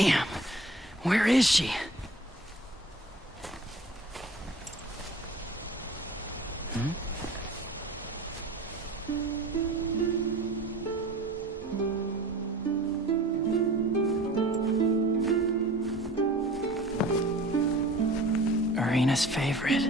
Damn. Where is she? Hmm? Irina's favorite.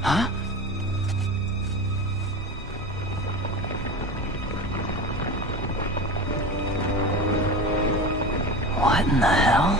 Huh? What in the hell?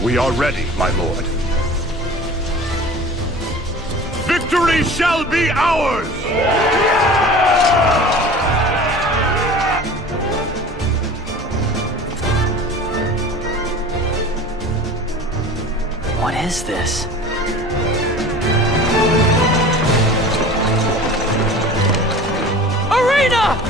We are ready, my lord. Victory shall be ours! What is this? Irina!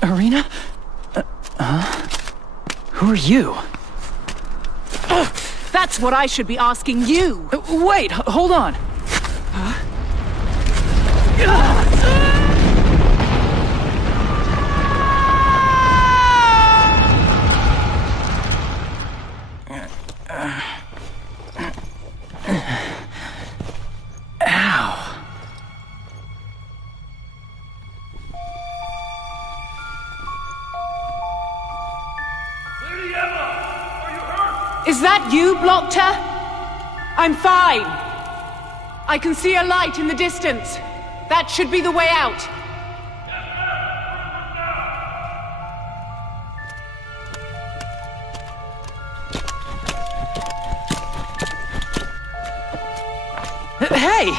Irina? Who are you? That's what I should be asking you. Wait, hold on. Is that you, Blockter? I'm fine. I can see a light in the distance. That should be the way out. Hey!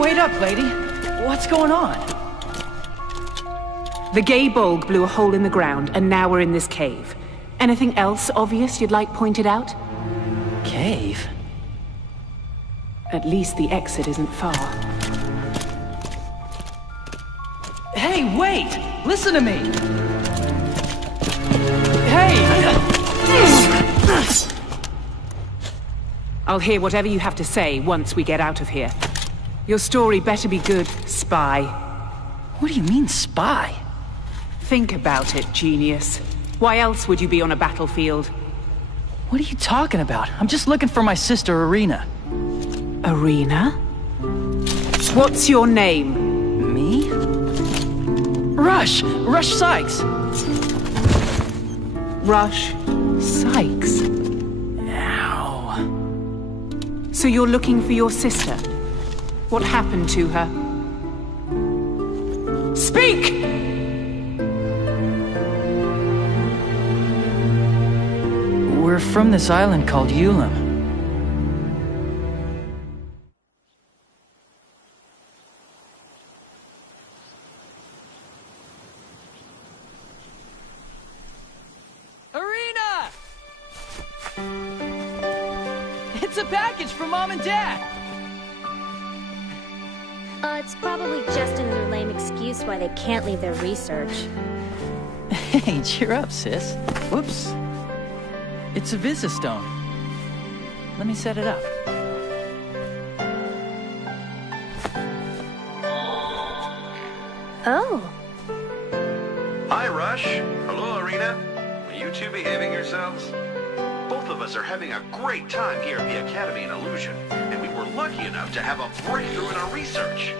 Wait up, lady. What's going on? The gay bulg blew a hole in the ground, and now we're in this cave. Anything else obvious you'd like pointed out? Cave? At least the exit isn't far. Hey, wait! Listen to me! Hey! I'll hear whatever you have to say once we get out of here. Your story better be good, spy. What do you mean, spy? Think about it, genius. Why else would you be on a battlefield? What are you talking about? I'm just looking for my sister, Irina. Irina? what's your name? Me? Rush! Rush Sykes! Rush Sykes. Ow. So you're looking for your sister? What happened to her? Speak! We're from this island called Ulam. Arena! It's a package from Mom and Dad! It's probably just another lame excuse why they can't leave their research. Hey, cheer up, sis. Whoops. It's a Visistone. Let me set it up. Oh. Hi, Rush. Hello, Arena. Are you two behaving yourselves? Both of us are having a great time here at the Academy in Illusion, and we were lucky enough to have a breakthrough in our research.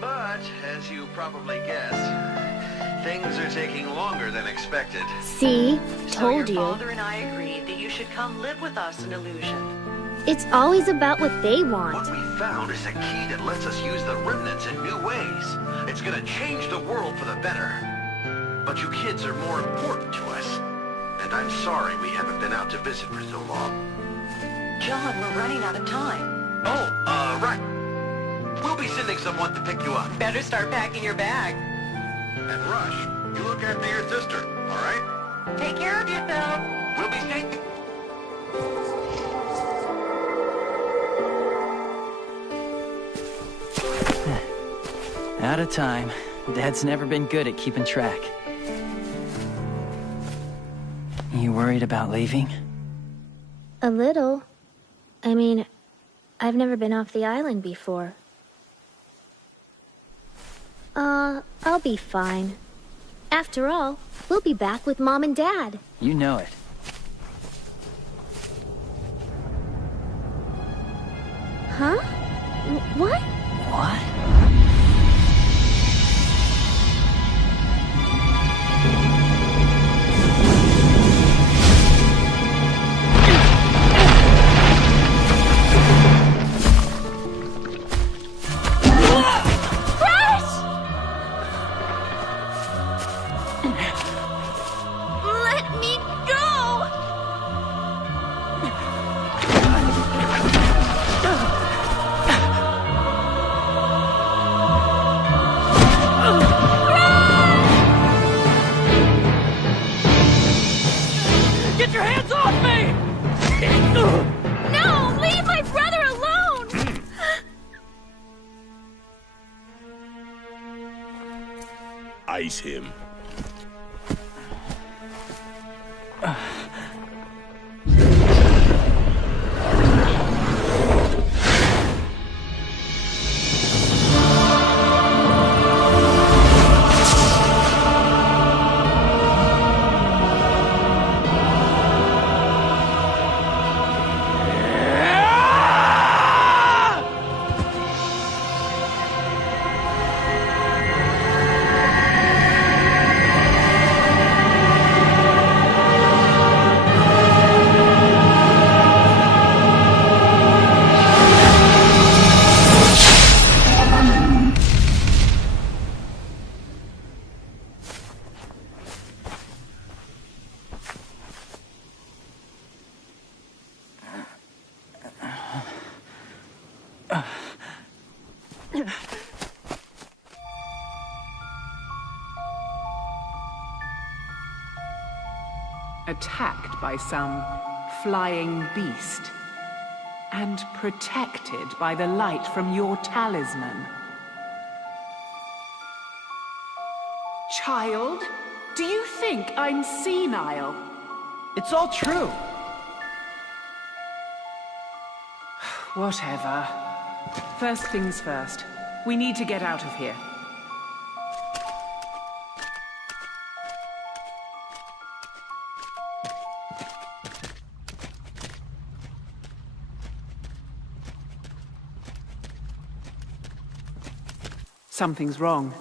But, as you probably guessed, things are taking longer than expected. See? So Told your you. father and I agreed that you should come live with us in Illusion. It's always about what they What want. we found is a key that lets us use the remnants in new ways. It's gonna change the world for the better. But you kids are more important to us. And I'm sorry we haven't been out to visit for so long. John, we're running out of time. Oh, right. We'll be sending someone to pick you up. Better start packing your bag. And Rush, you look after your sister, all right? Take care of yourself. We'll be staying... Out of time. Dad's never been good at keeping track. You worried about leaving? A little. I mean, I've never been off the island before. I'll be fine. After all, we'll be back with Mom and Dad. You know it. Huh? What? What? Let me go! Get your hands off me! No! Leave my brother alone! Ice him. Attacked by some flying beast. And protected by the light from your talisman. Child, do you think I'm senile? It's all true. Whatever. First things first. We need to get out of here. Something's wrong.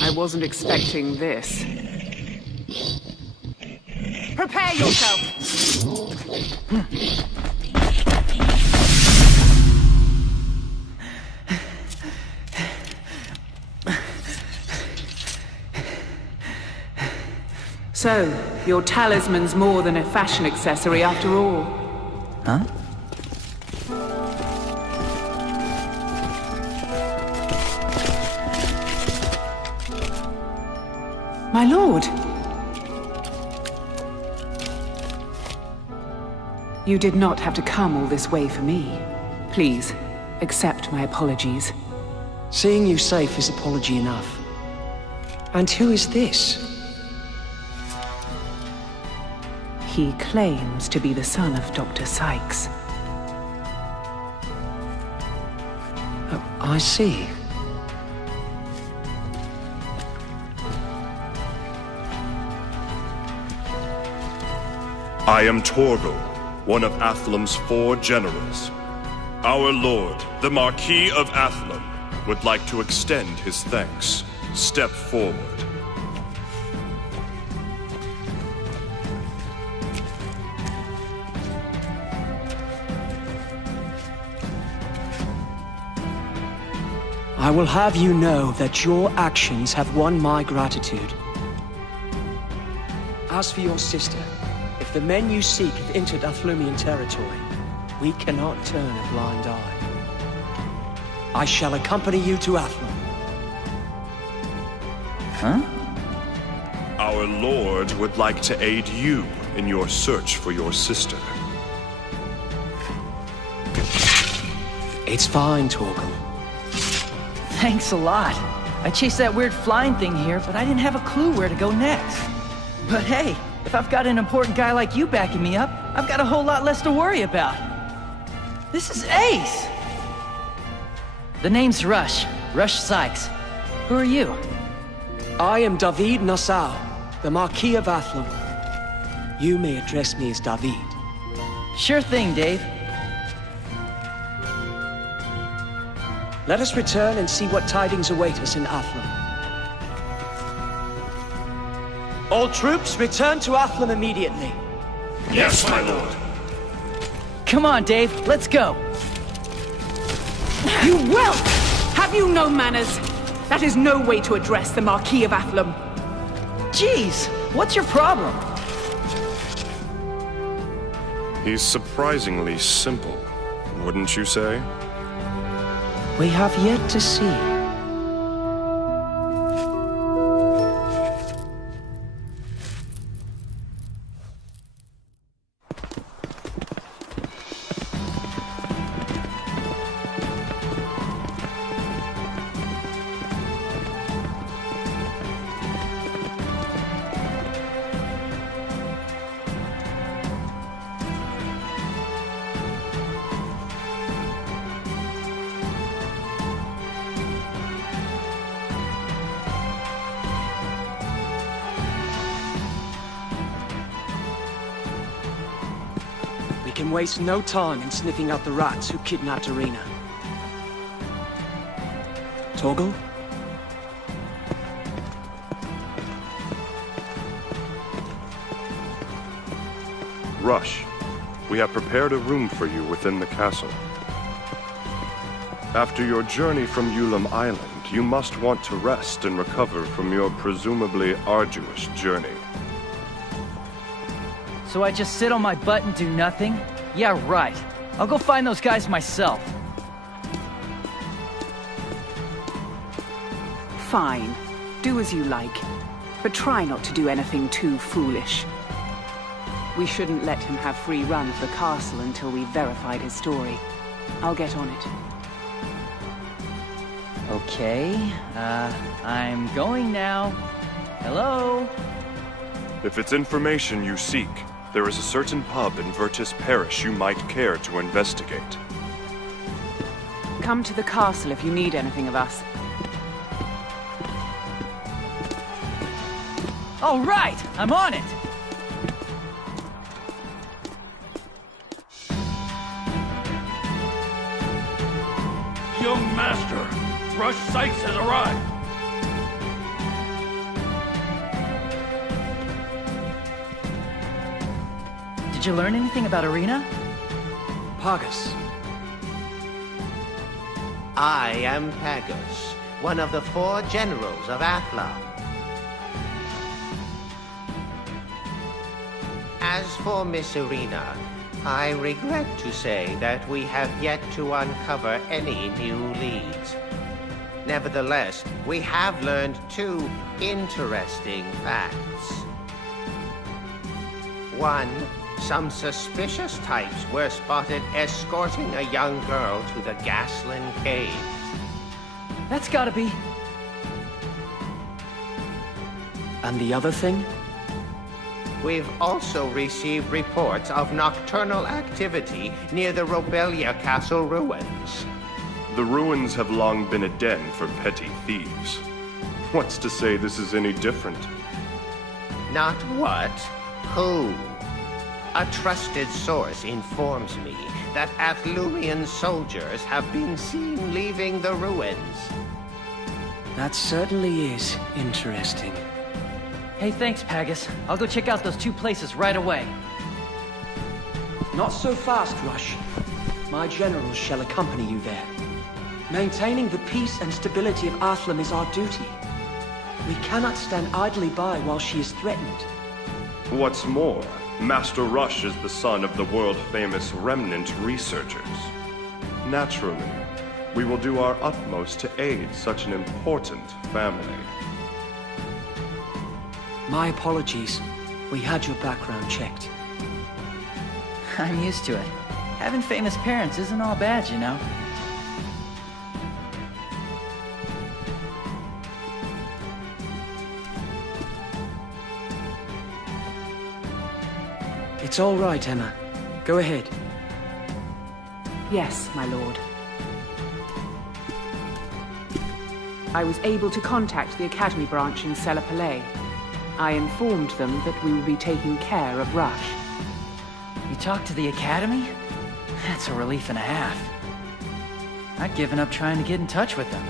I wasn't expecting this. Prepare yourself! So, your talisman's more than a fashion accessory after all. Huh? My lord! You did not have to come all this way for me. Please, accept my apologies. Seeing you safe is apology enough. And who is this? He claims to be the son of Dr. Sykes. Oh, I see. I am Torgal, one of Athlum's 4 generals. Our lord, the Marquis of Athlum, would like to extend his thanks. Step forward. I will have you know that your actions have won my gratitude. As for your sister, if the men you seek have entered Athlumian territory, we cannot turn a blind eye. I shall accompany you to Athlum. Huh? Our lord would like to aid you in your search for your sister. It's fine, Torgal. Thanks a lot. I chased that weird flying thing here, but I didn't have a clue where to go next. But hey, if I've got an important guy like you backing me up, I've got a whole lot less to worry about. This is ace! The name's Rush. Rush Sykes. Who are you? I am David Nassau, the Marquis of Athlum. You may address me as David. Sure thing, Dave. Let us return and see what tidings await us in Athlum. All troops, return to Athlum immediately. Yes, my lord. Come on, Dave. Let's go. You whelp! Have you no manners? That is no way to address the Marquis of Athlum. Jeez, what's your problem? He's surprisingly simple, wouldn't you say? We have yet to see. We can waste no time in sniffing out the rats who kidnapped Irina. Torgal? Rush, we have prepared a room for you within the castle. After your journey from Ulam Island, you must want to rest and recover from your presumably arduous journey. So I just sit on my butt and do nothing? Yeah, right. I'll go find those guys myself. Fine. Do as you like. But try not to do anything too foolish. We shouldn't let him have free run of the castle until we've verified his story. I'll get on it. Okay, I'm going now. Hello? If it's information you seek, there is a certain pub in Virtus Parish you might care to investigate. Come to the castle if you need anything of us. All right, I'm on it! Young Master, Rush Sykes has arrived. Did you learn anything about Arena? Pagus. I am Pagus, one of the 4 generals of Athlon. As for Miss Arena, I regret to say that we have yet to uncover any new leads. Nevertheless, we have learned 2 interesting facts. 1, some suspicious types were spotted escorting a young girl to the Gaslin Caves. That's gotta be... And the other thing? We've also received reports of nocturnal activity near the Robelia Castle ruins. The ruins have long been a den for petty thieves. What's to say this is any different? Not what, who. A trusted source informs me that Athlumian soldiers have been seen leaving the ruins. That certainly is interesting. Hey, thanks, Pagus. I'll go check out those 2 places right away. Not so fast, Rush. My generals shall accompany you there. Maintaining the peace and stability of Athlum is our duty. We cannot stand idly by while she is threatened. What's more, Master Rush is the son of the world-famous Remnant researchers. Naturally, we will do our utmost to aid such an important family. My apologies. We had your background checked. I'm used to it. Having famous parents isn't all bad, you know. It's all right, Emma. Go ahead. Yes, my lord. I was able to contact the Academy branch in Palais. I informed them that we will be taking care of Rush. You talked to the Academy? That's a relief and a half. I'd given up trying to get in touch with them.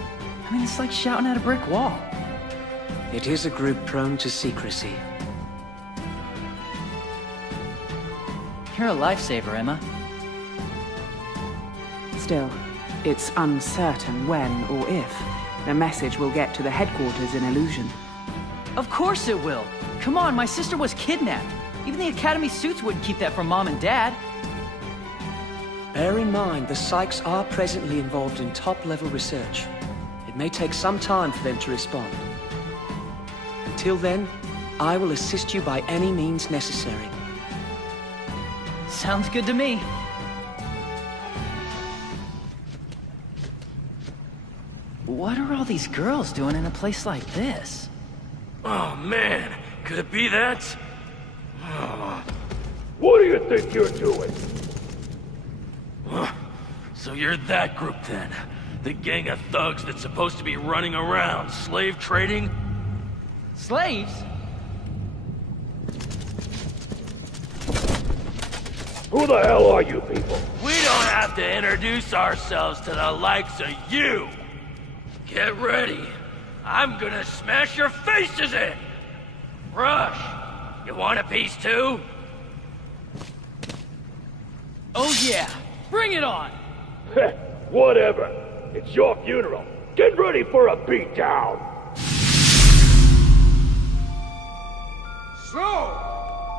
I mean, it's like shouting at a brick wall. It is a group prone to secrecy. You're a lifesaver, Emma. Still, it's uncertain when or if the message will get to the headquarters in Illusion. Of course it will! Come on, my sister was kidnapped. Even the Academy suits wouldn't keep that from Mom and Dad. Bear in mind, the Sykes are presently involved in top-level research. It may take some time for them to respond. Until then, I will assist you by any means necessary. Sounds good to me. What are all these girls doing in a place like this? Oh man, could it be that? What do you think you're doing? So you're that group then? The gang of thugs that's supposed to be running around, slave trading? Slaves? Who the hell are you people? We don't have to introduce ourselves to the likes of you! Get ready. I'm gonna smash your faces in! Rush, you want a piece too? Oh yeah, bring it on! Heh, whatever. It's your funeral. Get ready for a beatdown. So,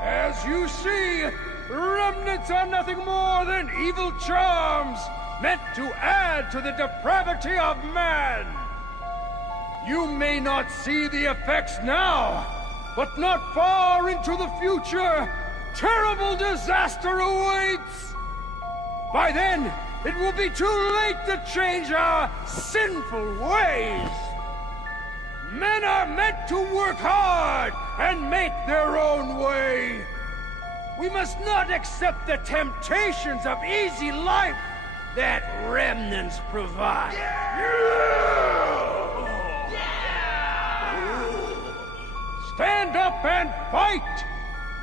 as you see, remnants are nothing more than evil charms meant to add to the depravity of man. You may not see the effects now, but not far into the future, terrible disaster awaits. By then, it will be too late to change our sinful ways. Men are meant to work hard and make their own way. We must not accept the temptations of easy life that remnants provide. stand up and fight!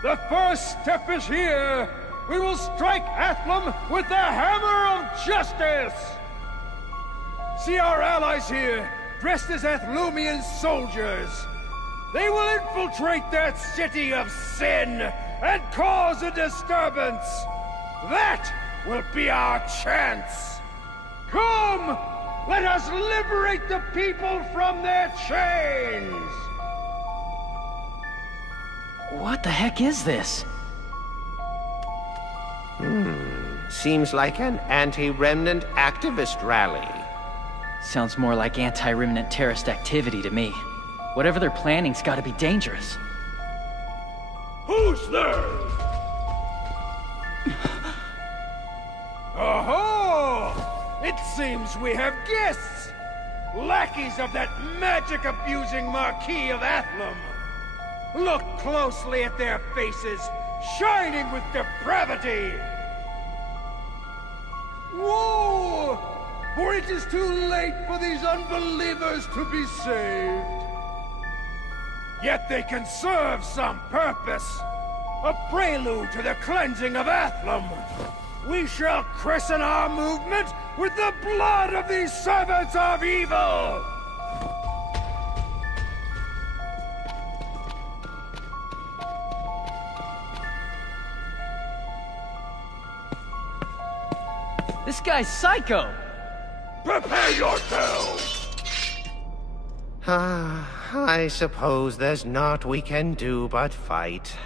The first step is here! We will strike Athlum with the hammer of justice! See our allies here, dressed as Athlumian soldiers! They will infiltrate that city of sin and cause a disturbance! That will be our chance! Come! Let us liberate the people from their chains! What the heck is this? Seems like an anti-Remnant activist rally. Sounds more like anti-Remnant terrorist activity to me. Whatever they're planning's gotta be dangerous. Who's there? Oh! It seems we have guests! Lackeys of that magic-abusing Marquis of Athlum! Look closely at their faces, shining with depravity! Whoa! For it is too late for these unbelievers to be saved. Yet they can serve some purpose. A prelude to the cleansing of Athlum. We shall christen our movement with the blood of these servants of evil! This guy's psycho! Prepare yourselves! I suppose there's naught we can do but fight.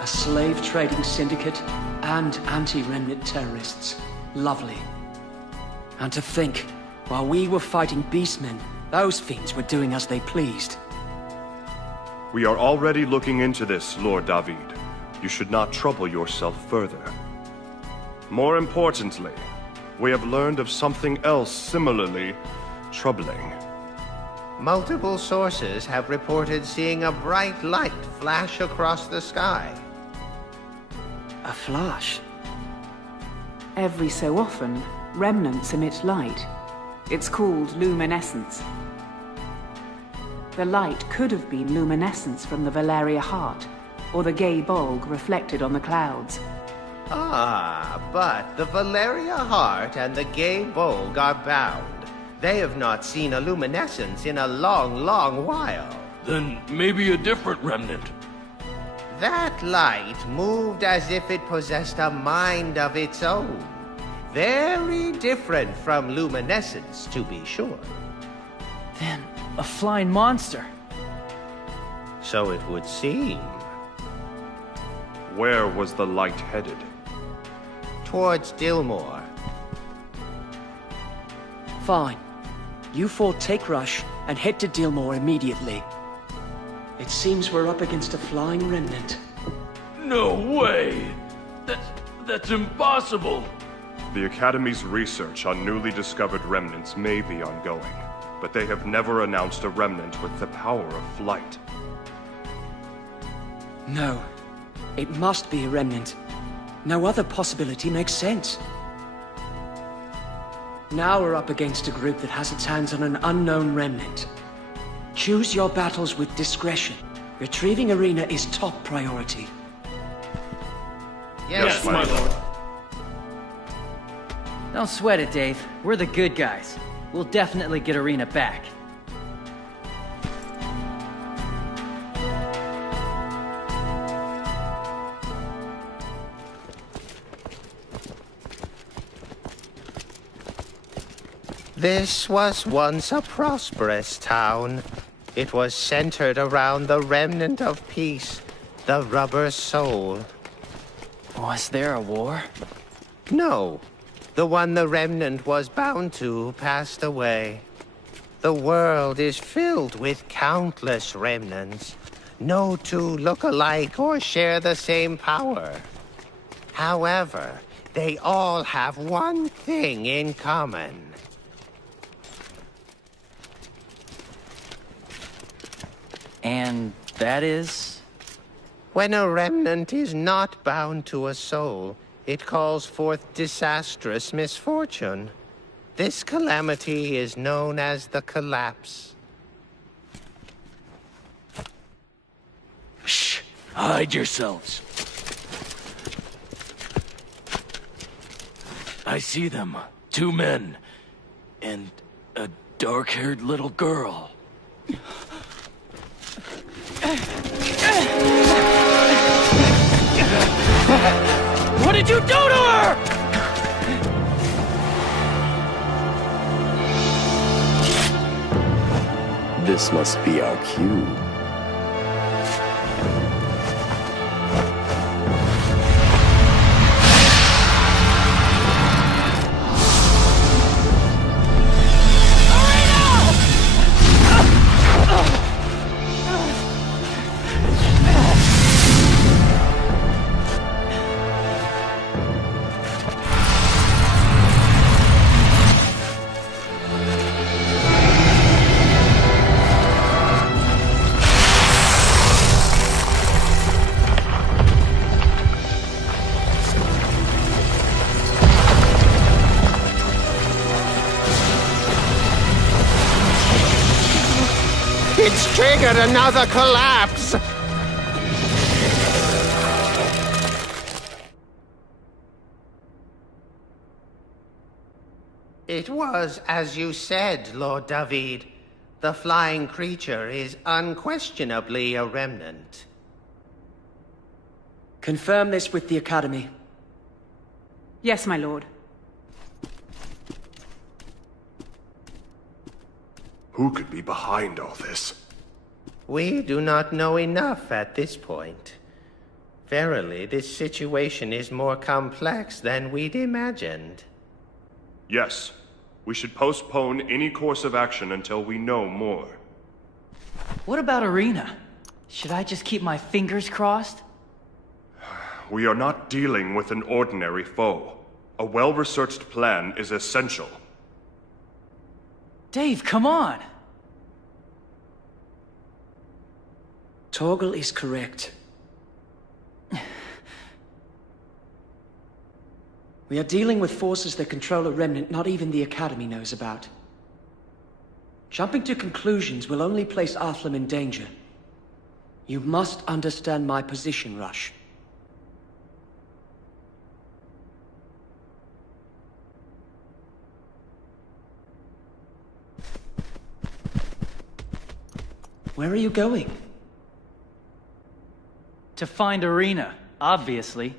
A slave trading syndicate and anti-Remnant terrorists. Lovely. And to think, while we were fighting beastmen, those fiends were doing as they pleased. We are already looking into this, Lord David. You should not trouble yourself further. More importantly, we have learned of something else similarly troubling. Multiple sources have reported seeing a bright light flash across the sky. A flash? Every so often, remnants emit light. It's called luminescence. The light could have been luminescence from the Valeria heart, or the gay bulg reflected on the clouds. Ah, but the Valeria heart and the gay bulg are bound. They have not seen a luminescence in a long, long while. Then maybe a different remnant. That light moved as if it possessed a mind of its own. Very different from luminescence, to be sure. Then, a flying monster. So it would seem. Where was the light headed? Towards Dillmore. Fine. You four take Rush and head to Dillmore immediately. It seems we're up against a flying remnant. No way! That's impossible! The Academy's research on newly discovered remnants may be ongoing, but they have never announced a remnant with the power of flight. No. It must be a remnant. No other possibility makes sense. Now we're up against a group that has its hands on an unknown remnant. Choose your battles with discretion. Retrieving Arena is top priority. Yes, my lord. Don't sweat it, Dave. We're the good guys. We'll definitely get Arena back. This was once a prosperous town. It was centered around the remnant of peace, the Rubber Soul. Was there a war? No. The one the remnant was bound to passed away. The world is filled with countless remnants. No two look alike or share the same power. However, they all have one thing in common. And that is? When a remnant is not bound to a soul, it calls forth disastrous misfortune. This calamity is known as the Collapse. Shh! Hide yourselves. I see them. 2 men. And a dark-haired little girl. What did you do to her?! This must be our cue. It's triggered another collapse! It was as you said, Lord David. The flying creature is unquestionably a remnant. Confirm this with the Academy. Yes, my lord. Who could be behind all this? We do not know enough at this point. Verily, this situation is more complex than we'd imagined. Yes. We should postpone any course of action until we know more. What about Arena? Should I just keep my fingers crossed? We are not dealing with an ordinary foe. A well-researched plan is essential. Dave, come on! Torgal is correct. We are dealing with forces that control a remnant not even the Academy knows about. Jumping to conclusions will only place Athlam in danger. You must understand my position, Rush. Where are you going? To find Arena, obviously.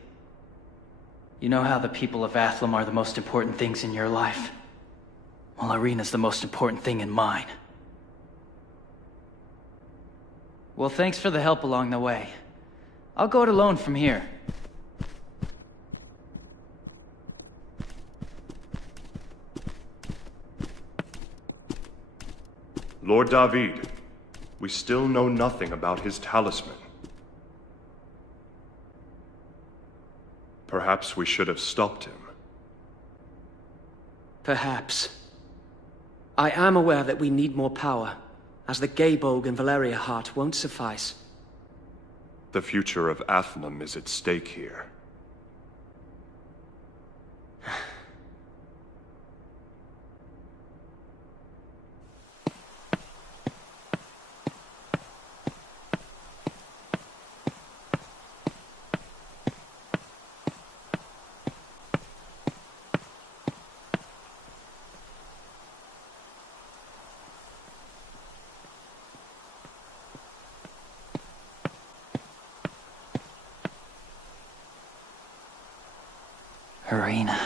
You know how the people of Athlam are the most important things in your life? Well, Arena's the most important thing in mine. Well, thanks for the help along the way. I'll go it alone from here. Lord David, we still know nothing about his talisman. Perhaps we should have stopped him. Perhaps. I am aware that we need more power, as the Gaybolg and Valeria Heart won't suffice. The future of Athlam is at stake here. Arena.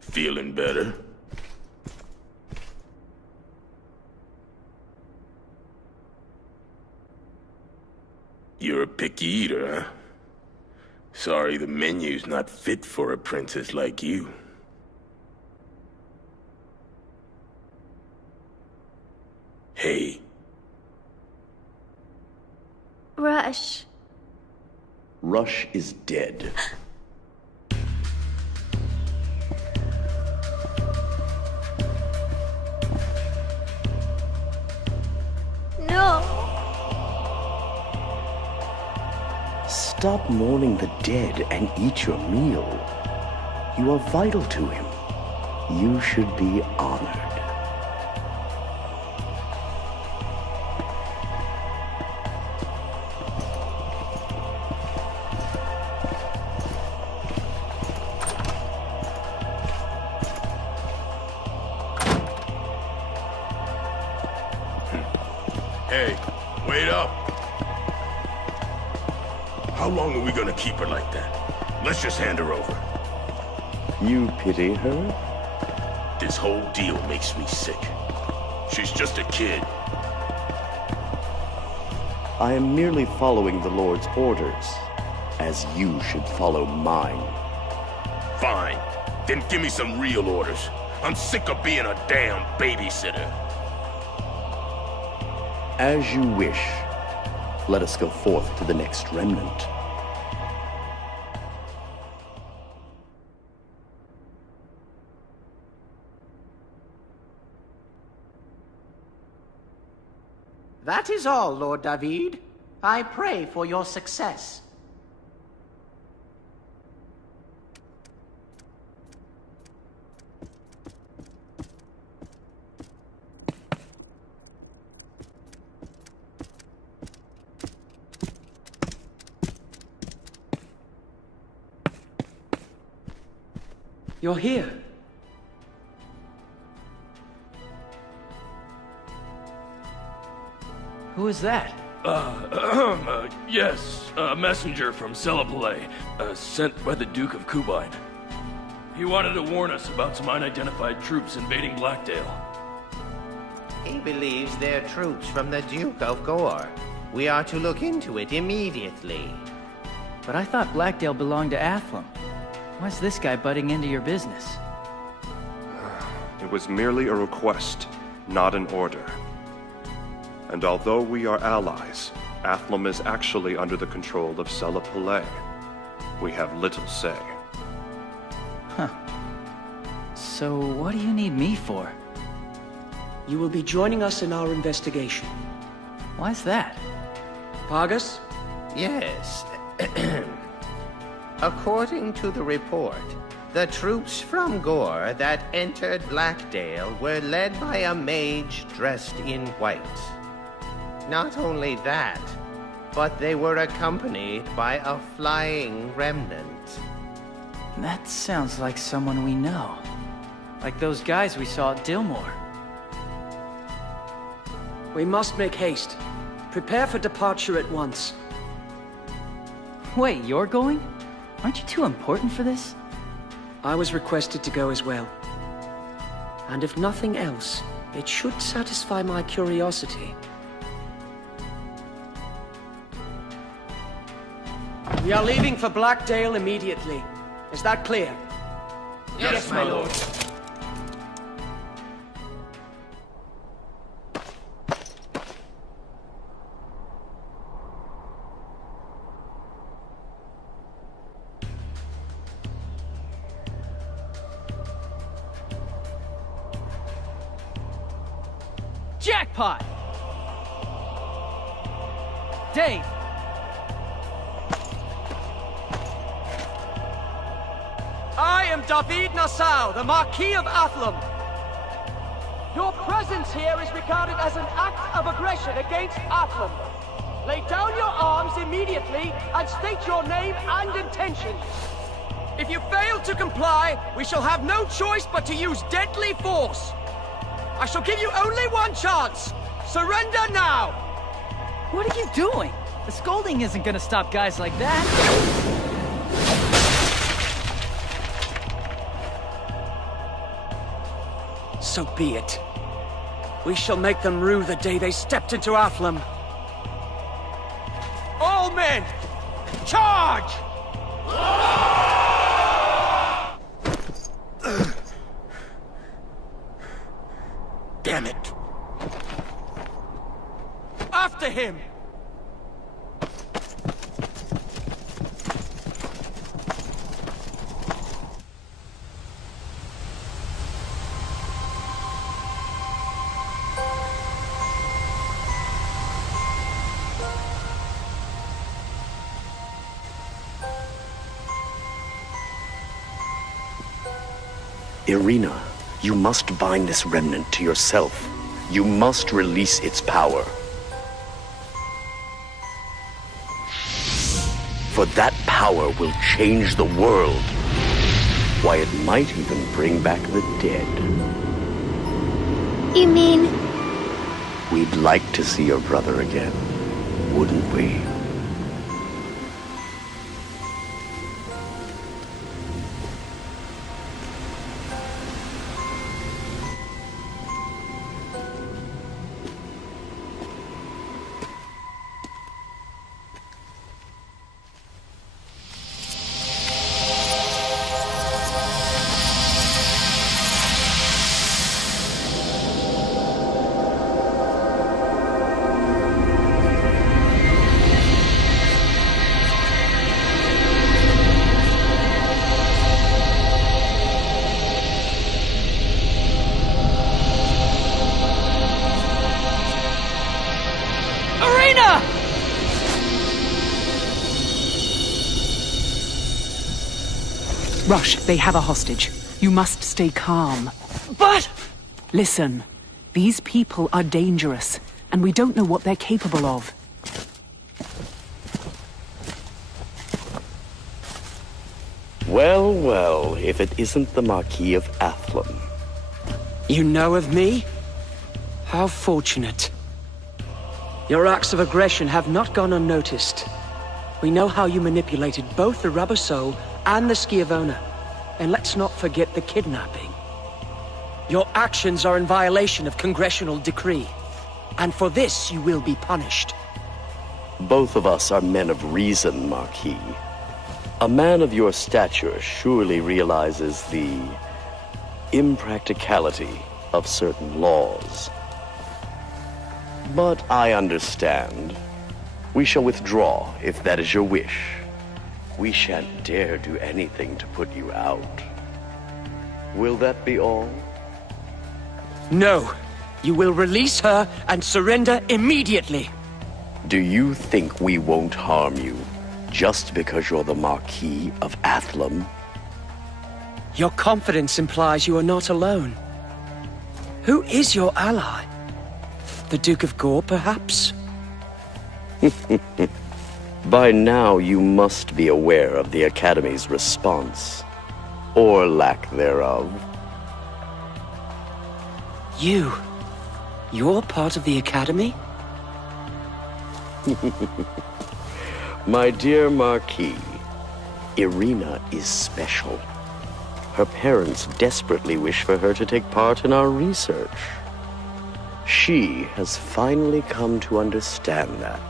Feeling better? You're a picky eater, huh? Sorry, the menu's not fit for a princess like you. Hey. Rush. Rush is dead. No. Stop mourning the dead and eat your meal. You are vital to him. You should be honored. Hey, wait up. How long are we gonna keep her like that? Let's just hand her over. You pity her? This whole deal makes me sick. She's just a kid. I am merely following the Lord's orders, as you should follow mine. Fine. Then give me some real orders. I'm sick of being a damn babysitter. As you wish. Let us go forth to the next Remnant. That is all, Lord David. I pray for your success. You're here. Who is that? Yes, a messenger from Selapale, sent by the Duke of Kubine. He wanted to warn us about some unidentified troops invading Blackdale. He believes they're troops from the Duke of Gore. We are to look into it immediately. But I thought Blackdale belonged to Athlum. Why's this guy butting into your business? It was merely a request, not an order. And although we are allies, Athlum is actually under the control of Selapale. We have little say. Huh. So what do you need me for? You will be joining us in our investigation. Why's that? Pargas? Yes. According to the report, the troops from Gore that entered Blackdale were led by a mage dressed in white. Not only that, but they were accompanied by a flying remnant. That sounds like someone we know. Like those guys we saw at Dillmore. We must make haste. Prepare for departure at once. Wait, you're going? Aren't you too important for this? I was requested to go as well. And if nothing else, it should satisfy my curiosity. We are leaving for Blackdale immediately. Is that clear? Yes, my lord. Jackpot! Dave! I am David Nassau, the Marquis of Athlum. Your presence here is regarded as an act of aggression against Athlum. Lay down your arms immediately and state your name and intentions. If you fail to comply, we shall have no choice but to use deadly force. I shall give you only one chance. Surrender now! What are you doing? The scolding isn't gonna stop guys like that. So be it. We shall make them rue the day they stepped into Athlum. All men, charge! Damn it! After him! Irina, you must bind this remnant to yourself. You must release its power. For that power will change the world. Why, it might even bring back the dead. You mean... We'd like to see your brother again, wouldn't we? Rush, they have a hostage. You must stay calm. But... Listen, these people are dangerous, and we don't know what they're capable of. Well, well, if it isn't the Marquis of Athlum. You know of me? How fortunate. Your acts of aggression have not gone unnoticed. We know how you manipulated both the Rubber Soul and the Schiavona. And let's not forget the kidnapping. Your actions are in violation of congressional decree. And for this, you will be punished. Both of us are men of reason, Marquis. A man of your stature surely realizes the impracticality of certain laws. But I understand. We shall withdraw, if that is your wish. We shan't dare do anything to put you out. Will that be all? No. You will release her and surrender immediately. Do you think we won't harm you, just because you're the Marquis of Athlum? Your confidence implies you are not alone. Who is your ally? The Duke of Gore, perhaps? By now, you must be aware of the Academy's response, or lack thereof. You're part of the Academy? My dear Marquis, Irina is special. Her parents desperately wish for her to take part in our research. She has finally come to understand that.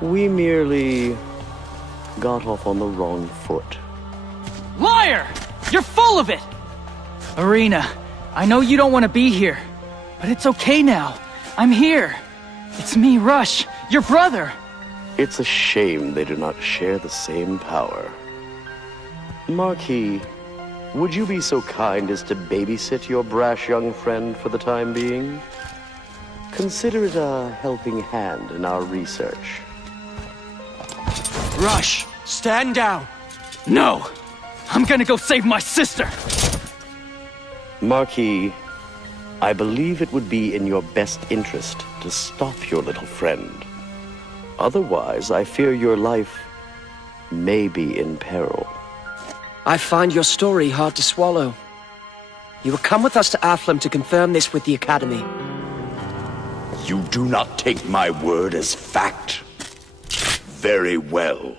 We merely got off on the wrong foot. Liar! You're full of it! Irina, I know you don't want to be here, but it's okay now. I'm here. It's me, Rush, your brother. It's a shame they do not share the same power. Marquis, would you be so kind as to babysit your brash young friend for the time being? Consider it a helping hand in our research. Rush, stand down. No! I'm gonna go save my sister! Marquis, I believe it would be in your best interest to stop your little friend. Otherwise, I fear your life may be in peril. I find your story hard to swallow. You will come with us to Athlum to confirm this with the Academy. You do not take my word as fact? Very well.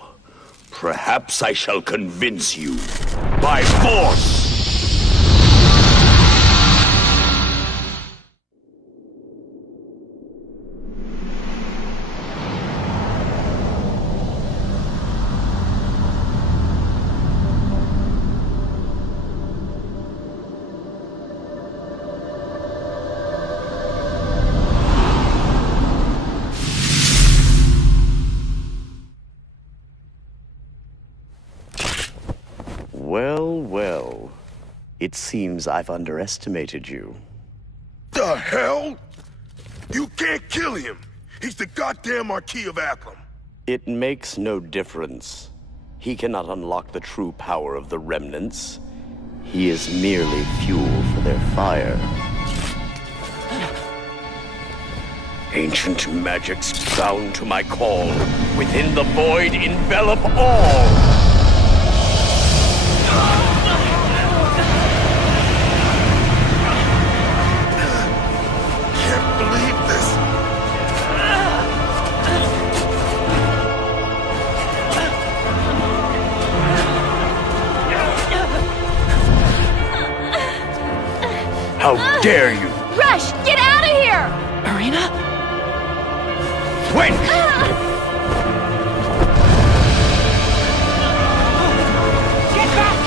Perhaps I shall convince you by force! Well, well. It seems I've underestimated you. The hell? You can't kill him! He's the goddamn Marquis of Athlum! It makes no difference. He cannot unlock the true power of the Remnants. He is merely fuel for their fire. Ancient magics bound to my call. Within the void envelop all. Can't believe this. How dare you! Rush, get out of here! Irina? Wait! Get back!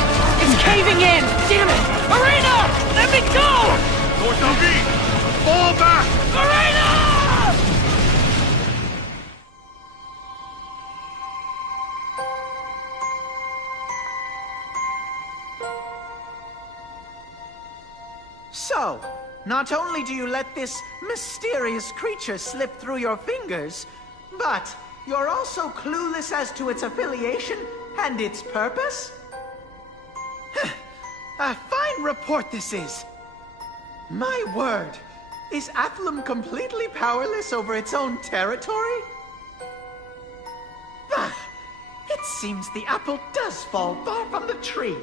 It's caving in! Damn it! Irina! Let me go! North fall back! Irina! So, not only do you let this mysterious creature slip through your fingers, but you're also clueless as to its affiliation and its purpose? A fine report this is. My word, is Athlum completely powerless over its own territory? Ah, it seems the apple does fall far from the tree.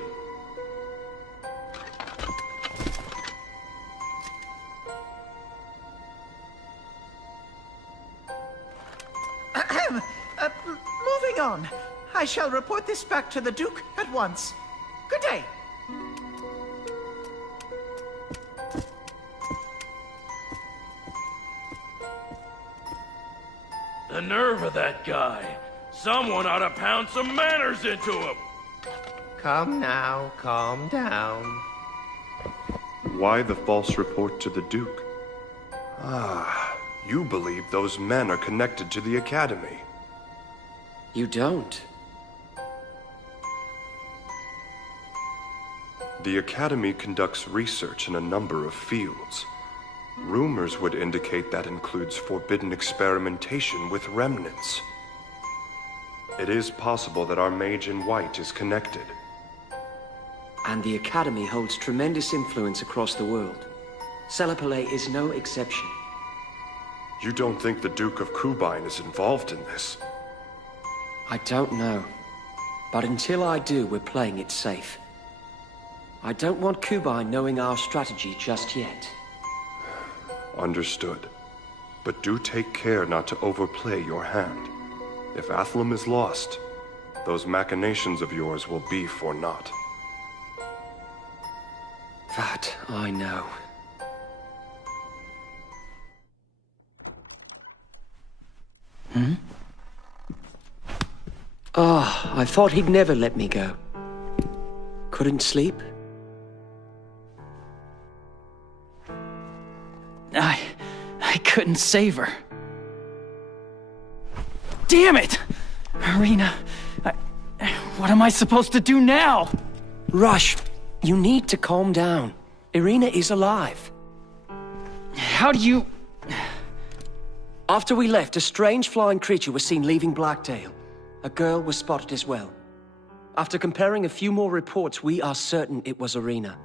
Moving on. I shall report this back to the Duke at once. Good day. The nerve of that guy. Someone ought to pound some manners into him. Come now, calm down. Why the false report to the Duke? Ah, you believe those men are connected to the Academy. You don't. The Academy conducts research in a number of fields. Rumors would indicate that includes forbidden experimentation with remnants. It is possible that our mage in white is connected. And the Academy holds tremendous influence across the world. Celapalais is no exception. You don't think the Duke of Kubine is involved in this? I don't know. But until I do, we're playing it safe. I don't want Kubine knowing our strategy just yet. Understood. But do take care not to overplay your hand. If Athlum is lost, those machinations of yours will be for naught. That I know. I thought he'd never let me go. Couldn't sleep? I couldn't save her. Damn it! Irina, what am I supposed to do now? Rush, you need to calm down. Irina is alive. How do you... After we left, a strange flying creature was seen leaving Blackdale. A girl was spotted as well. After comparing a few more reports, we are certain it was Irina.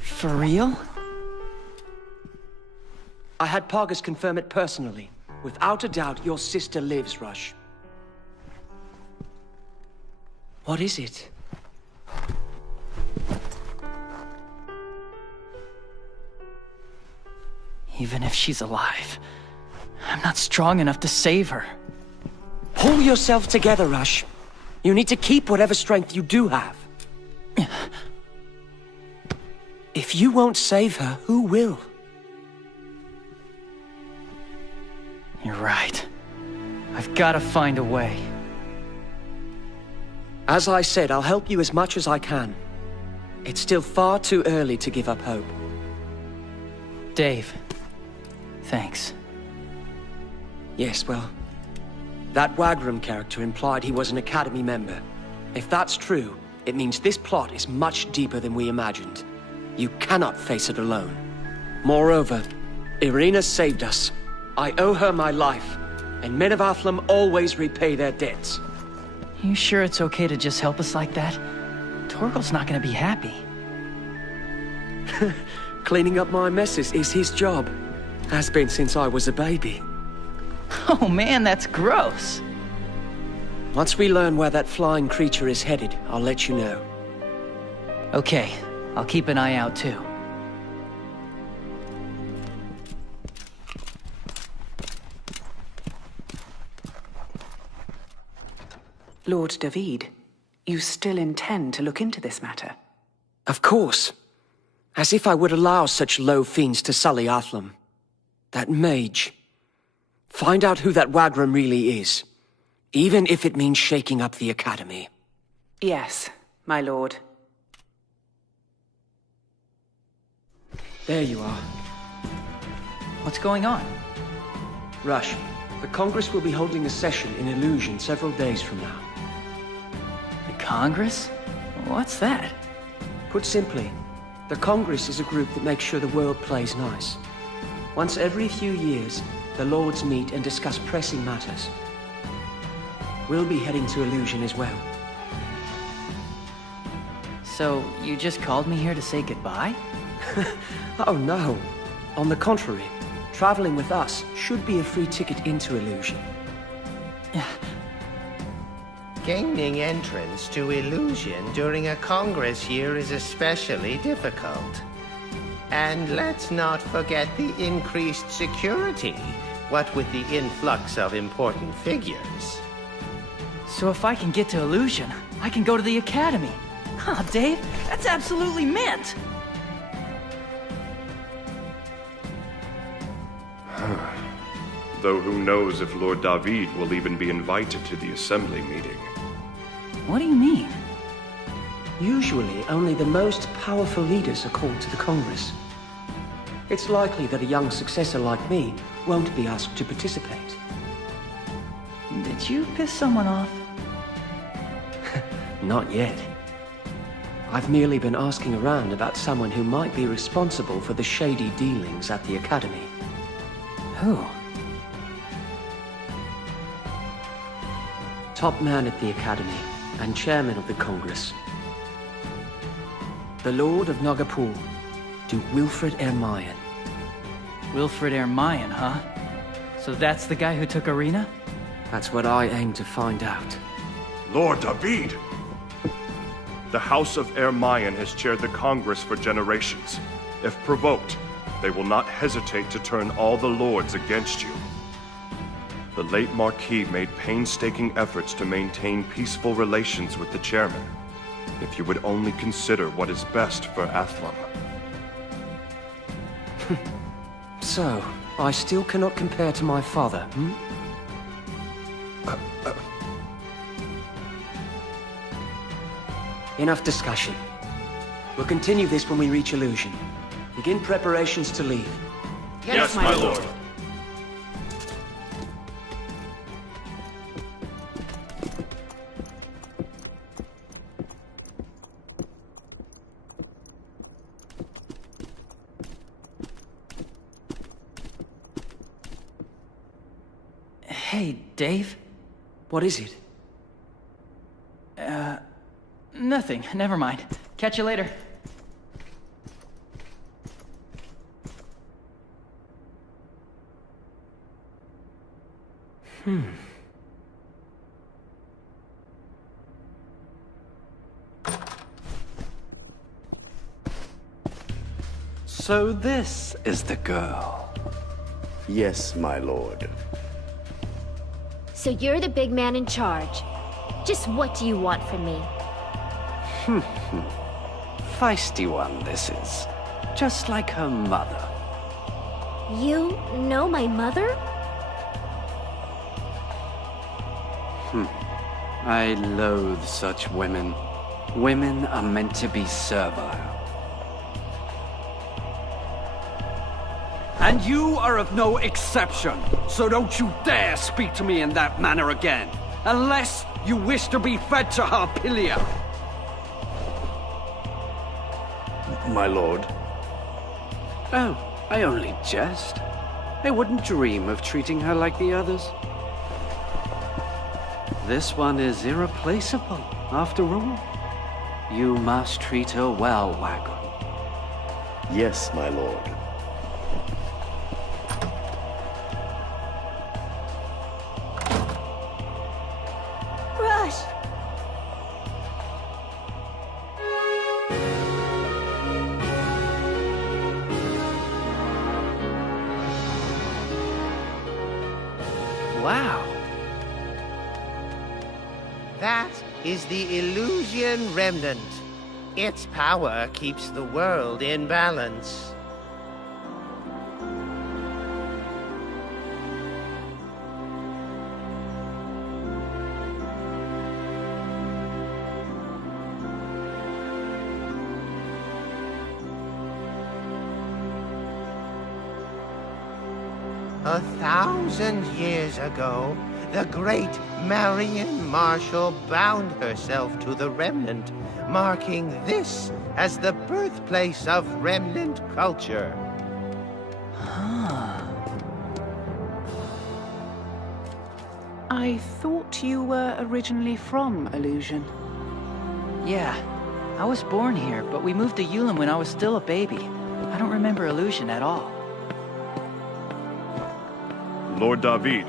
For real? I had Pargus confirm it personally. Without a doubt, your sister lives, Rush. What is it? Even if she's alive, I'm not strong enough to save her. Pull yourself together, Rush. You need to keep whatever strength you do have. If you won't save her, who will? You're right. I've got to find a way. As I said, I'll help you as much as I can. It's still far too early to give up hope. Dave, thanks. Yes, well, that Wagram character implied he was an Academy member. If that's true, it means this plot is much deeper than we imagined. You cannot face it alone. Moreover, Irina saved us. I owe her my life, and men of Athlum always repay their debts. You sure it's okay to just help us like that? Torgal's not gonna be happy. Cleaning up my messes is his job. Has been since I was a baby. Oh man, that's gross. Once we learn where that flying creature is headed, I'll let you know. Okay, I'll keep an eye out too. Lord David, you still intend to look into this matter? Of course. As if I would allow such low fiends to sully Athlam. That mage. Find out who that Wagram really is. Even if it means shaking up the Academy. Yes, my lord. There you are. What's going on? Rush, the Congress will be holding a session in Illusion several days from now. The Congress? What's that? Put simply, the Congress is a group that makes sure the world plays nice. Once every few years, the Lords meet and discuss pressing matters. We'll be heading to Illusion as well. So, you just called me here to say goodbye? Oh no. On the contrary, traveling with us should be a free ticket into Illusion. Gaining entrance to Illusion during a Congress year is especially difficult. And let's not forget the increased security, what with the influx of important figures. So if I can get to Illusion, I can go to the Academy. Oh, Dave, that's absolutely mint! Though who knows if Lord David will even be invited to the assembly meeting. What do you mean? Usually, only the most powerful leaders are called to the Congress. It's likely that a young successor like me won't be asked to participate. Did you piss someone off? Not yet. I've merely been asking around about someone who might be responsible for the shady dealings at the Academy. Who? Top man at the Academy, and chairman of the Congress. The Lord of Nagapur, to Wilfred Ermayan. Wilfred Ermayan, huh? So that's the guy who took Arena? That's what I aim to find out. Lord David! The House of Ermayan has chaired the Congress for generations. If provoked, they will not hesitate to turn all the lords against you. The late Marquis made painstaking efforts to maintain peaceful relations with the chairman. If you would only consider what is best for Athlam. So, I still cannot compare to my father, hmm? Enough discussion. We'll continue this when we reach Illusion. Begin preparations to leave. Yes, my lord. Hey, Dave? What is it? Nothing. Never mind. Catch you later. So this is the girl. Yes, my lord. So you're the big man in charge. Just what do you want from me? Feisty one, this is. Just like her mother. You know my mother? I loathe such women. Women are meant to be servile. And you are of no exception, so don't you dare speak to me in that manner again, unless you wish to be fed to Harpilia. My lord. Oh, I only jest. I wouldn't dream of treating her like the others. This one is irreplaceable, after all. You must treat her well, Wagon. Yes, my lord. Rush! Wow. That is the Illusion Remnant. Its power keeps the world in balance. A 1,000 years ago, the great Marian Marshall bound herself to the Remnant, marking this as the birthplace of Remnant culture. I thought you were originally from Illusion. Yeah, I was born here, but we moved to Yulin when I was still a baby. I don't remember Illusion at all. Lord David.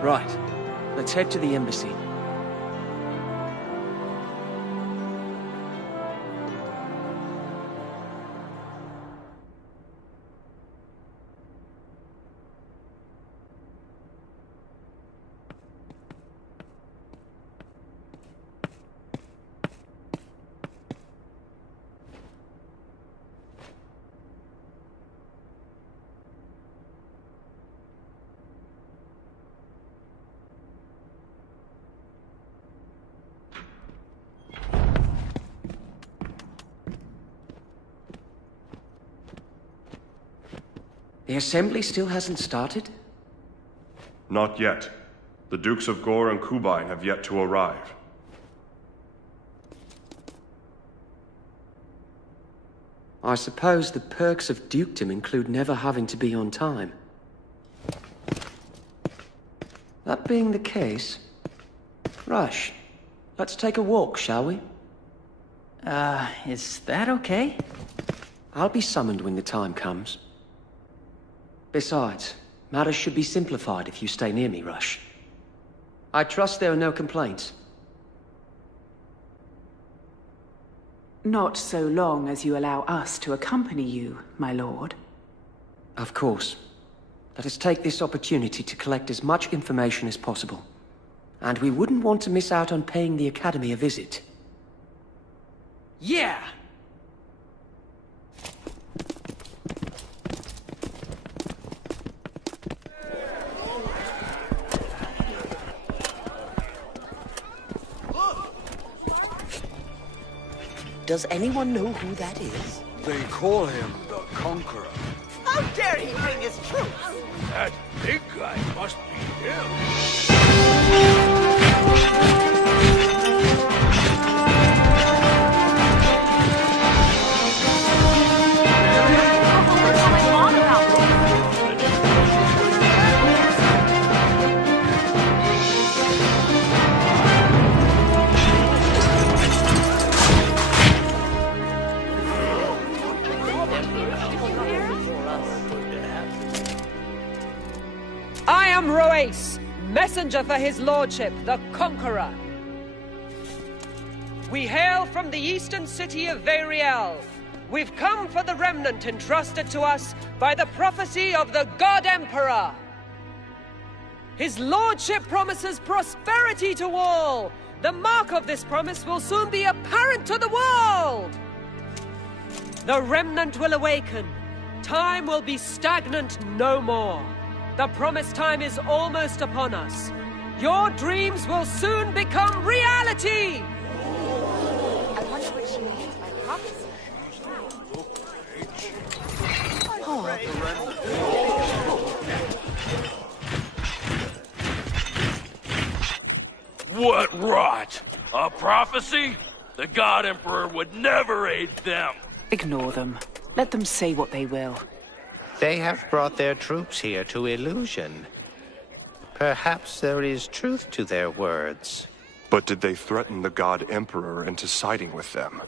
Right. Let's head to the embassy. The assembly still hasn't started? Not yet. The Dukes of Gore and Kubine have yet to arrive. I suppose the perks of dukedom include never having to be on time. That being the case, Rush, let's take a walk, shall we? Is that okay? I'll be summoned when the time comes. Besides, matters should be simplified if you stay near me, Rush. I trust there are no complaints. Not so long as you allow us to accompany you, my lord. Of course. Let us take this opportunity to collect as much information as possible. And we wouldn't want to miss out on paying the Academy a visit. Yeah! Does anyone know who that is? They call him the Conqueror. How dare he bring his troops? That big guy must be him. I am Roace, messenger for his lordship, the Conqueror. We hail from the eastern city of Variel. We've come for the Remnant entrusted to us by the prophecy of the God Emperor. His lordship promises prosperity to all. The mark of this promise will soon be apparent to the world. The Remnant will awaken. Time will be stagnant no more. The promised time is almost upon us. Your dreams will soon become reality! I wonder what she means by prophecy. What rot! A prophecy? The God Emperor would never aid them. Ignore them. Let them say what they will. They have brought their troops here to Illusion. Perhaps there is truth to their words. But did they threaten the God Emperor into siding with them?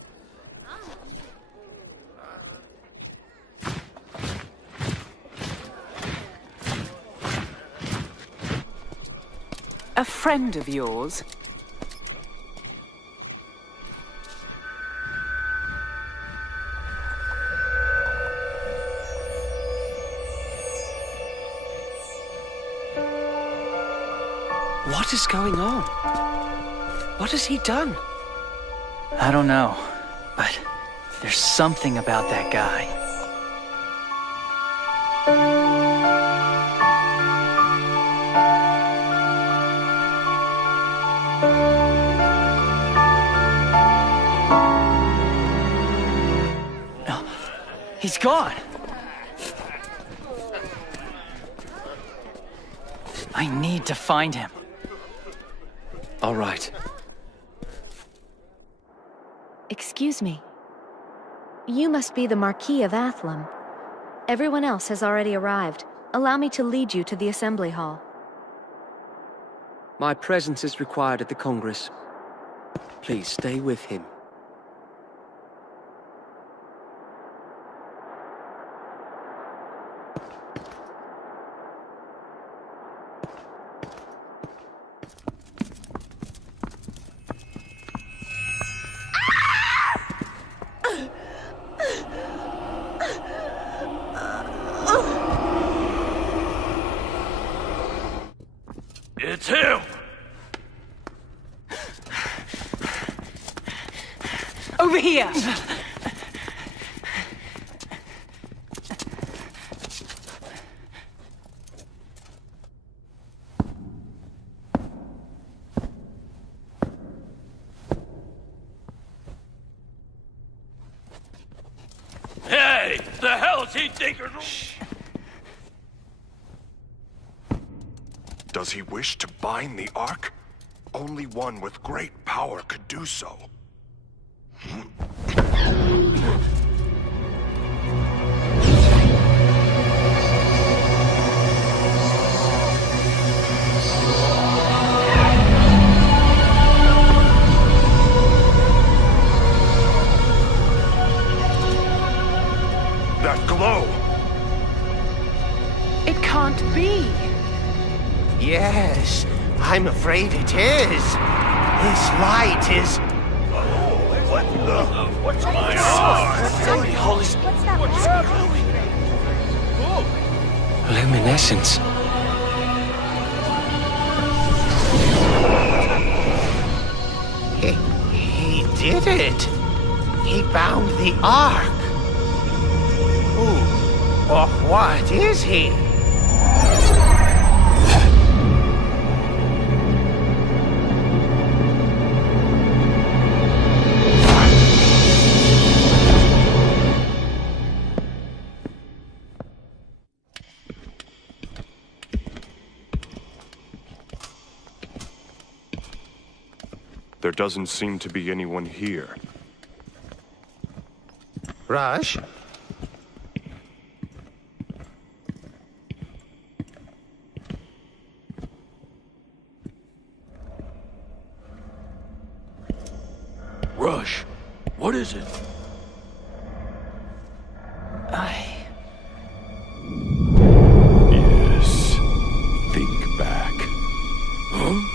A friend of yours? What is going on? What has he done? I don't know, but there's something about that guy. No, he's gone. I need to find him. All right. Excuse me. You must be the Marquis of Athlum. Everyone else has already arrived. Allow me to lead you to the assembly hall. My presence is required at the Congress. Please stay with him. It's him! Over here! Hey! The hell's he thinking? Does he wish to bind the Ark? Only one with great power could do so. That glow! It can't be! Yes, I'm afraid it is. This light is... What the... What's going on? What's that? Luminescence. He did it. He bound the Ark. Who or what is he? There doesn't seem to be anyone here. Rush? Rush, what is it? Yes. Think back. Huh?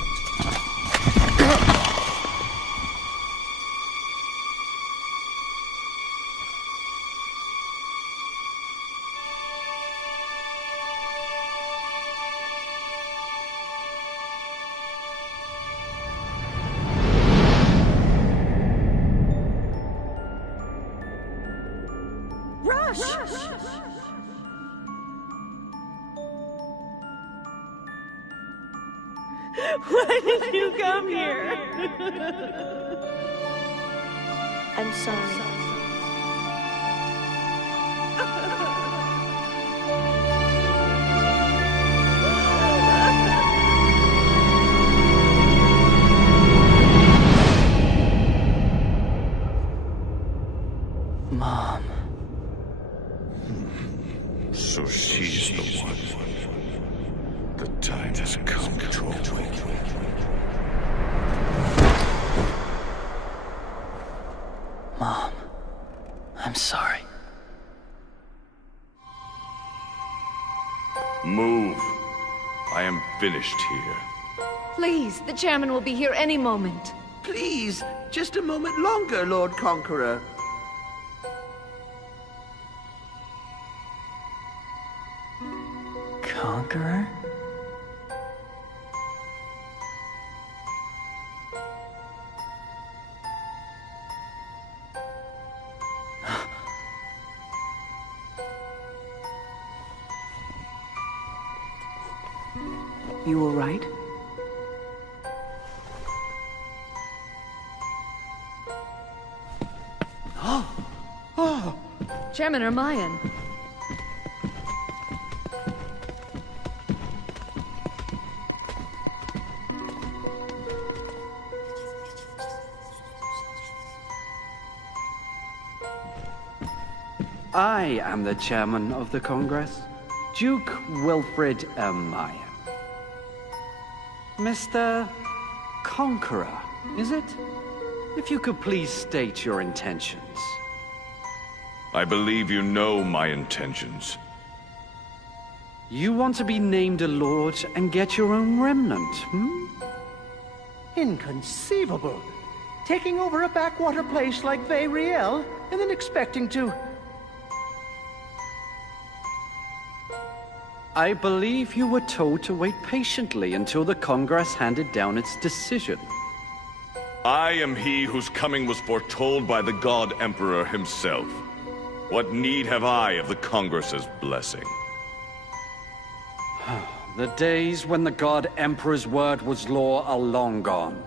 Why did you come here? I'm sorry. Mom. So she's the one. The time has come. Mom, I'm sorry. Move. I am finished here. Please, the chairman will be here any moment. Please, just a moment longer, Lord Conqueror. Conqueror? You all right? Chairman Ermayan. I am the chairman of the Congress, Duke Wilfred Ermayan. Mr. Conqueror, is it? If you could please state your intentions. I believe you know my intentions. You want to be named a lord and get your own remnant, hmm? Inconceivable. Taking over a backwater place like Vayriel, and then expecting to... I believe you were told to wait patiently until the Congress handed down its decision. I am he whose coming was foretold by the God Emperor himself. What need have I of the Congress's blessing? The days when the God Emperor's word was law are long gone.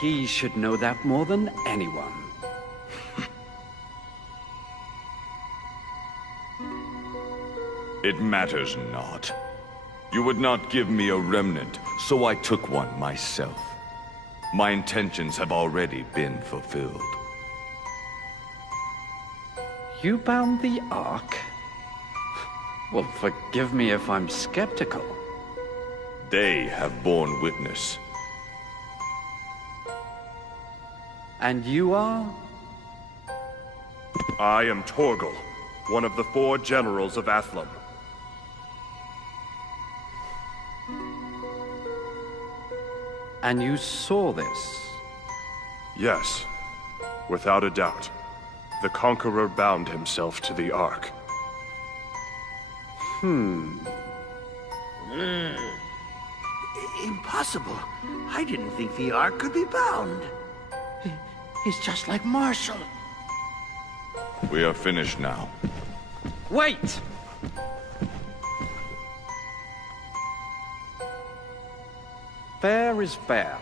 He should know that more than anyone. It matters not. You would not give me a remnant, so I took one myself. My intentions have already been fulfilled. You bound the Ark? Well, forgive me if I'm skeptical. They have borne witness. And you are? I am Torgal, one of the 4 generals of Athlam. And you saw this? Yes, without a doubt. The Conqueror bound himself to the Ark. Impossible. I didn't think the Ark could be bound. He's just like Marshall. We are finished now. Wait! Fair is fair.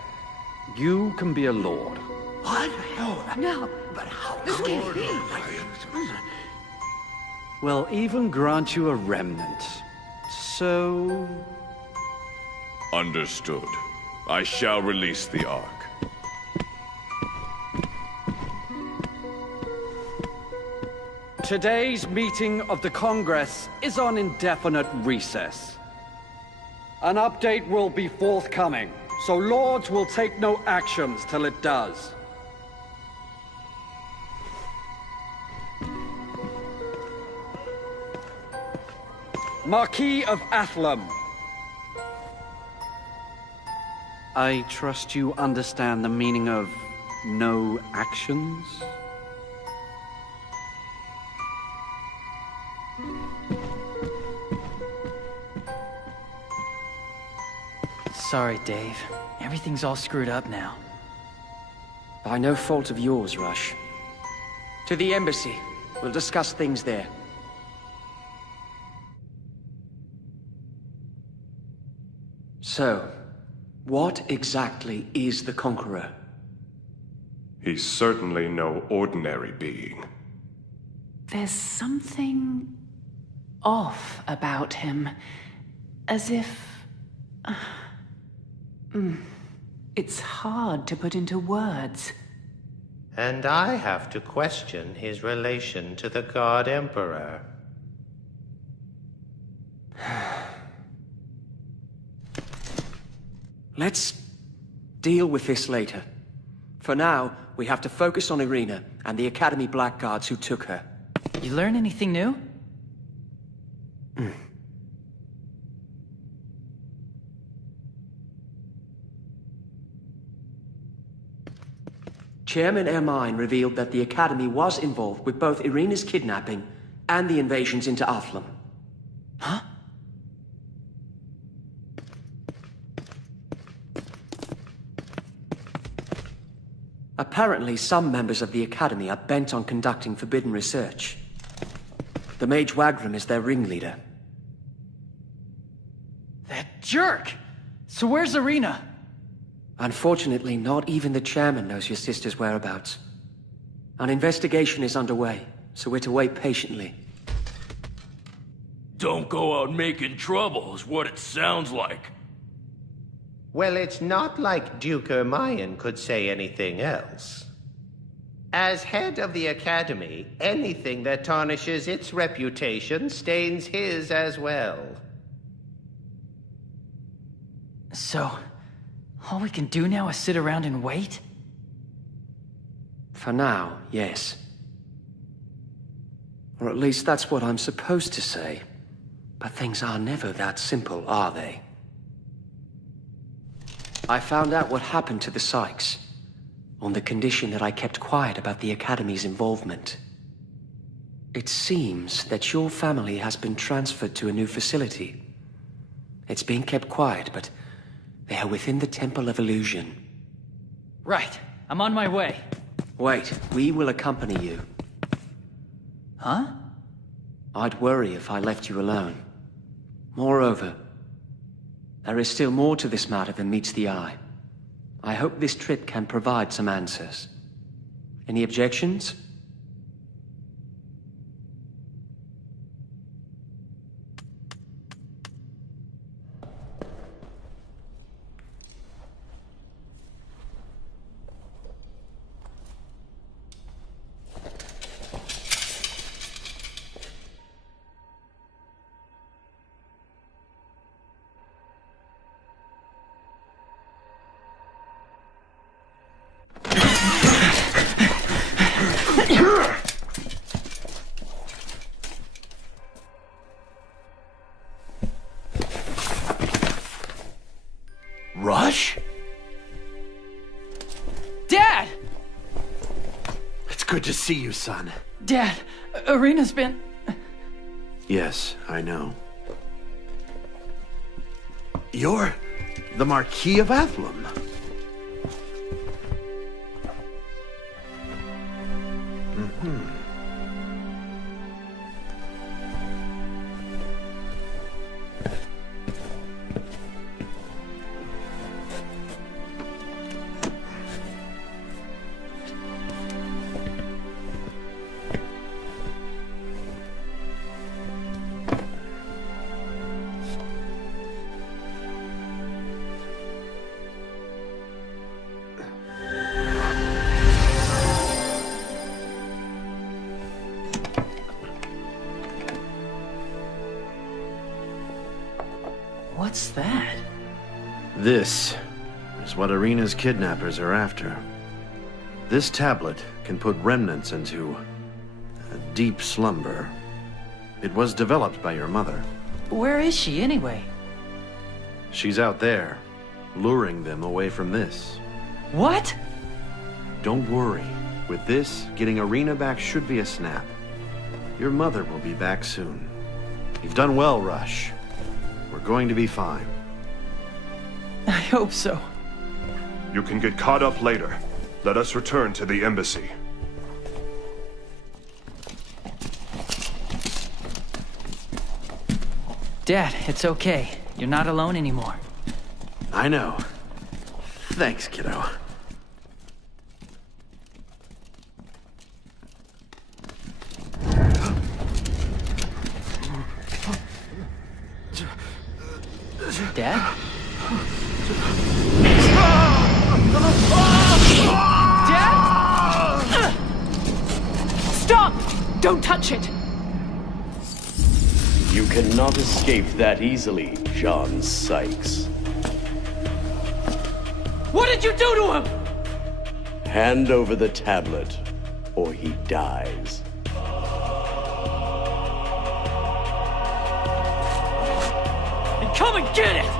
You can be a lord. What? No. But how This can't be. We'll even grant you a remnant. So... Understood. I shall release the Ark. Today's meeting of the Congress is on indefinite recess. An update will be forthcoming, so Lords will take no actions till it does. Marquis of Athlam. I trust you understand the meaning of no actions? Sorry, Dave. Everything's all screwed up now. By no fault of yours, Rush. To the embassy. We'll discuss things there. So, what exactly is the Conqueror? He's certainly no ordinary being. There's something off about him. As if... It's hard to put into words. And I have to question his relation to the God Emperor. Let's deal with this later. For now, we have to focus on Irina and the Academy Blackguards who took her. You learn anything new? Chairman Ermine revealed that the Academy was involved with both Irina's kidnapping and the invasions into Athlum. Huh? Apparently, some members of the Academy are bent on conducting forbidden research. The Mage Wagram is their ringleader. That jerk! So where's Irina? Unfortunately, not even the chairman knows your sister's whereabouts. An investigation is underway, so we're to wait patiently. Don't go out making trouble, is what it sounds like. Well, it's not like Duke Ermine could say anything else. As head of the Academy, anything that tarnishes its reputation stains his as well. So, all we can do now is sit around and wait? For now, yes. Or at least that's what I'm supposed to say. But things are never that simple, are they? I found out what happened to the Sykes, on the condition that I kept quiet about the Academy's involvement. It seems that your family has been transferred to a new facility. It's being kept quiet, but they are within the Temple of Illusion. Right. I'm on my way. Wait, we will accompany you. Huh? I'd worry if I left you alone. Moreover, there is still more to this matter than meets the eye. I hope this trip can provide some answers. Any objections? Rush? Dad! It's good to see you, son. Dad, Irina's been... Yes, I know. You're the Marquis of Athlum. Mm-hmm. What's that? This is what Irina's kidnappers are after. This tablet can put remnants into a deep slumber. It was developed by your mother. Where is she, anyway? She's out there, luring them away from this. What? Don't worry. With this, getting Irina back should be a snap. Your mother will be back soon. You've done well, Rush. We're going to be fine. I hope so. You can get caught up later. Let us return to the embassy. Dad, it's okay. You're not alone anymore. I know. Thanks, kiddo. Dad? Dad? Stop! Don't touch it! You cannot escape that easily, John Sykes. What did you do to him? Hand over the tablet, or he dies. And come and get it!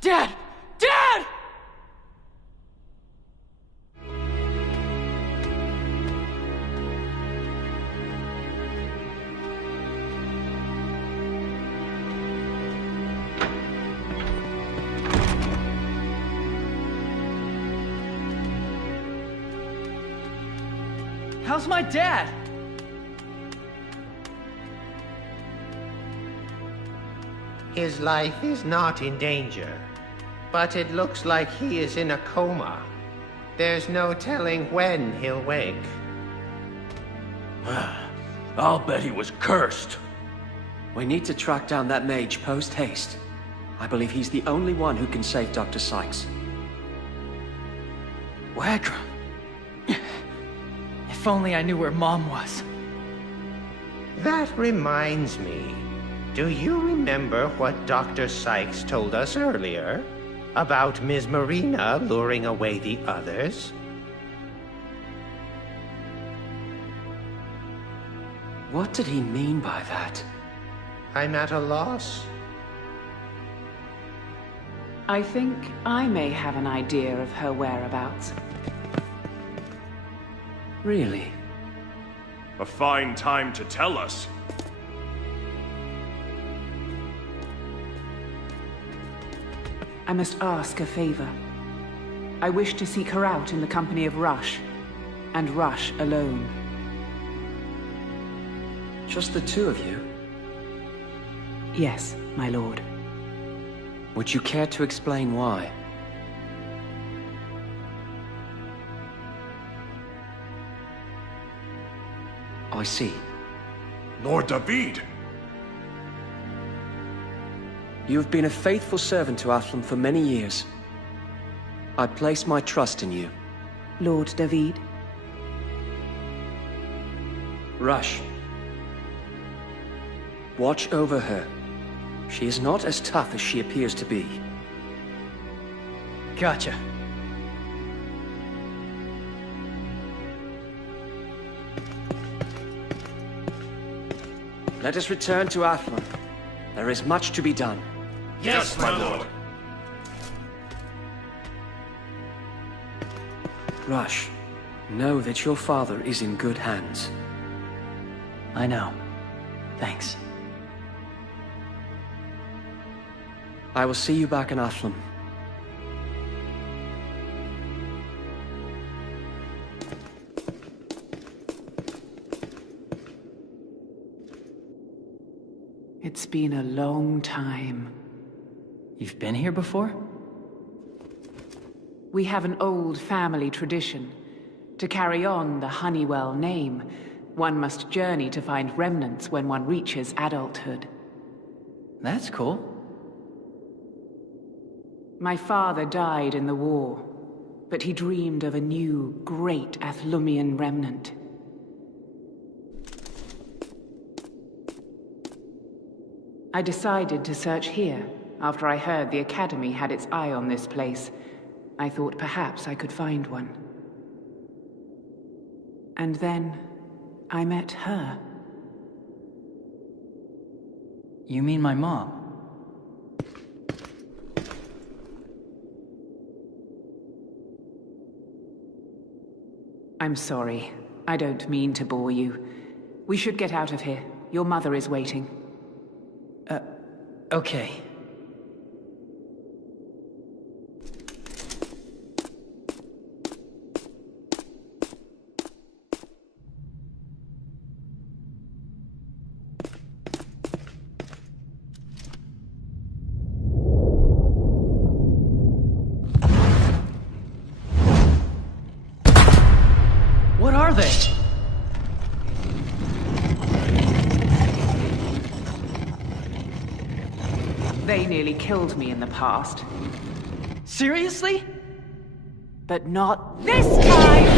Dad! Dad! How's my dad? His life is not in danger, but it looks like he is in a coma. There's no telling when he'll wake. I'll bet he was cursed. We need to track down that mage post-haste. I believe he's the only one who can save Dr. Sykes. Wagram. If only I knew where Mom was. That reminds me. Do you remember what Dr. Sykes told us earlier? About Ms. Marina luring away the others? What did he mean by that? I'm at a loss. I think I may have an idea of her whereabouts. Really? A fine time to tell us. I must ask a favor. I wish to seek her out in the company of Rush, and Rush alone. Just the two of you? Yes, my lord. Would you care to explain why? I see. Lord David! You have been a faithful servant to Athlum for many years. I place my trust in you. Lord David? Rush. Watch over her. She is not as tough as she appears to be. Gotcha. Let us return to Athlum. There is much to be done. Yes, my lord. Rush, know that your father is in good hands. I know. Thanks. I will see you back in Athlum. It's been a long time. You've been here before? We have an old family tradition. To carry on the Honeywell name, one must journey to find remnants when one reaches adulthood. That's cool. My father died in the war, but he dreamed of a new, great Athlumian remnant. I decided to search here after I heard the Academy had its eye on this place. I thought perhaps I could find one. And then I met her. You mean my mom? I'm sorry. I don't mean to bore you. We should get out of here. Your mother is waiting. Okay. they? They nearly killed me in the past. Seriously? But not this time!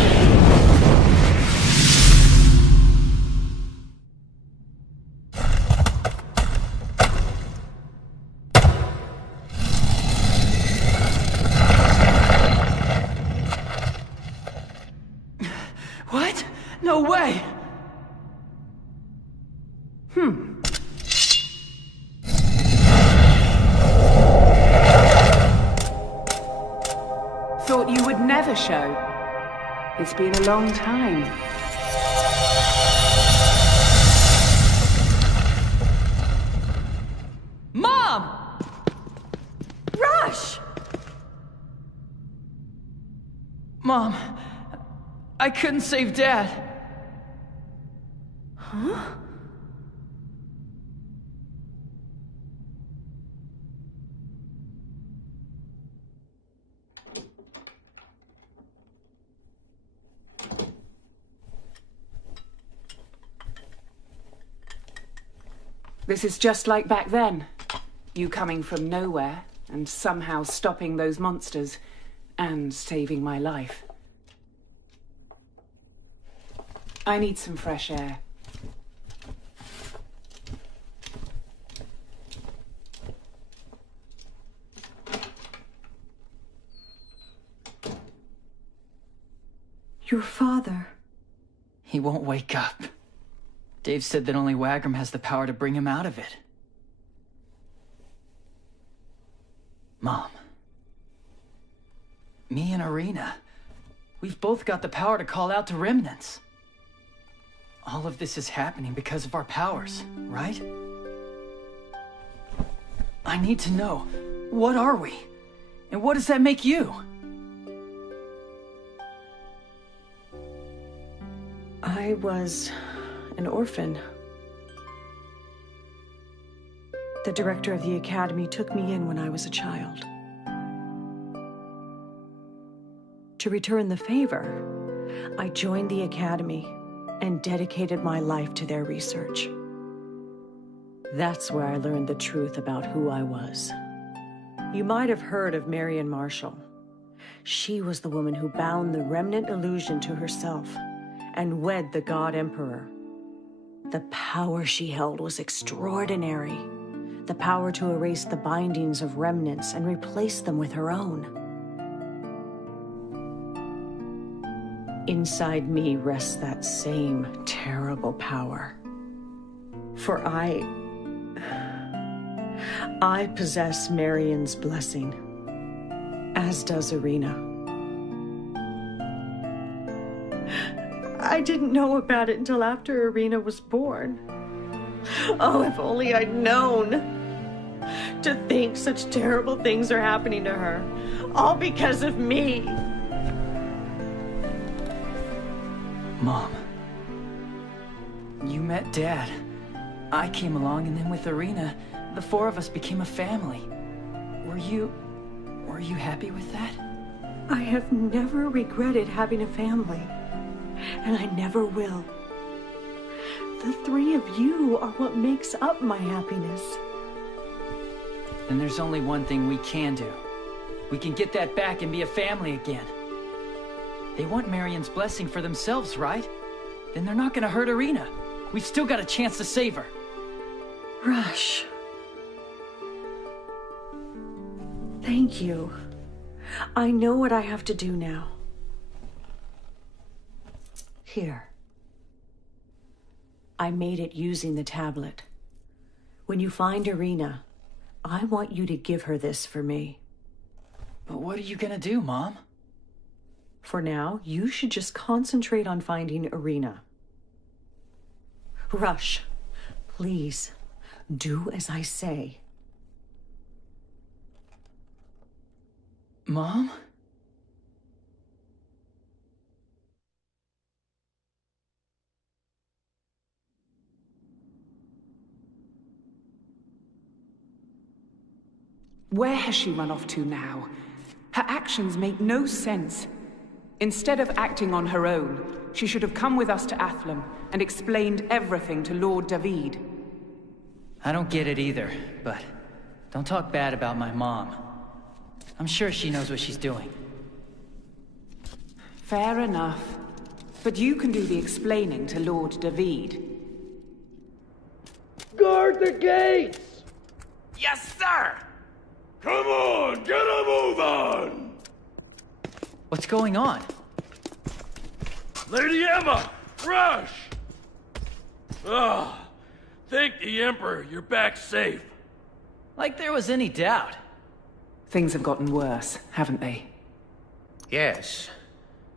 What? No way! Thought you would never show. It's been a long time. Mom! Rush! Mom, I couldn't save Dad. Huh? This is just like back then. You coming from nowhere and somehow stopping those monsters and saving my life. I need some fresh air. Your father. He won't wake up. Dave said that only Wagram has the power to bring him out of it. Mom. Me and Irina. We've both got the power to call out to remnants. All of this is happening because of our powers, right? I need to know, what are we? And what does that make you? I was an orphan. The director of the academy took me in when I was a child. To return the favor, I joined the academy and dedicated my life to their research. That's where I learned the truth about who I was. You might have heard of Marion Marshall. She was the woman who bound the Remnant illusion to herself and wed the God Emperor. The power she held was extraordinary. The power to erase the bindings of remnants and replace them with her own. Inside me rests that same terrible power. For I possess Marion's blessing, as does Irina. I didn't know about it until after Irina was born. Oh, if only I'd known. To think such terrible things are happening to her, all because of me. Mom. You met Dad. I came along, and then with Irina, the four of us became a family. Were you happy with that? I have never regretted having a family, and I never will. The three of you are what makes up my happiness. Then there's only one thing we can do. We can get that back and be a family again. They want Marion's blessing for themselves, right? Then they're not gonna hurt Irina. We've still got a chance to save her. Rush. Thank you. I know what I have to do now. Here. I made it using the tablet. When you find Irina, I want you to give her this for me. But what are you gonna do, Mom? For now, you should just concentrate on finding Irina. Rush, please, do as I say. Mom? Where has she run off to now? Her actions make no sense. Instead of acting on her own, she should have come with us to Athlum and explained everything to Lord David. I don't get it either, but don't talk bad about my mom. I'm sure she knows what she's doing. Fair enough. But you can do the explaining to Lord David. Guard the gates! Yes, sir! Come on, get a move on! What's going on? Lady Emma! Rush! Ah, thank the Emperor you're back safe. Like there was any doubt. Things have gotten worse, haven't they? Yes.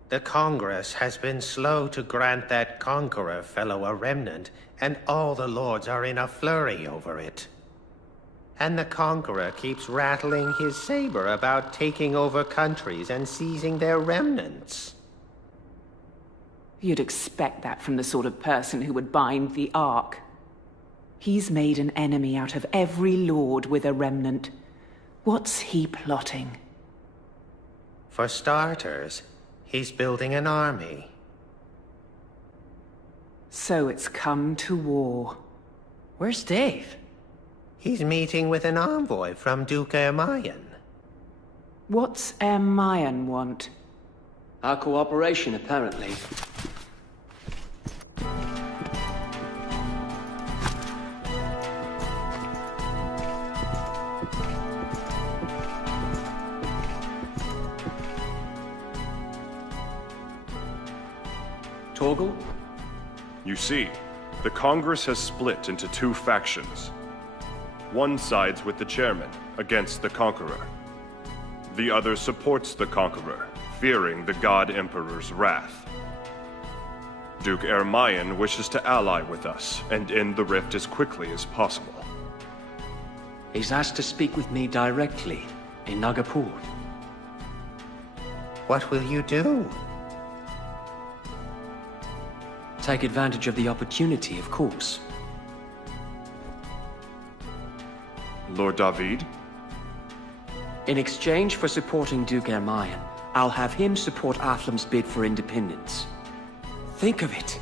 The Congress has been slow to grant that Conqueror fellow a remnant, and all the lords are in a flurry over it. And the Conqueror keeps rattling his saber about taking over countries and seizing their remnants. You'd expect that from the sort of person who would bind the Ark. He's made an enemy out of every lord with a remnant. What's he plotting? For starters, he's building an army. So it's come to war. Where's Dave? He's meeting with an envoy from Duke Ermayan. What's Ermayan want? Our cooperation, apparently. Torgal? You see, the Congress has split into two factions. One sides with the chairman, against the Conqueror. The other supports the Conqueror, fearing the God Emperor's wrath. Duke Ermayan wishes to ally with us, and end the rift as quickly as possible. He's asked to speak with me directly, in Nagapur. What will you do? Take advantage of the opportunity, of course. Lord David? In exchange for supporting Duke Ermayan, I'll have him support Athlum's bid for independence. Think of it.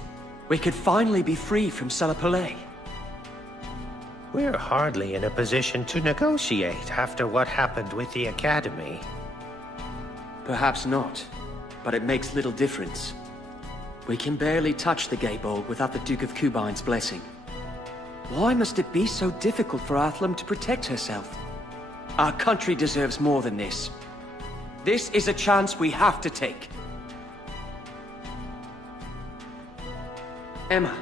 We could finally be free from Salapalais. We're hardly in a position to negotiate after what happened with the Academy. Perhaps not, but it makes little difference. We can barely touch the Gaybold without the Duke of Cubine's blessing. Why must it be so difficult for Athlum to protect herself? Our country deserves more than this. This is a chance we have to take. Emma.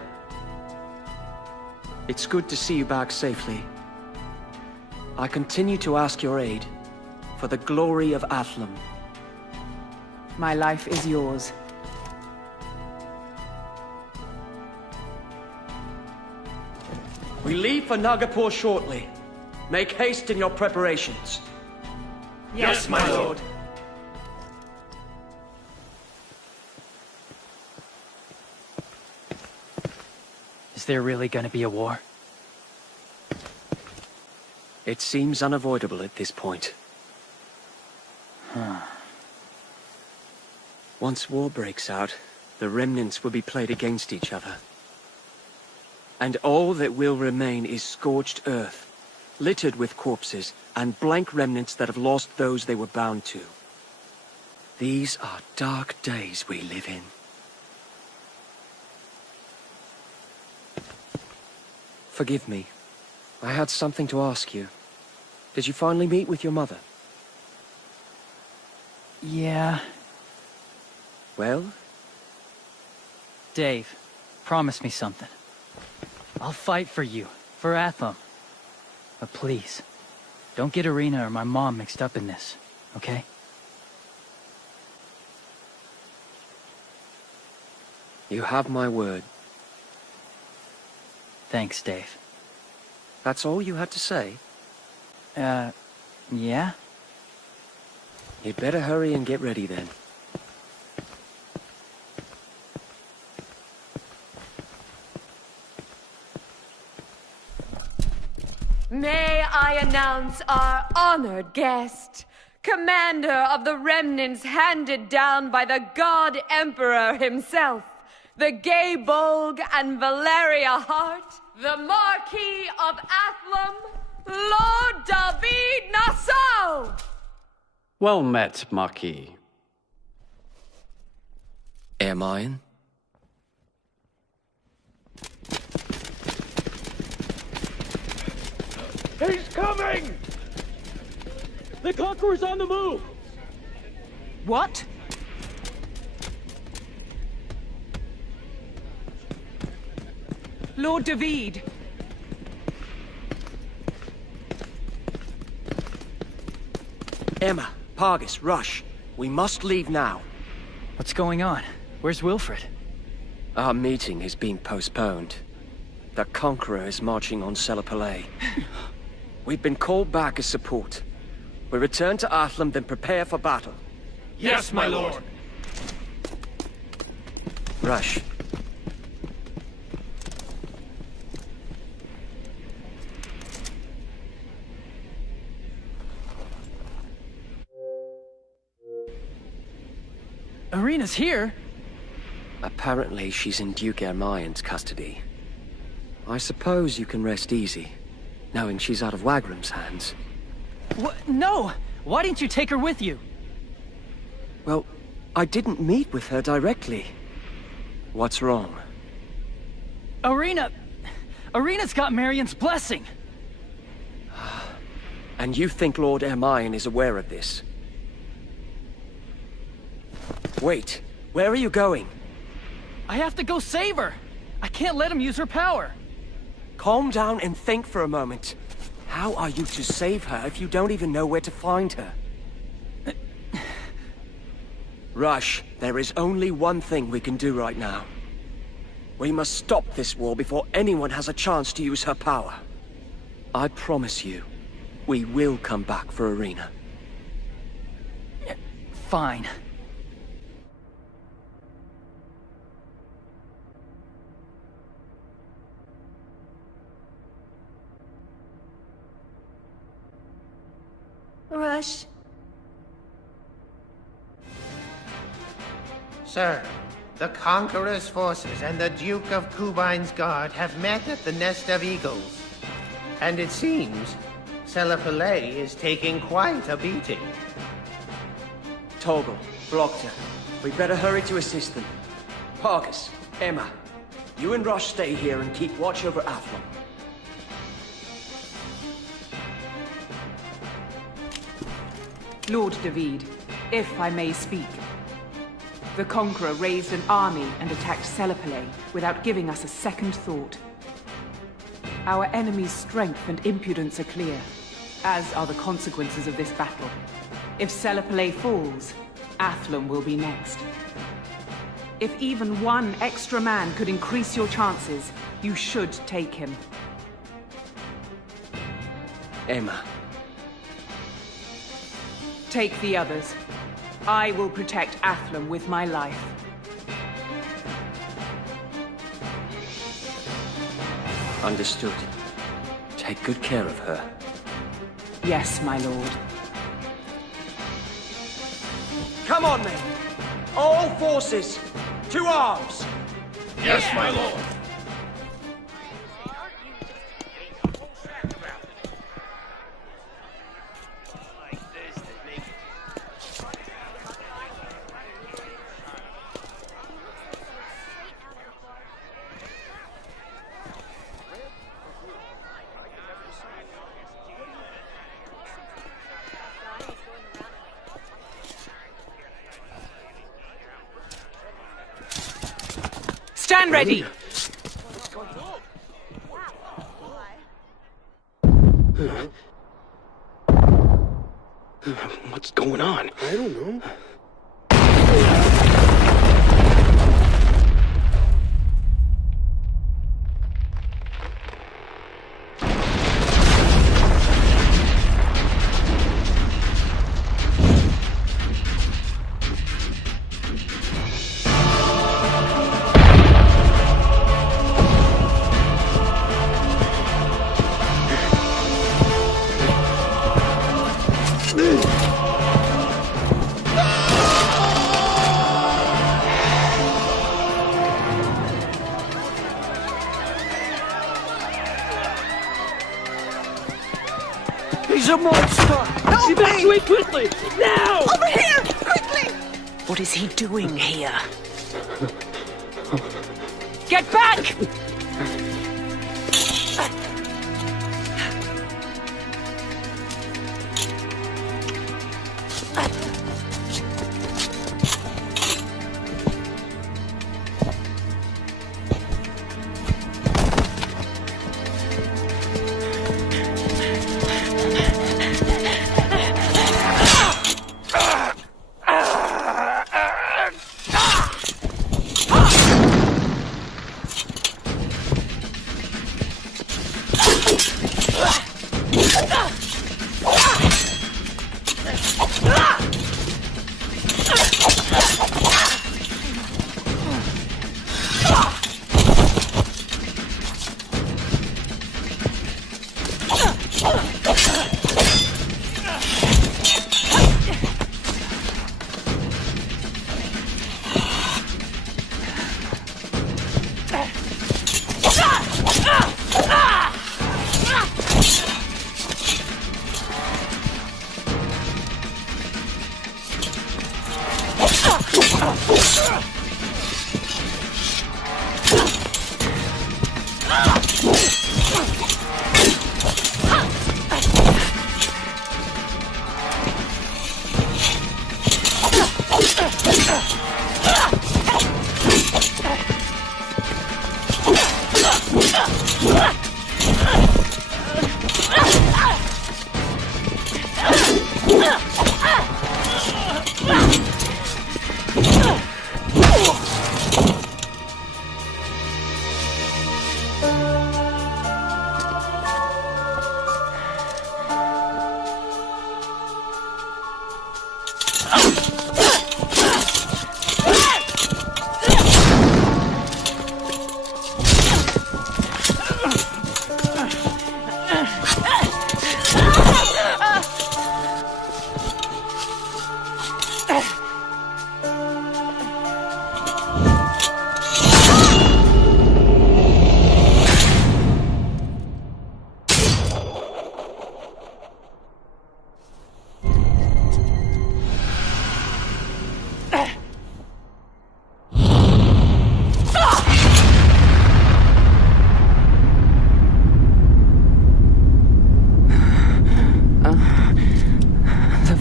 It's good to see you back safely. I continue to ask your aid, for the glory of Athlum. My life is yours. We leave for Nagapur shortly. Make haste in your preparations. Yes, my lord. Is there really gonna be a war? It seems unavoidable at this point. Once war breaks out, the remnants will be played against each other. And all that will remain is scorched earth, littered with corpses and blank remnants that have lost those they were bound to. These are dark days we live in. Forgive me. I had something to ask you. Did you finally meet with your mother? Yeah. Well? Dave, promise me something. I'll fight for you, for Athlum. But please, don't get Irina or my mom mixed up in this, okay? You have my word. Thanks, Dave. That's all you had to say? Yeah? You'd better hurry and get ready then. May I announce our honored guest, commander of the remnants handed down by the God Emperor himself, the Gay Bolg and Valeria Hart, the Marquis of Athlum, Lord David Nassau! Well met, Marquis. Ermine? He's coming! The Conqueror's on the move! What? Lord David. Emma, Pargus, Rush. We must leave now. What's going on? Where's Wilfred? Our meeting is being postponed. The Conqueror is marching on Selapalais. We've been called back as support. We return to Athlum, then prepare for battle. Yes, my lord. Rush. Irina's here? Apparently she's in Duke Ermine's custody. I suppose you can rest easy, knowing she's out of Wagram's hands. What? No! Why didn't you take her with you? Well, I didn't meet with her directly. What's wrong? Irina's got Marion's blessing! And you think Lord Ermine is aware of this? Wait, where are you going? I have to go save her! I can't let him use her power! Calm down and think for a moment. How are you to save her if you don't even know where to find her? Rush, there is only one thing we can do right now. We must stop this war before anyone has a chance to use her power. I promise you, we will come back for Irina. Fine. Rush. Sir, the Conqueror's forces and the Duke of Kubine's guard have met at the Nest of Eagles. And it seems Selapalais is taking quite a beating. Toggle, blocked her. We better hurry to assist them. Pargus, Emma, you and Rush stay here and keep watch over Athlum. Lord David, if I may speak. The Conqueror raised an army and attacked Selapalais without giving us a second thought. Our enemy's strength and impudence are clear, as are the consequences of this battle. If Selapalais falls, Athlum will be next. If even one extra man could increase your chances, you should take him. Emma. Take the others. I will protect Athlum with my life. Understood. Take good care of her. Yes, my lord. Come on, men! All forces! To arms! Yes, my lord! Stand ready! What's going on? I don't know. He's a monster! Evacuate quickly! Now! Over here! Quickly! What is he doing here? Get back!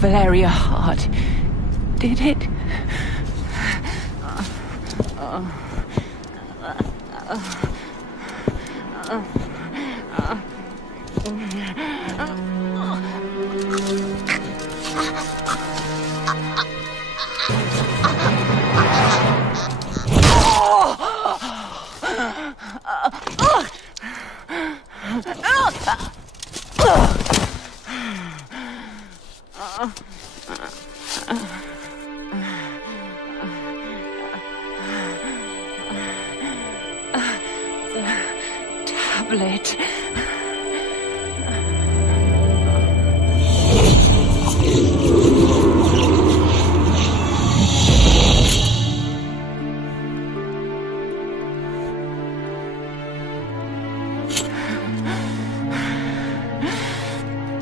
Valeria heart. Did it? Tablet.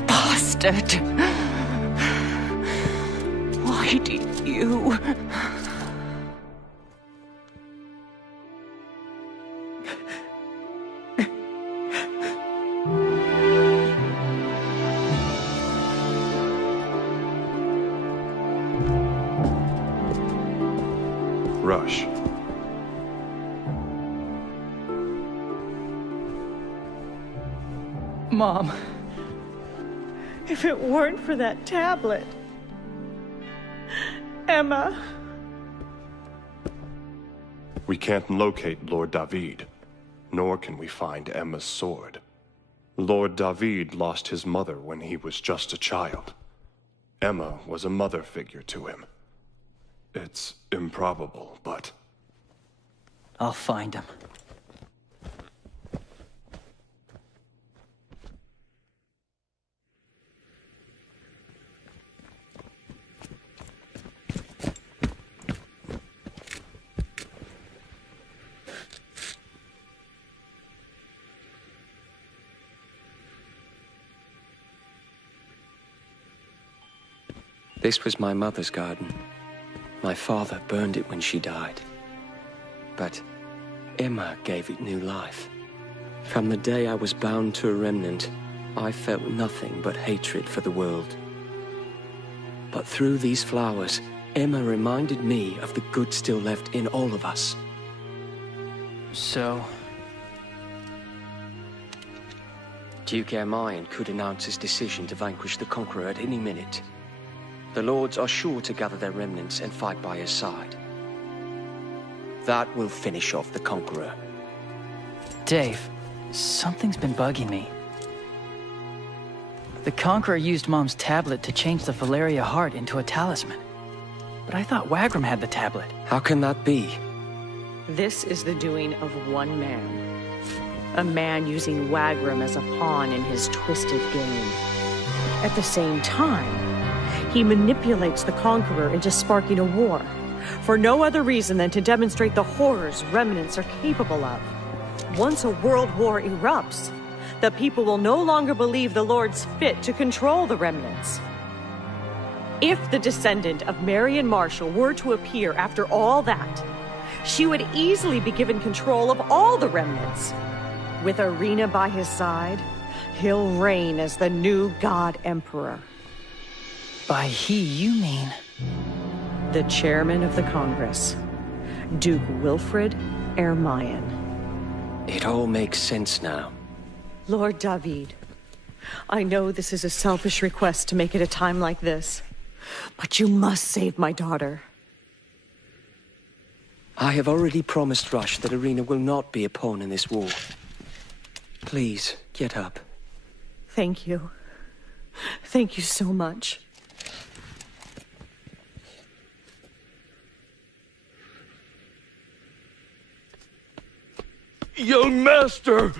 Bastard. Why did you... Rush. Mom, if it weren't for that tablet, Emma... We can't locate Lord David, nor can we find Emma's sword. Lord David lost his mother when he was just a child. Emma was a mother figure to him. It's improbable, but... I'll find him. This was my mother's garden. My father burned it when she died. But Emma gave it new life. From the day I was bound to a remnant, I felt nothing but hatred for the world. But through these flowers, Emma reminded me of the good still left in all of us. So... Duke Ermayan could announce his decision to vanquish the Conqueror at any minute. The Lords are sure to gather their remnants and fight by his side. That will finish off the Conqueror. Dave, something's been bugging me. The Conqueror used Mom's tablet to change the Valeria heart into a talisman. But I thought Wagram had the tablet. How can that be? This is the doing of one man. A man using Wagram as a pawn in his twisted game. At the same time, he manipulates the Conqueror into sparking a war, for no other reason than to demonstrate the horrors remnants are capable of. Once a world war erupts, the people will no longer believe the Lord's fit to control the remnants. If the descendant of Marion Marshall were to appear after all that, she would easily be given control of all the remnants. With Irina by his side, he'll reign as the new God Emperor. By he, you mean? The chairman of the Congress, Duke Wilfred Ermayan. It all makes sense now. Lord David, I know this is a selfish request to make it a time like this, but you must save my daughter. I have already promised Rush that Irina will not be a pawn in this war. Please, get up. Thank you. Thank you so much. Young master!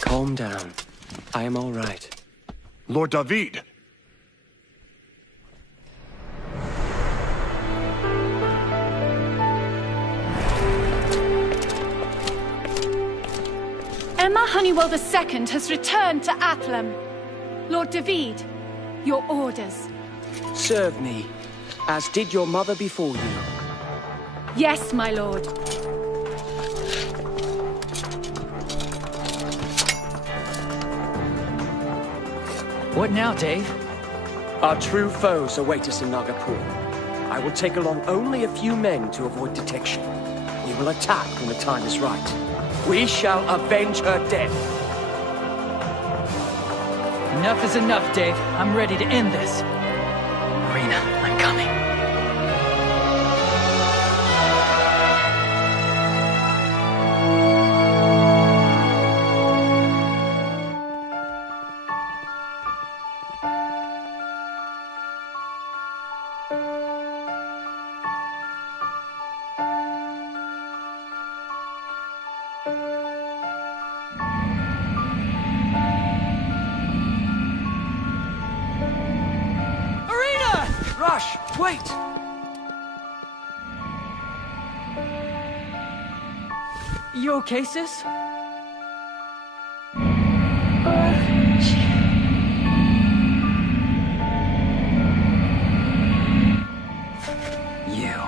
Calm down. I am all right. Lord David! Emma Honeywell II has returned to Athlum. Lord David, your orders. Serve me, as did your mother before you. Yes, my lord. What now, Dave? Our true foes await us in Nagapur. I will take along only a few men to avoid detection. We will attack when the time is right. We shall avenge her death. Enough is enough, Dave. I'm ready to end this. Irina, I'm coming. Rush, wait! You okay, sis? You.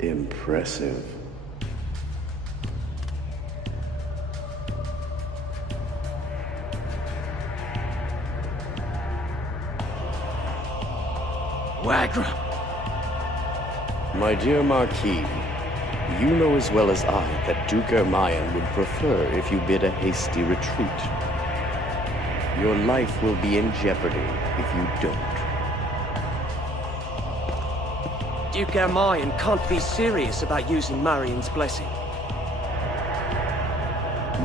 Impressive. Wagram! My dear Marquis, you know as well as I that Duke Ermayan would prefer if you bid a hasty retreat. Your life will be in jeopardy if you don't. Duke Ermayan can't be serious about using Marion's blessing.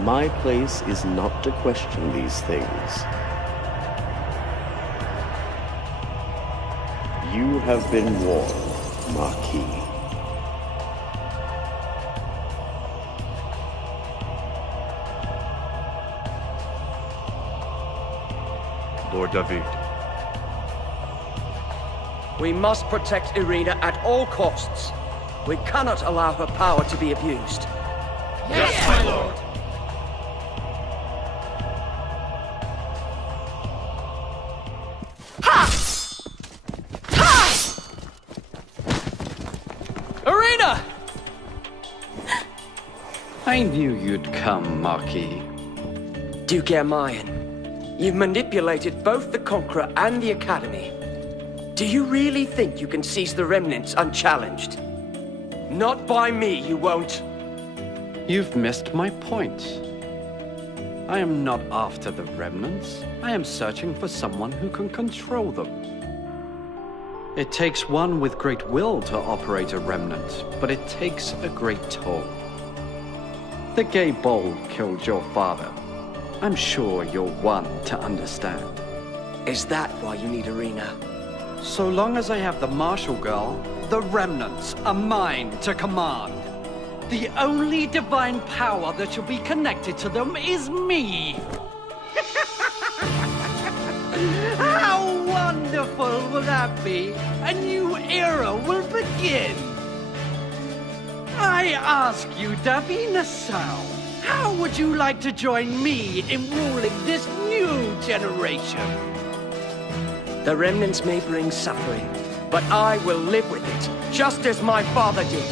My place is not to question these things. You have been warned, Marquis. Lord David. We must protect Irina at all costs. We cannot allow her power to be abused. Yes, my lord! Irina! I knew you'd come, Marquis. Duke Ermayan, you've manipulated both the Conqueror and the Academy. Do you really think you can seize the Remnants unchallenged? Not by me, you won't. You've missed my point. I am not after the Remnants. I am searching for someone who can control them. It takes one with great will to operate a Remnant, but it takes a great toll. The gay bull killed your father. I'm sure you're one to understand. Is that why you need Irina? So long as I have the Martial Girl, the Remnants are mine to command. The only divine power that shall be connected to them is me. How wonderful will that be? A new era will begin. I ask you, David Nassau, how would you like to join me in ruling this new generation? The Remnants may bring suffering, but I will live with it, just as my father did.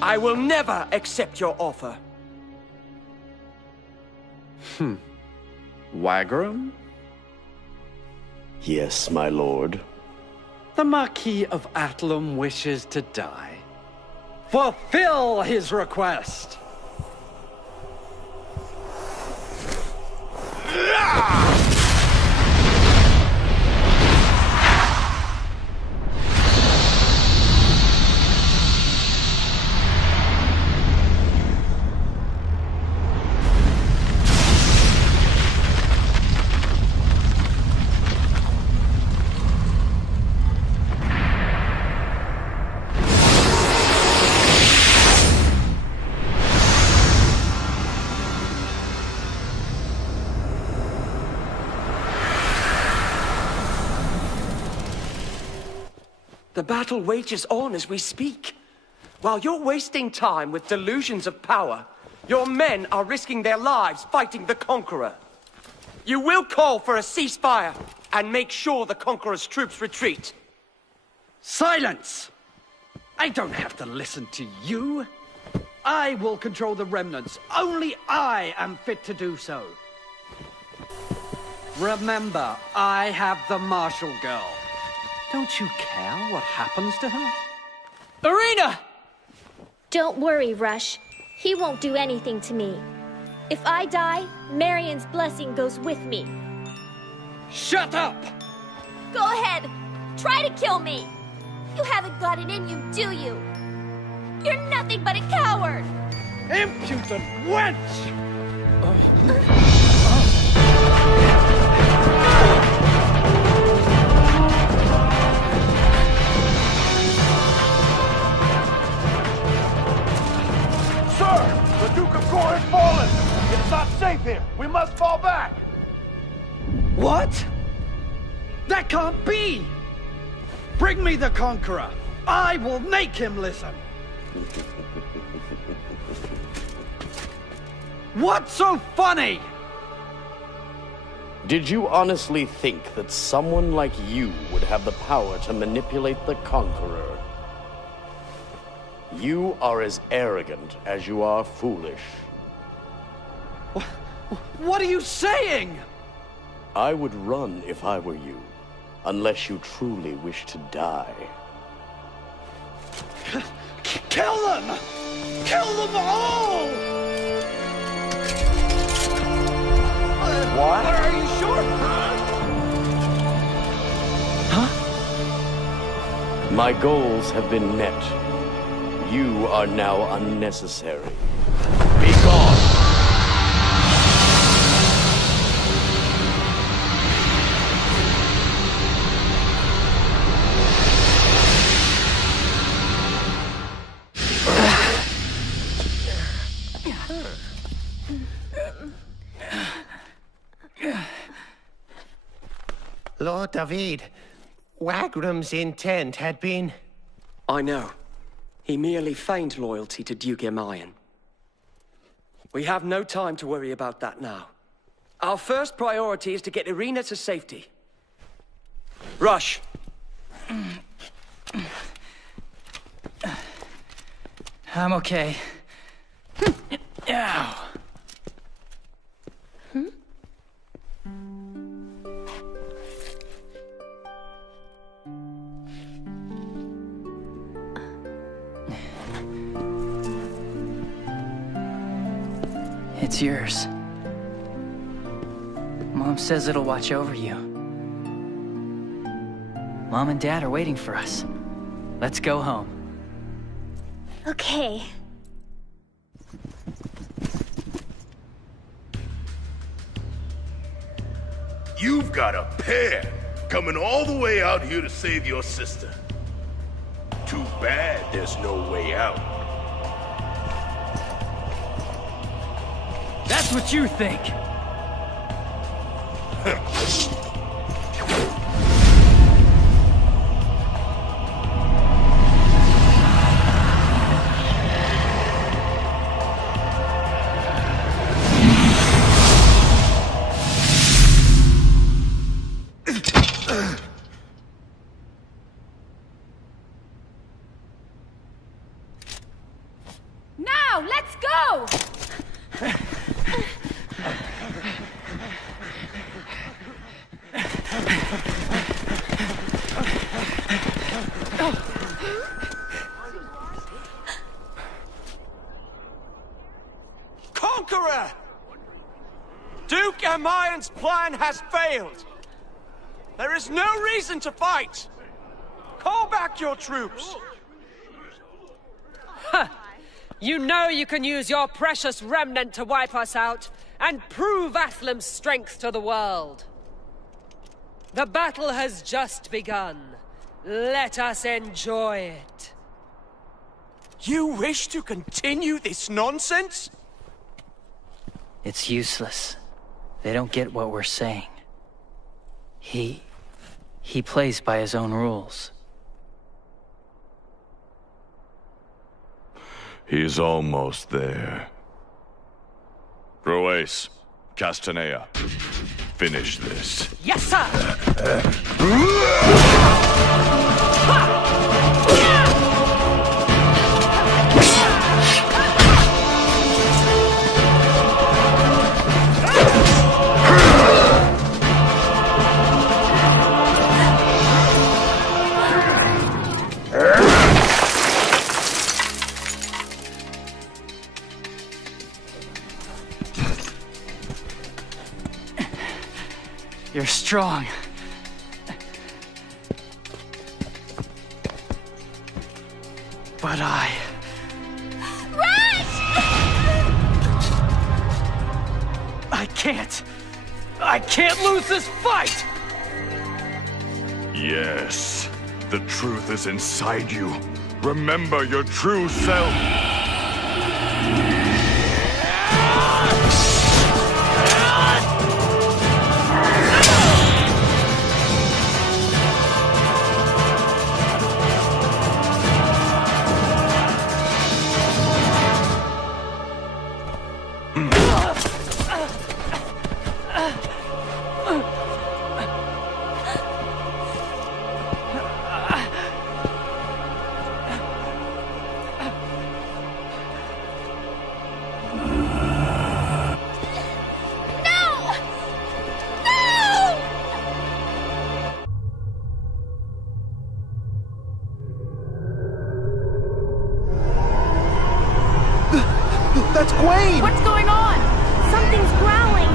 I will never accept your offer. Wagram? Yes, my lord. The Marquis of Athlum wishes to die. Fulfill his request! The battle wages on as we speak. While you're wasting time with delusions of power, your men are risking their lives fighting the Conqueror. You will call for a ceasefire and make sure the Conqueror's troops retreat. Silence! I don't have to listen to you. I will control the Remnants. Only I am fit to do so. Remember, I have the Martial Girl. Don't you care what happens to her? Irina! Don't worry, Rush. He won't do anything to me. If I die, Marion's blessing goes with me. Shut up! Go ahead. Try to kill me. You haven't got it in you, do you? You're nothing but a coward! Impudent wench! The Duke of Gore has fallen! It's not safe here! We must fall back! What? That can't be! Bring me the Conqueror! I will make him listen! What's so funny? Did you honestly think that someone like you would have the power to manipulate the Conqueror? You are as arrogant as you are foolish. What are you saying? I would run if I were you, unless you truly wish to die. Kill them! Kill them all! What? Are you sure? My goals have been met. You are now unnecessary. Be gone! Lord David, Wagram's intent had been... I know. He merely feigned loyalty to Duke Emayan. We have no time to worry about that now. Our first priority is to get Irina to safety. Rush! I'm okay. Ow. It's yours. Mom says it'll watch over you. Mom and Dad are waiting for us. Let's go home. Okay. You've got a pair coming all the way out here to save your sister. Too bad there's no way out. That's what you think. Now, let's go! Conqueror! Duke Emayan's plan has failed. There is no reason to fight. Call back your troops. You know you can use your precious remnant to wipe us out and prove Athlam's strength to the world. The battle has just begun. Let us enjoy it. You wish to continue this nonsense? It's useless. They don't get what we're saying. He plays by his own rules. He's almost there. Ruiz, Castanea, finish this. Yes, sir! You're strong. But I can't lose this fight! Yes, the truth is inside you. Remember your true self. That's Gwaine! What's going on? Something's growling.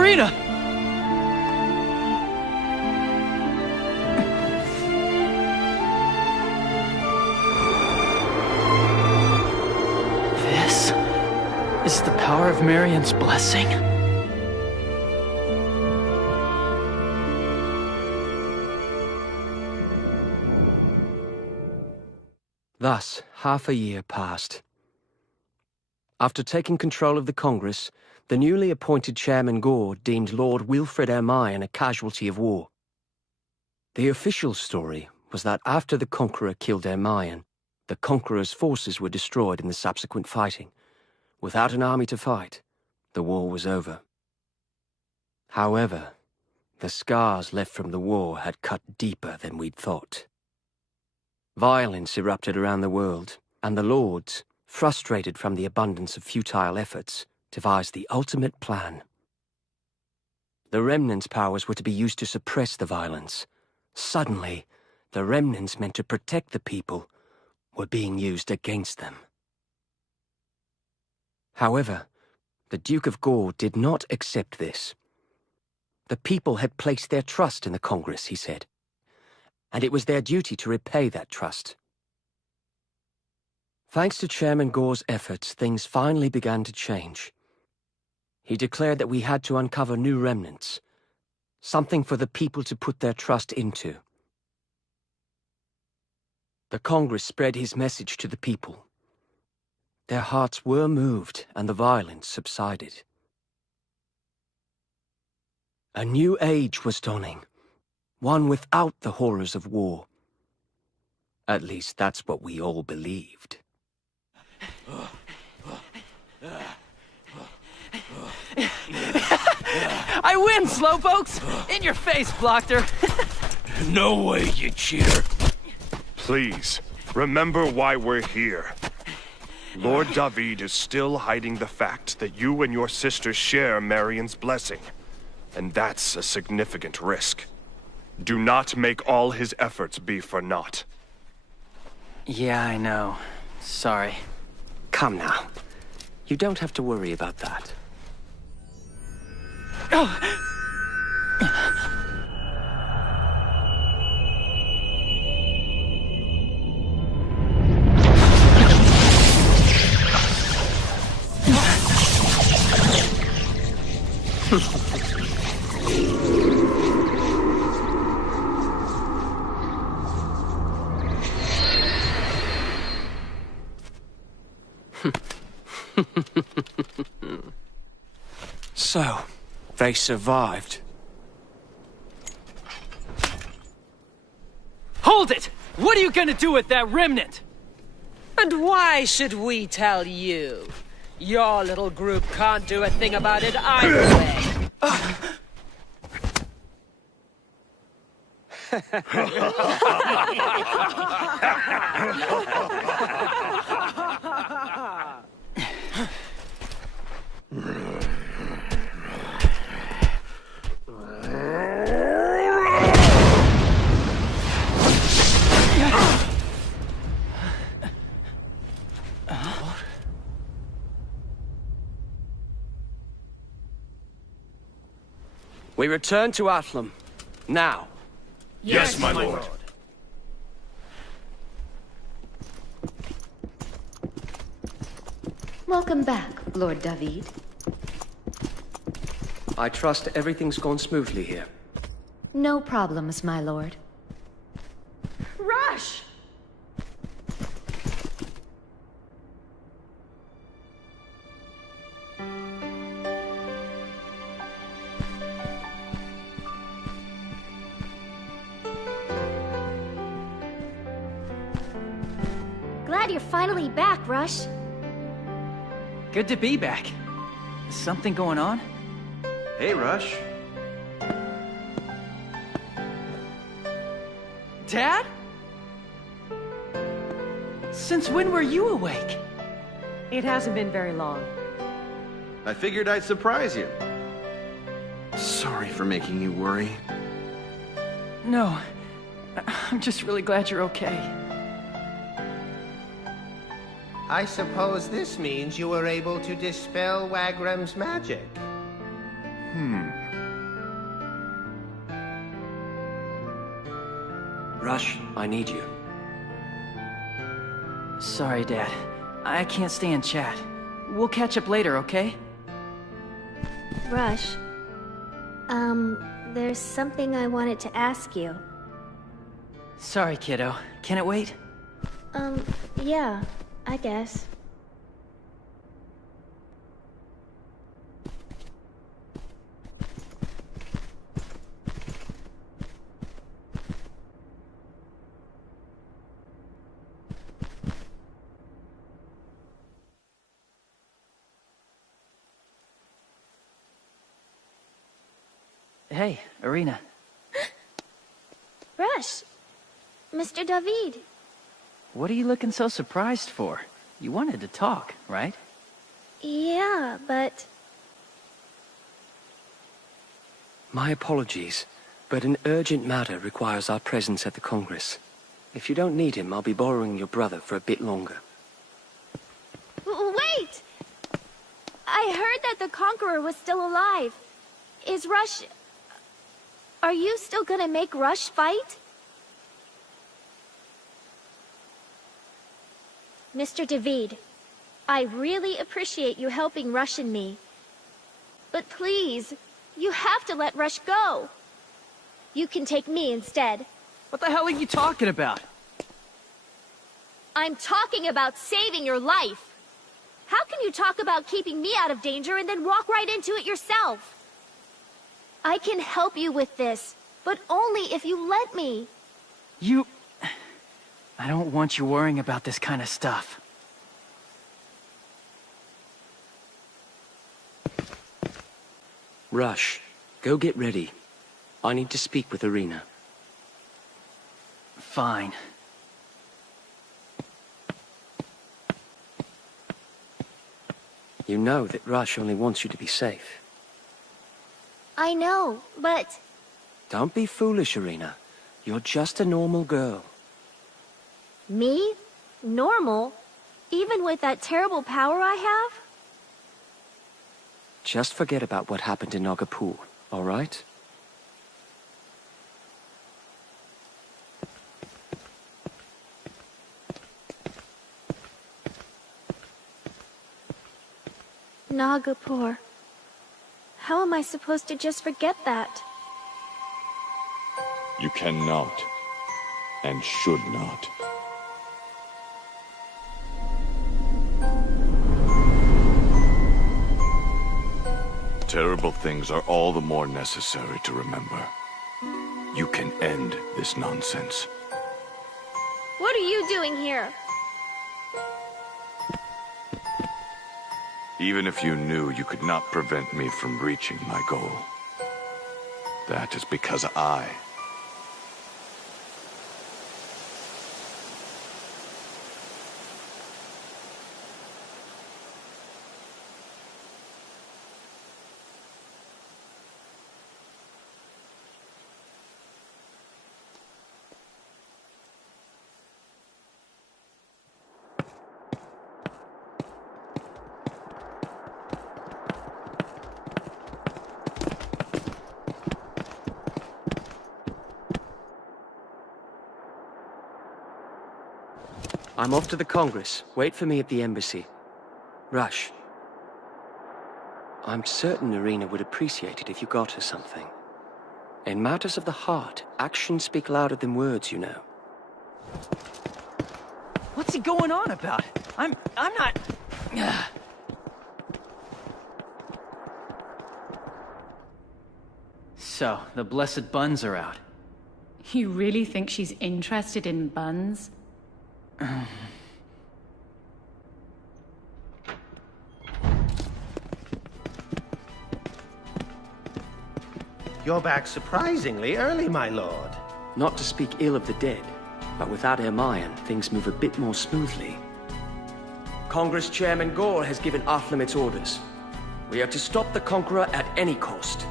Irina! This is the power of Marion's blessing? Thus, half a year passed. After taking control of the Congress, the newly appointed Chairman Gore deemed Lord Wilfred Ermine a casualty of war. The official story was that after the Conqueror killed Ermine, the Conqueror's forces were destroyed in the subsequent fighting. Without an army to fight, the war was over. However, the scars left from the war had cut deeper than we'd thought. Violence erupted around the world, and the Lords, frustrated from the abundance of futile efforts, devised the ultimate plan. The Remnant's powers were to be used to suppress the violence. Suddenly, the Remnants meant to protect the people were being used against them. However, the Duke of Gore did not accept this. The people had placed their trust in the Congress, he said, and it was their duty to repay that trust. Thanks to Chairman Gore's efforts, things finally began to change. He declared that we had to uncover new remnants, something for the people to put their trust into. The Congress spread his message to the people. Their hearts were moved, and the violence subsided. A new age was dawning, one without the horrors of war. At least that's what we all believed. I win, Slowpokes! In your face, Blockter! No way, you cheater! Please, remember why we're here. Lord David is still hiding the fact that you and your sister share Marion's blessing. And that's a significant risk. Do not make all his efforts be for naught. Yeah, I know. Sorry. Come now. You don't have to worry about that. So, they survived. Hold it! What are you gonna do with that remnant? And why should we tell you? Your little group can't do a thing about it either way. We return to Athlum. Now. Yes, my lord. Welcome back, Lord David. I trust everything's gone smoothly here. No problems, my lord. Rush! Glad you're finally back, Rush. Good to be back. Is something going on? Hey, Rush. Dad? Since when were you awake? It hasn't been very long. I figured I'd surprise you. Sorry for making you worry. No. I'm just really glad you're okay. I suppose this means you were able to dispel Wagram's magic. Rush, I need you. Sorry, Dad. I can't stay and chat. We'll catch up later, okay? Rush, there's something I wanted to ask you. Sorry, kiddo. Can it wait? Yeah, I guess. Hey, Irina. Rush! Mr. David! What are you looking so surprised for? You wanted to talk, right? Yeah, but... My apologies, but an urgent matter requires our presence at the Congress. If you don't need him, I'll be borrowing your brother for a bit longer. Wait! I heard that the Conqueror was still alive. Is Rush... Are you still gonna make Rush fight? Mr. David, I really appreciate you helping Rush and me. But please, you have to let Rush go. You can take me instead. What the hell are you talking about? I'm talking about saving your life. How can you talk about keeping me out of danger and then walk right into it yourself? I can help you with this, but only if you let me. I don't want you worrying about this kind of stuff. Rush, go get ready. I need to speak with Irina. Fine. You know that Rush only wants you to be safe. I know, but... Don't be foolish, Irina. You're just a normal girl. Me? Normal? Even with that terrible power I have? Just forget about what happened in Nagapur, all right? Nagapur. How am I supposed to just forget that? You cannot, and should not. Terrible things are all the more necessary to remember. You can end this nonsense. What are you doing here? Even if you knew you could not prevent me from reaching my goal. That is because I... I'm off to the Congress. Wait for me at the embassy. Rush. I'm certain Irina would appreciate it if you got her something. In matters of the heart, actions speak louder than words, you know. What's he going on about? I'm not... So, the blessed buns are out. You really think she's interested in buns? You're back surprisingly early, my lord. Not to speak ill of the dead, but without Hermione, things move a bit more smoothly. Congress Chairman Gore has given Athlam its orders. We are to stop the Conqueror at any cost.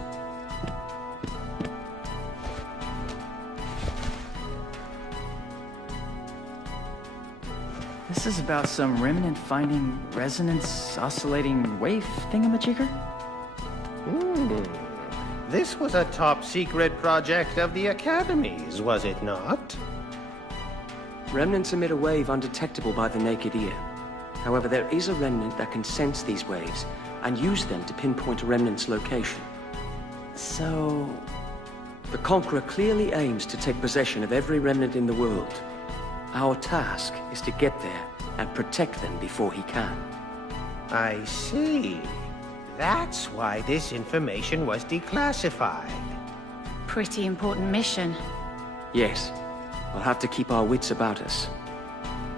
This is about some Remnant finding resonance oscillating wave thingamajigger? This was a top-secret project of the Academy's, was it not? Remnants emit a wave undetectable by the naked ear. However, there is a remnant that can sense these waves and use them to pinpoint a remnant's location. So... The Conqueror clearly aims to take possession of every remnant in the world. Our task is to get there and protect them before he can. I see. That's why this information was declassified. Pretty important mission. Yes. We'll have to keep our wits about us.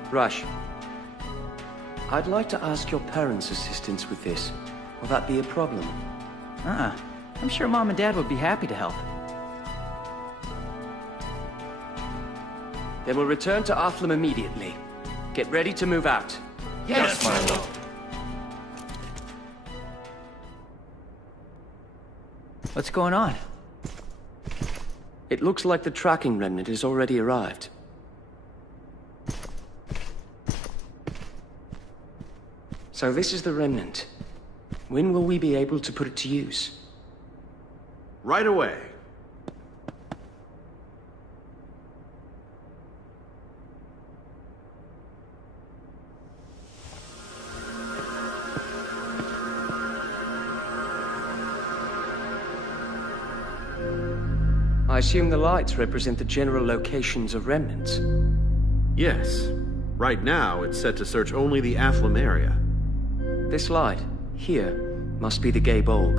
Rush, I'd like to ask your parents' assistance with this. Will that be a problem? I'm sure Mom and Dad would be happy to help. Then we'll return to Athlum immediately. Get ready to move out. Yes, my lord. What's going on? It looks like the tracking remnant has already arrived. So this is the remnant. When will we be able to put it to use? Right away. I assume the lights represent the general locations of remnants. Yes. Right now, it's set to search only the Athlum area. This light, here, must be the Gay Bulb.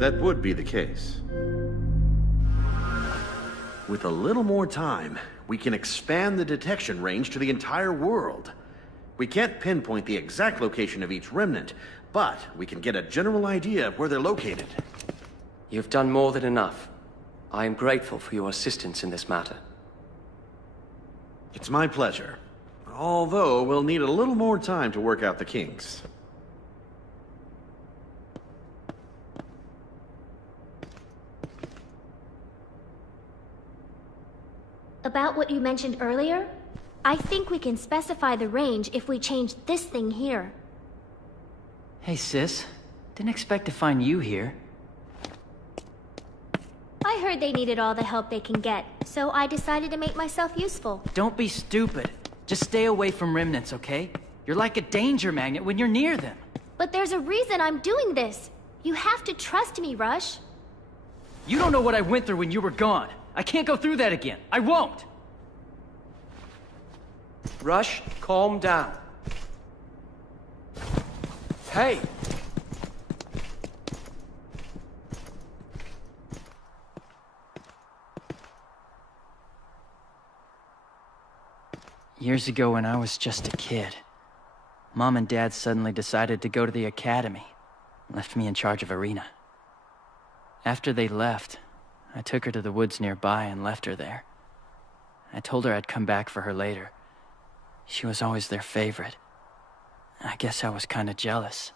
That would be the case. With a little more time, we can expand the detection range to the entire world. We can't pinpoint the exact location of each remnant, but we can get a general idea of where they're located. You've done more than enough. I am grateful for your assistance in this matter. It's my pleasure. Although, we'll need a little more time to work out the kinks. About what you mentioned earlier, I think we can specify the range if we change this thing here. Hey, sis. Didn't expect to find you here. I heard they needed all the help they can get, so I decided to make myself useful. Don't be stupid. Just stay away from remnants, okay? You're like a danger magnet when you're near them. But there's a reason I'm doing this. You have to trust me, Rush. You don't know what I went through when you were gone. I can't go through that again. I won't! Rush, calm down. Hey! Years ago when I was just a kid, Mom and Dad suddenly decided to go to the academy, and left me in charge of Irina. After they left, I took her to the woods nearby and left her there. I told her I'd come back for her later. She was always their favorite. I guess I was kinda jealous.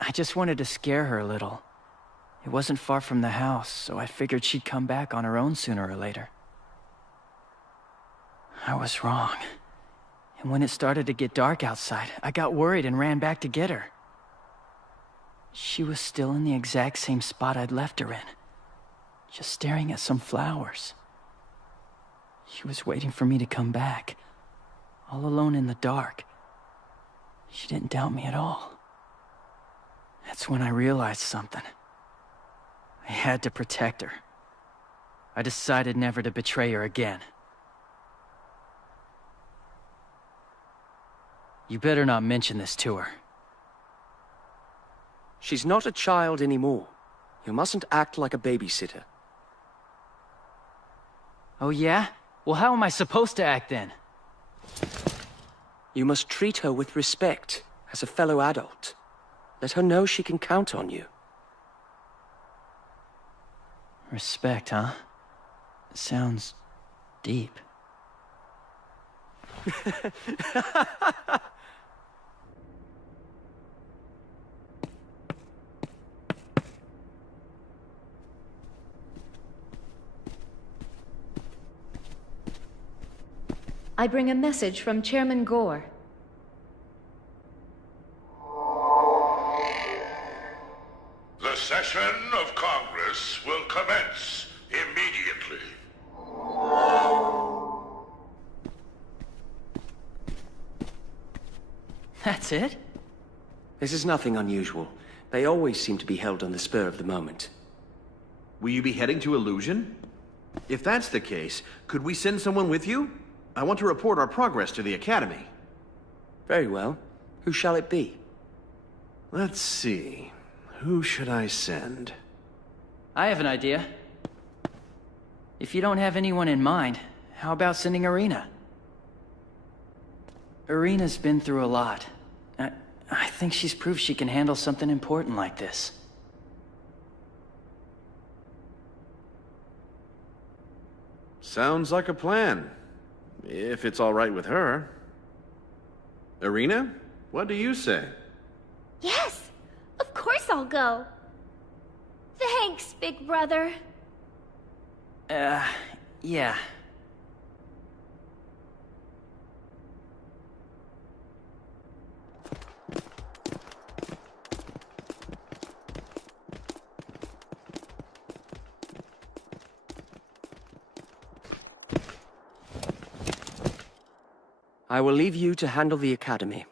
I just wanted to scare her a little. It wasn't far from the house, so I figured she'd come back on her own sooner or later. I was wrong. And when it started to get dark outside, I got worried and ran back to get her. She was still in the exact same spot I'd left her in, just staring at some flowers. She was waiting for me to come back, all alone in the dark. She didn't doubt me at all. That's when I realized something. I had to protect her. I decided never to betray her again. You better not mention this to her. She's not a child anymore. You mustn't act like a babysitter. Oh yeah? Well, how am I supposed to act then? You must treat her with respect, as a fellow adult. Let her know she can count on you. Respect, huh? Sounds deep. I bring a message from Chairman Gore. commence immediately. That's it? This is nothing unusual. They always seem to be held on the spur of the moment. Will you be heading to Illusion? If that's the case, could we send someone with you? I want to report our progress to the Academy. Very well. Who shall it be? Let's see. Who should I send? I have an idea. If you don't have anyone in mind, how about sending Irina? Irina's been through a lot. I think she's proved she can handle something important like this. Sounds like a plan. If it's all right with her. Irina, what do you say? Yes! Of course I'll go. Thanks, big brother. Yeah. I will leave you to handle the Academy.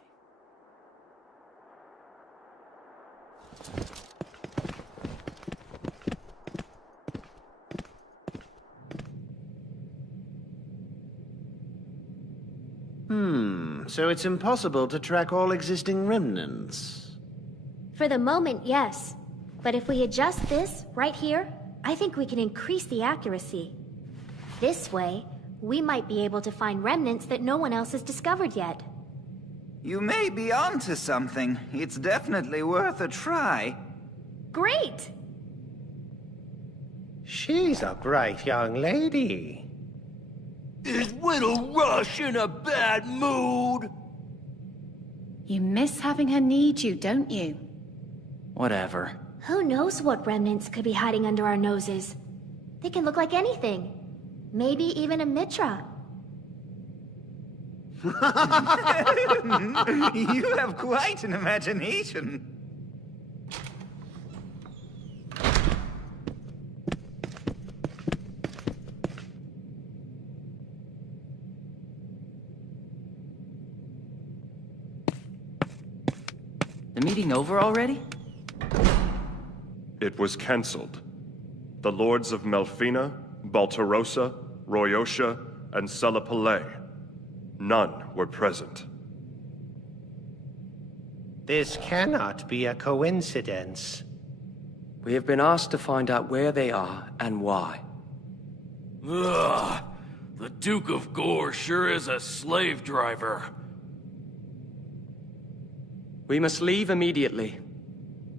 So it's impossible to track all existing remnants. For the moment, yes. But if we adjust this, right here, I think we can increase the accuracy. This way, we might be able to find remnants that no one else has discovered yet. You may be onto something. It's definitely worth a try. Great! She's a bright young lady. Is Widow Rush in a bad mood? You miss having her need you, don't you? Whatever. Who knows what remnants could be hiding under our noses? They can look like anything. Maybe even a Mitra. You have quite an imagination. The meeting over already? It was cancelled. The lords of Melfina, Baltarosa, Royosha, and Selapalais. None were present. This cannot be a coincidence. We have been asked to find out where they are and why. Ugh, the Duke of Gore sure is a slave driver. We must leave immediately.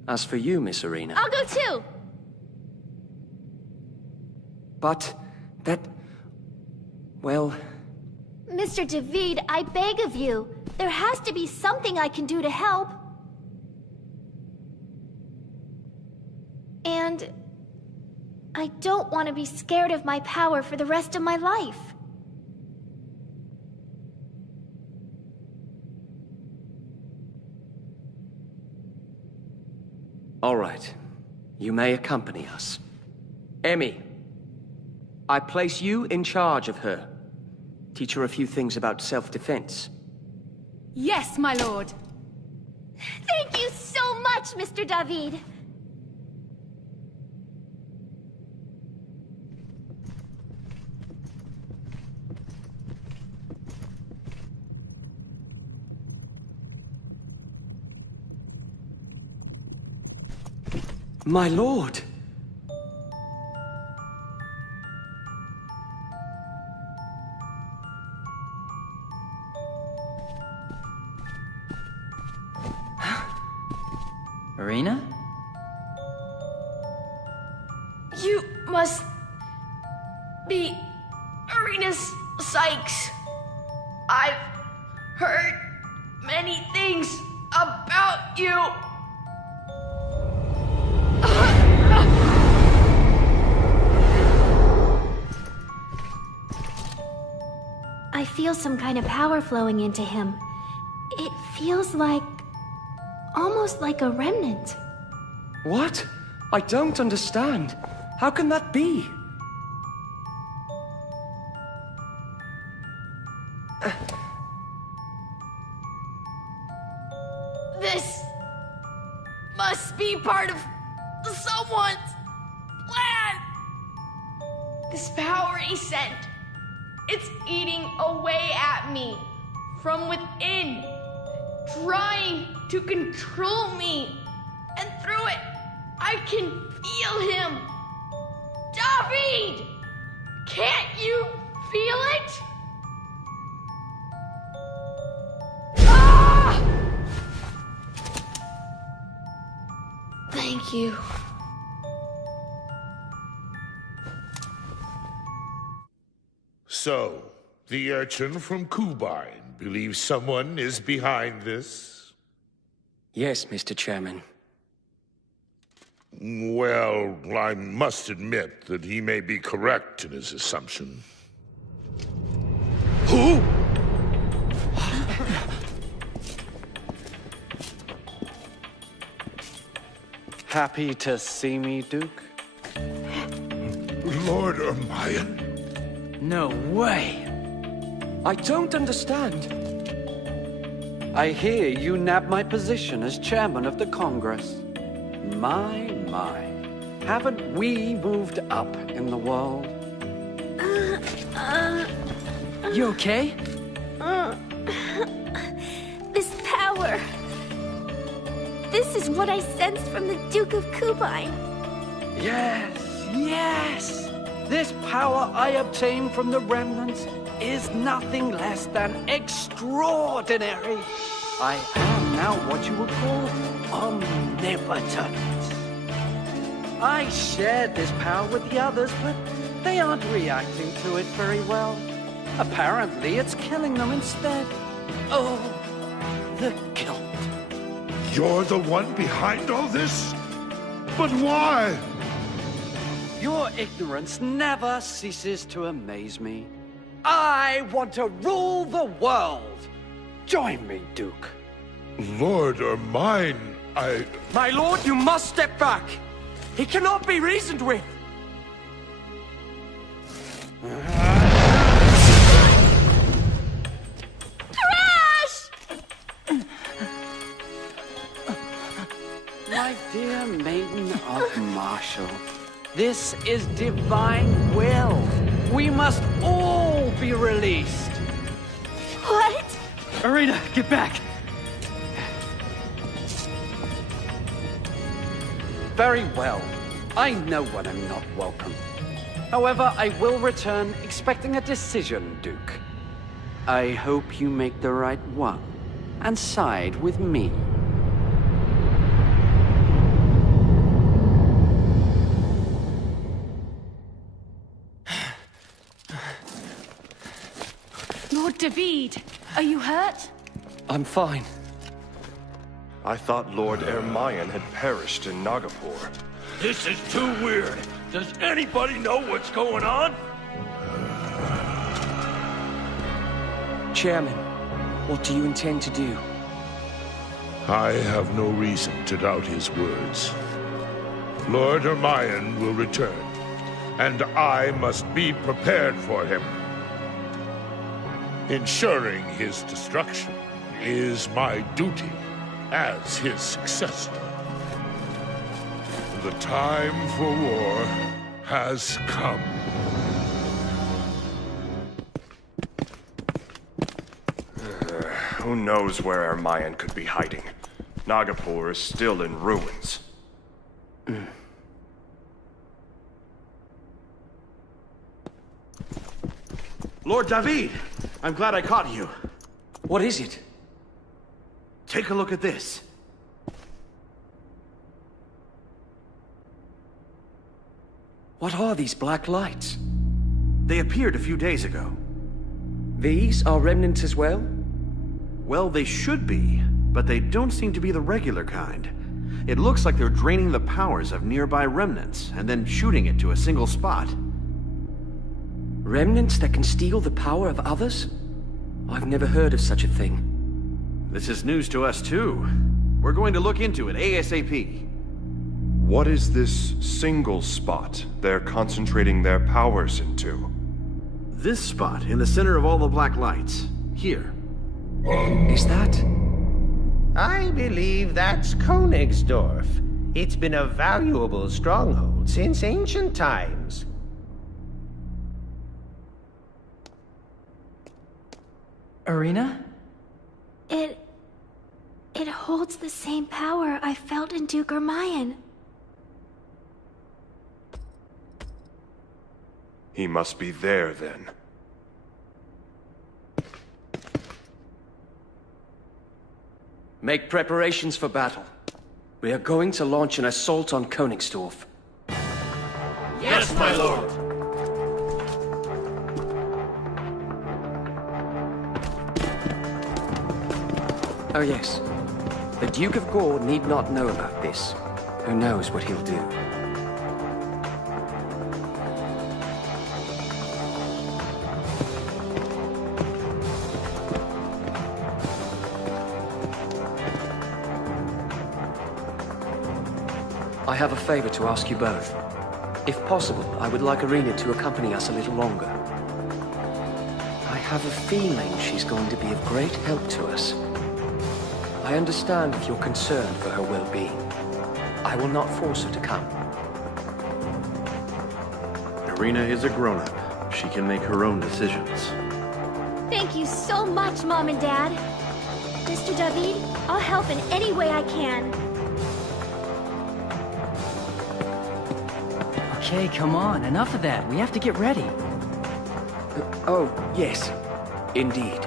As for you, Miss Irina... I'll go too! But... that... well... Mr. David, I beg of you. There has to be something I can do to help. And... I don't want to be scared of my power for the rest of my life. All right. You may accompany us. Emmy, I place you in charge of her. Teach her a few things about self-defense. Yes, my lord. Thank you so much, Mr. David. My lord! Irina? You must be Irina's Sykes. I've heard many things about you. I feel some kind of power flowing into him. It feels like... almost like a remnant. What? I don't understand. How can that be? This must be part of someone's plan. This power he sent, it's eating away at me from within, trying to control me. And through it, I can feel him. David! Can't you feel it? Ah! Thank you. So, the urchin from Kubine believes someone is behind this? Yes, Mr. Chairman. Well, I must admit that he may be correct in his assumption. Who? Happy to see me, Duke? Lord Ermion? No way. I don't understand. I hear you nabbed my position as chairman of the Congress. My. Haven't we moved up in the world? You okay? This power. This is what I sensed from the Duke of Kubine. Yes! This power I obtained from the Remnants is nothing less than extraordinary. I am now what you would call omnipotent. I shared this power with the others, but they aren't reacting to it very well. Apparently, it's killing them instead. Oh, the guilt. You're the one behind all this? But why? Your ignorance never ceases to amaze me. I want to rule the world. Join me, Duke. Lord Ermion, My lord, you must step back. He cannot be reasoned with. Crash! My dear maiden of Marshall, this is divine will. We must all be released. What? Irina, get back! Very well. I know when I'm not welcome. However, I will return expecting a decision, Duke. I hope you make the right one and side with me. Lord David, are you hurt? I'm fine. I thought Lord Ermion had perished in Nagapur. This is too weird. Does anybody know what's going on? Chairman, what do you intend to do? I have no reason to doubt his words. Lord Ermion will return, and I must be prepared for him. Ensuring his destruction is my duty as his successor. The time for war has come. Who knows where Ermion could be hiding? Nagapur is still in ruins. Lord David! I'm glad I caught you. What is it? Take a look at this. What are these black lights? They appeared a few days ago. These are remnants as well? Well, they should be, but they don't seem to be the regular kind. It looks like they're draining the powers of nearby remnants, and then shooting it to a single spot. Remnants that can steal the power of others? I've never heard of such a thing. This is news to us, too. We're going to look into it ASAP. What is this single spot they're concentrating their powers into? This spot, in the center of all the black lights. Here. Is that? I believe that's Königsdorf. It's been a valuable stronghold since ancient times. Irina? It holds the same power I felt in Duke Ermayan. He must be there, then. Make preparations for battle. We are going to launch an assault on Königsdorf. Yes, my lord! Oh yes. The Duke of Gore need not know about this. Who knows what he'll do? I have a favor to ask you both. If possible, I would like Irina to accompany us a little longer. I have a feeling she's going to be of great help to us. I understand if you're concerned for her well-being. I will not force her to come. Irina is a grown-up. She can make her own decisions. Thank you so much, Mom and Dad. Mr. David, I'll help in any way I can. Okay, come on. Enough of that. We have to get ready. Oh, yes. Indeed.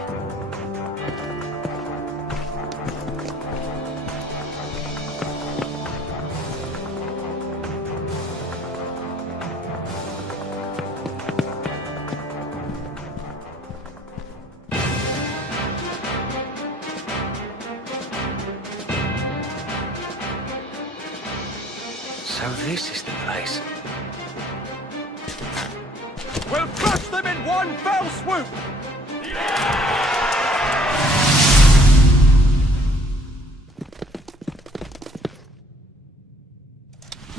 So this is the place. We'll crush them in one fell swoop!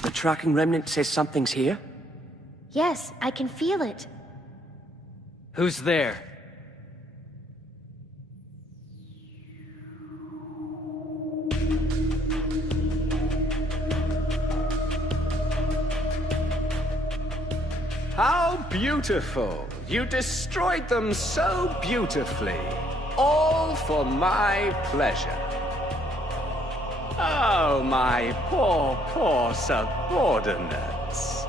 The tracking remnant says something's here? Yes, I can feel it. Who's there? How beautiful! You destroyed them so beautifully. All for my pleasure. Oh, my poor subordinates.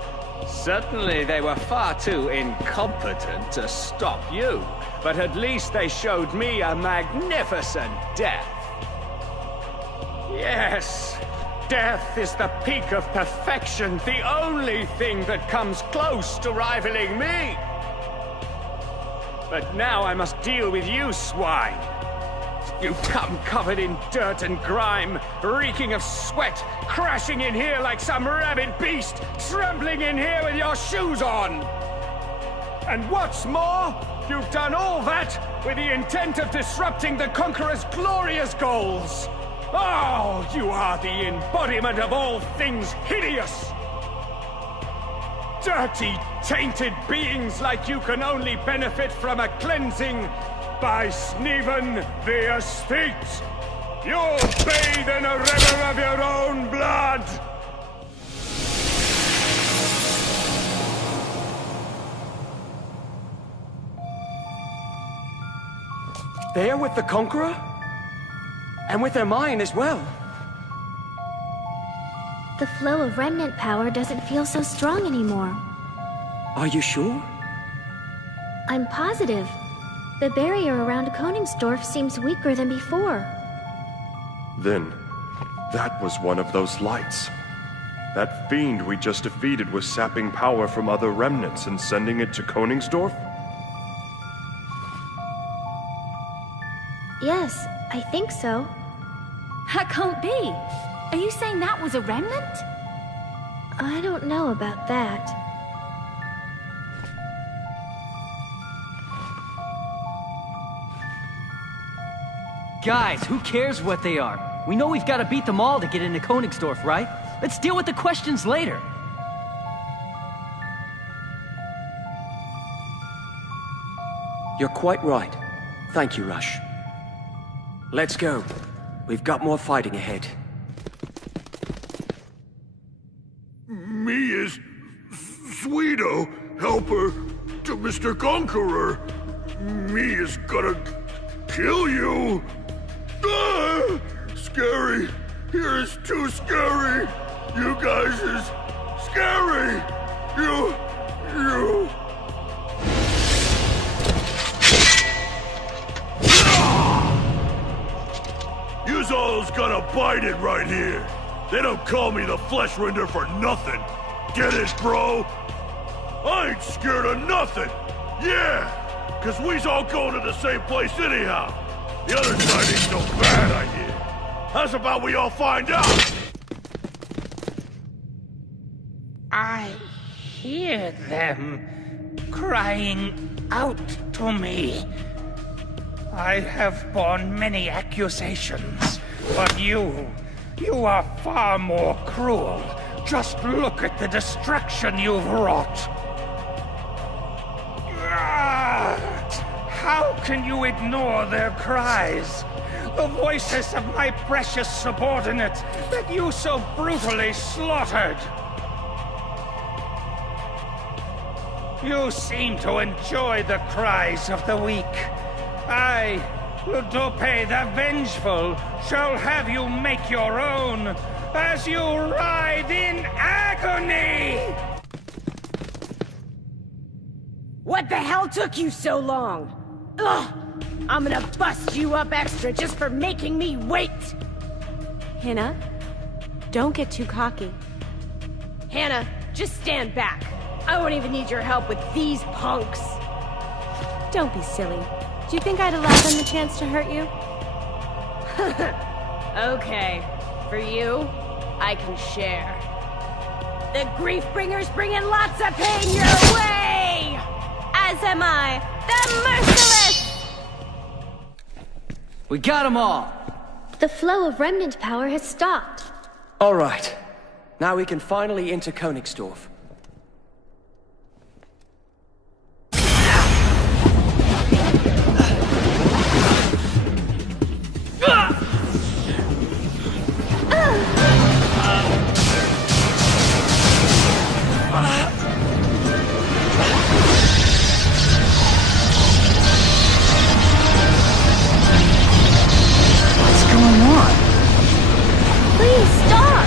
Certainly they were far too incompetent to stop you, but at least they showed me a magnificent death. Yes, death is the peak of perfection, the only thing that comes close to rivaling me. But now I must deal with you, swine. You come covered in dirt and grime, reeking of sweat, crashing in here like some rabid beast, trembling in here with your shoes on. And what's more, you've done all that with the intent of disrupting the Conqueror's glorious goals. Oh, you are the embodiment of all things hideous! Dirty, tainted beings like you can only benefit from a cleansing by Sneven the Aesthete. You'll bathe in a river of your own blood! They're with the Conqueror? And with their mine as well. The flow of Remnant power doesn't feel so strong anymore. Are you sure? I'm positive. The barrier around Königsdorf seems weaker than before. Then, that was one of those lights. That fiend we just defeated was sapping power from other remnants and sending it to Königsdorf? Yes, I think so. That can't be. Are you saying that was a remnant? I don't know about that. Guys, who cares what they are? We know we've got to beat them all to get into Königsdorf, right? Let's deal with the questions later. You're quite right. Thank you, Rush. Let's go. We've got more fighting ahead. Me is Sweeto, helper to Mr. Conqueror. Me is gonna kill you. Ah, scary. Here is too scary. You guys is scary. You. You's all's gonna bite it right here. They don't call me the Flesh Render for nothing. Get it, bro? I ain't scared of nothing. Yeah, cause we's all going to the same place anyhow. The other side ain't so bad, I hear. How's about we all find out? I hear them crying out to me. I have borne many accusations, but you are far more cruel. Just look at the destruction you've wrought. How can you ignore their cries? The voices of my precious subordinate that you so brutally slaughtered. You seem to enjoy the cries of the weak. I, Ludope the Vengeful, shall have you make your own as you writhe in agony! What the hell took you so long? Ugh! I'm gonna bust you up extra just for making me wait! Hannah, don't get too cocky. Hannah, just stand back. I won't even need your help with these punks. Don't be silly. Do you think I'd allow them the chance to hurt you? Okay. For you, I can share. The Grief Bringer's bringing lots of pain your way! As am I, the Merciless! We got them all! The flow of Remnant power has stopped. All right. Now we can finally enter Königsdorf. What's going on? Please stop!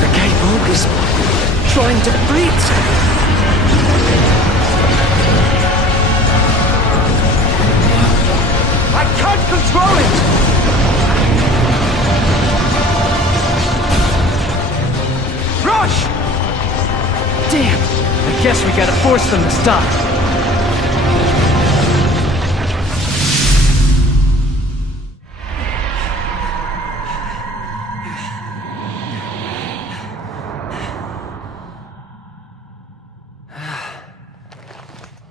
The K-Bog is trying to breathe. I can't control it! Rush! Damn! I guess we gotta force them to stop.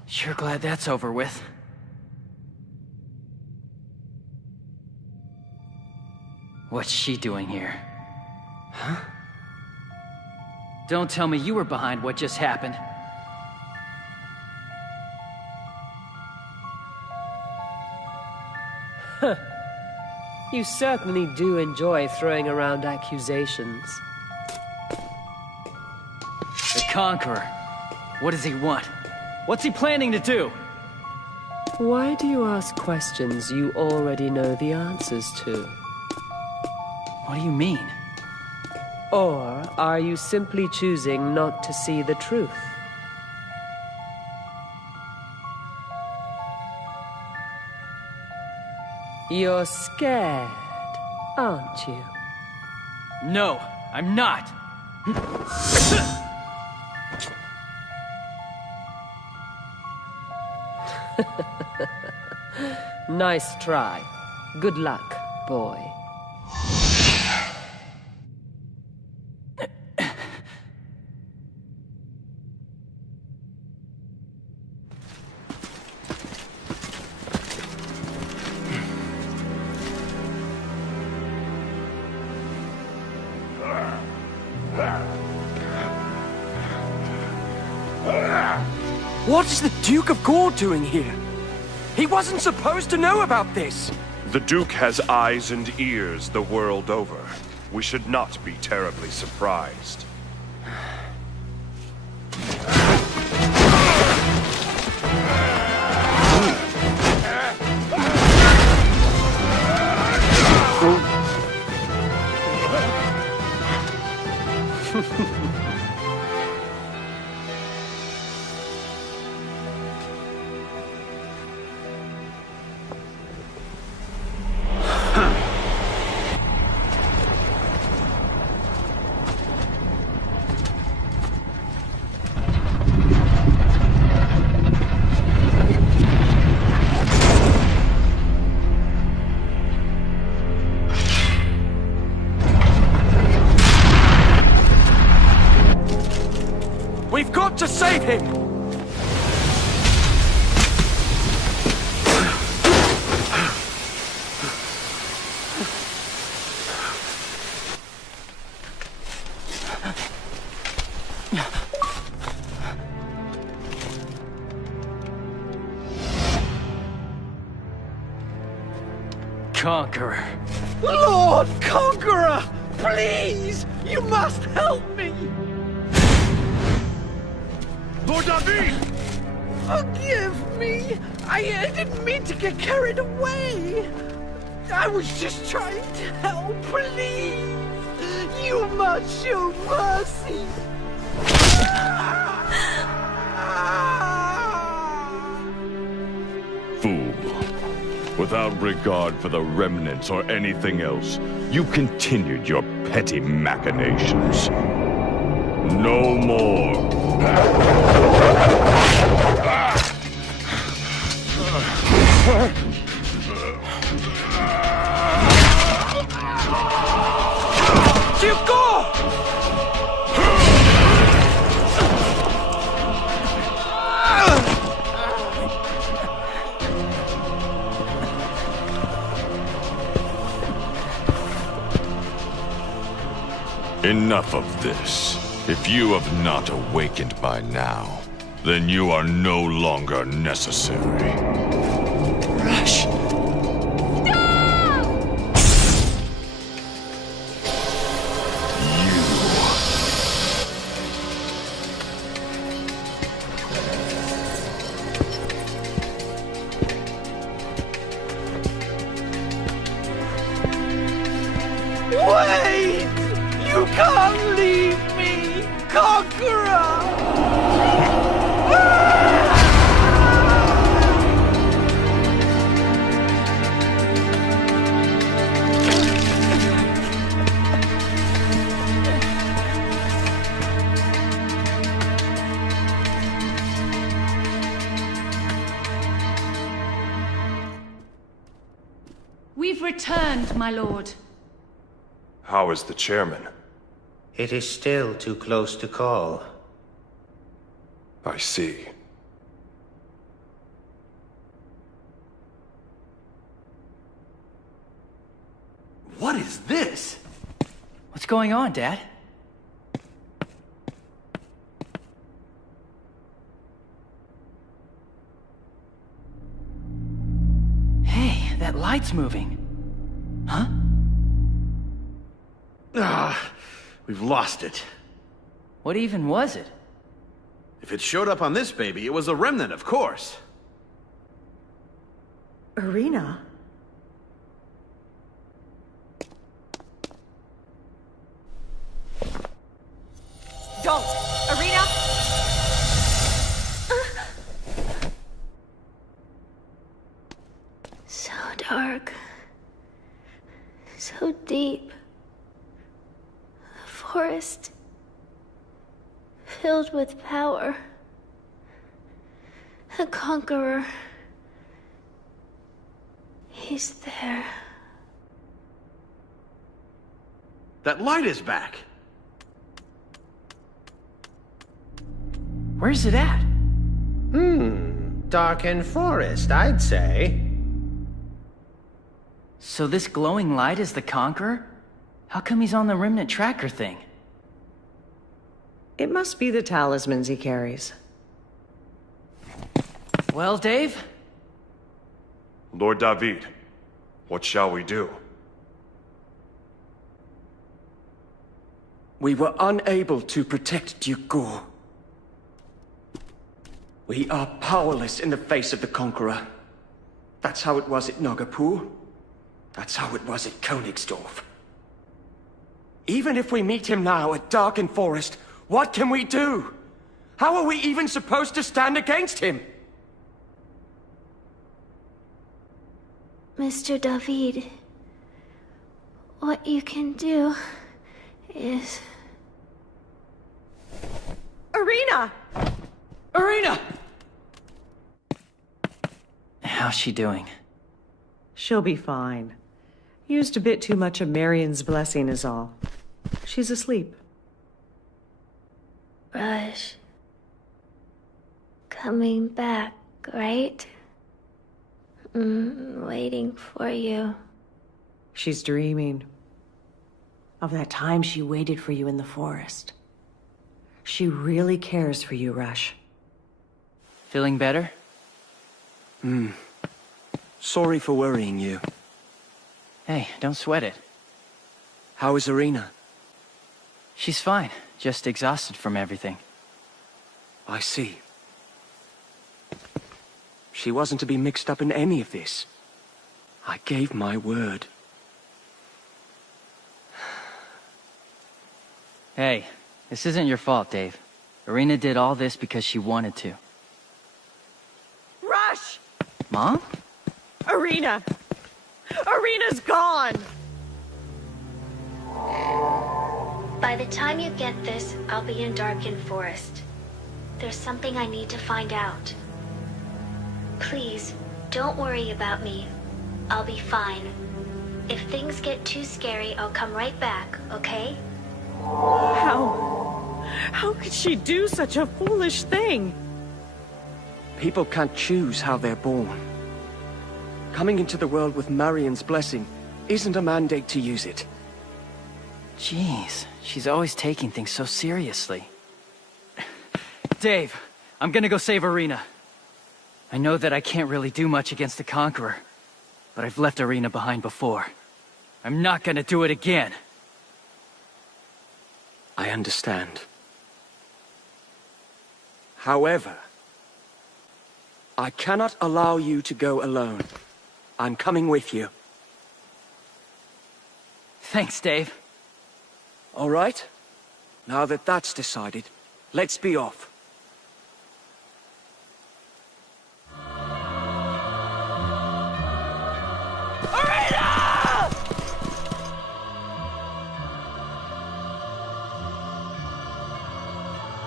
Sure glad that's over with. What's she doing here? Huh? Don't tell me you were behind what just happened. You certainly do enjoy throwing around accusations. The Conqueror. What does he want? What's he planning to do? Why do you ask questions you already know the answers to? What do you mean? Or are you simply choosing not to see the truth? You're scared, aren't you? No, I'm not. Nice try. Good luck, boy. What is the Duke of Gore doing here? He wasn't supposed to know about this! The Duke has eyes and ears the world over. We should not be terribly surprised. We've got to save him! Conqueror. Lord Conqueror! Please! You must help me! Lord David! Forgive me! I didn't mean to get carried away! I was just trying to help, please! You must show mercy! Fool. Without regard for the remnants or anything else, you continued your petty machinations. No more. Enough of this. If you have not awakened by now, then you are no longer necessary. Rush! Wait! You can't leave me, Conqueror! We've returned, my lord. How is the chairman? It is still too close to call. I see. What is this? What's going on, Dad? Hey, that light's moving. Huh? We've lost it. What even was it? If it showed up on this baby, it was a remnant, of course. Irina? Don't! Irina! So dark. So deep. A forest. Filled with power. A conqueror. He's there. That light is back. Where's it at? Darkened forest, I'd say. So this glowing light is the Conqueror? How come he's on the Remnant tracker thing? It must be the talismans he carries. Well, Dave? Lord David, what shall we do? We were unable to protect Duke Gore. We are powerless in the face of the Conqueror. That's how it was at Nagapur. That's how it was at Königsdorf. Even if we meet him now at Darken Forest, what can we do? How are we even supposed to stand against him? Mr. David, what you can do is... Irina! Irina! How's she doing? She'll be fine. Used a bit too much of Marion's blessing is all. She's asleep. Rush. Coming back, right? Waiting for you. She's dreaming of that time she waited for you in the forest. She really cares for you, Rush. Feeling better? Sorry for worrying you. Hey, don't sweat it. How is Irina? She's fine, just exhausted from everything. I see. She wasn't to be mixed up in any of this. I gave my word. Hey, this isn't your fault, Dave. Irina did all this because she wanted to. Rush! Mom? Irina! Irina's gone! By the time you get this, I'll be in Darken Forest. There's something I need to find out. Please, don't worry about me. I'll be fine. If things get too scary, I'll come right back, okay? How could she do such a foolish thing? People can't choose how they're born. Coming into the world with Marion's blessing isn't a mandate to use it. Jeez, she's always taking things so seriously. Dave, I'm gonna go save Irina. I know that I can't really do much against the Conqueror, but I've left Irina behind before. I'm not gonna do it again. I understand. However, I cannot allow you to go alone. I'm coming with you. Thanks, Dave. All right. Now that that's decided, let's be off.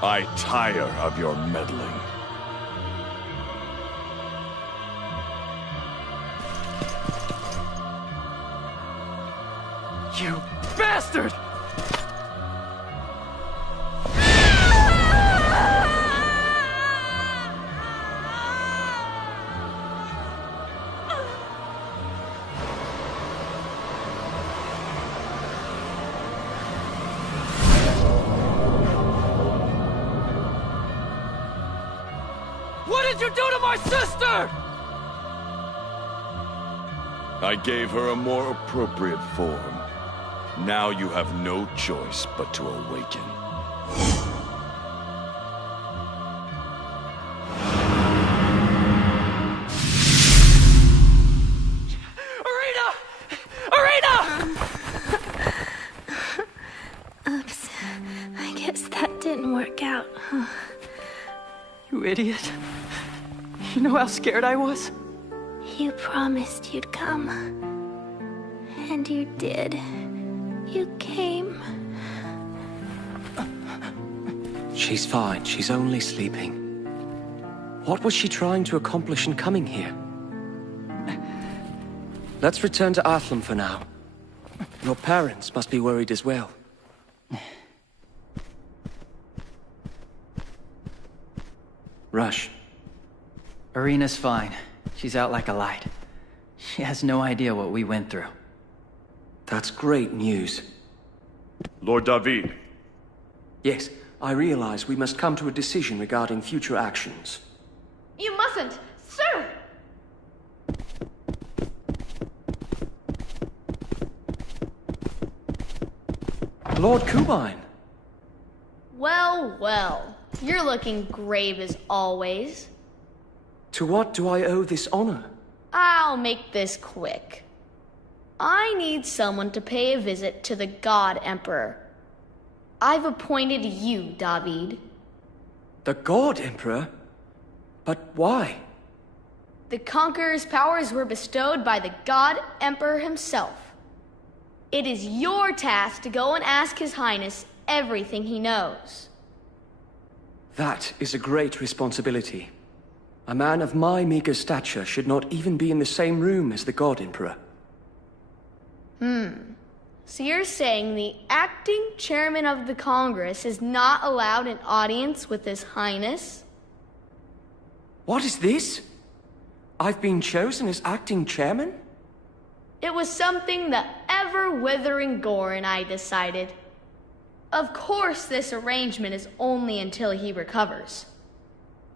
I tire of your meddling. You bastard! What did you do to my sister? I gave her a more appropriate form. Now you have no choice but to awaken. Irina! Irina! Oops. I guess that didn't work out, huh? You idiot. You know how scared I was? You promised you'd come. And you did. You came. She's fine. She's only sleeping. What was she trying to accomplish in coming here? Let's return to Athlum for now. Your parents must be worried as well. Rush. Irina's fine. She's out like a light. She has no idea what we went through. That's great news. Lord David. Yes, I realize we must come to a decision regarding future actions. You mustn't! Sir! Lord Kubine! Well, well. You're looking grave as always. To what do I owe this honor? I'll make this quick. I need someone to pay a visit to the God Emperor. I've appointed you, David. The God Emperor? But why? The Conqueror's powers were bestowed by the God Emperor himself. It is your task to go and ask His Highness everything he knows. That is a great responsibility. A man of my meager stature should not even be in the same room as the God Emperor. So you're saying the acting chairman of the Congress is not allowed an audience with His Highness? What is this? I've been chosen as acting chairman? It was something the ever-withering Gore and I decided. Of course, this arrangement is only until he recovers.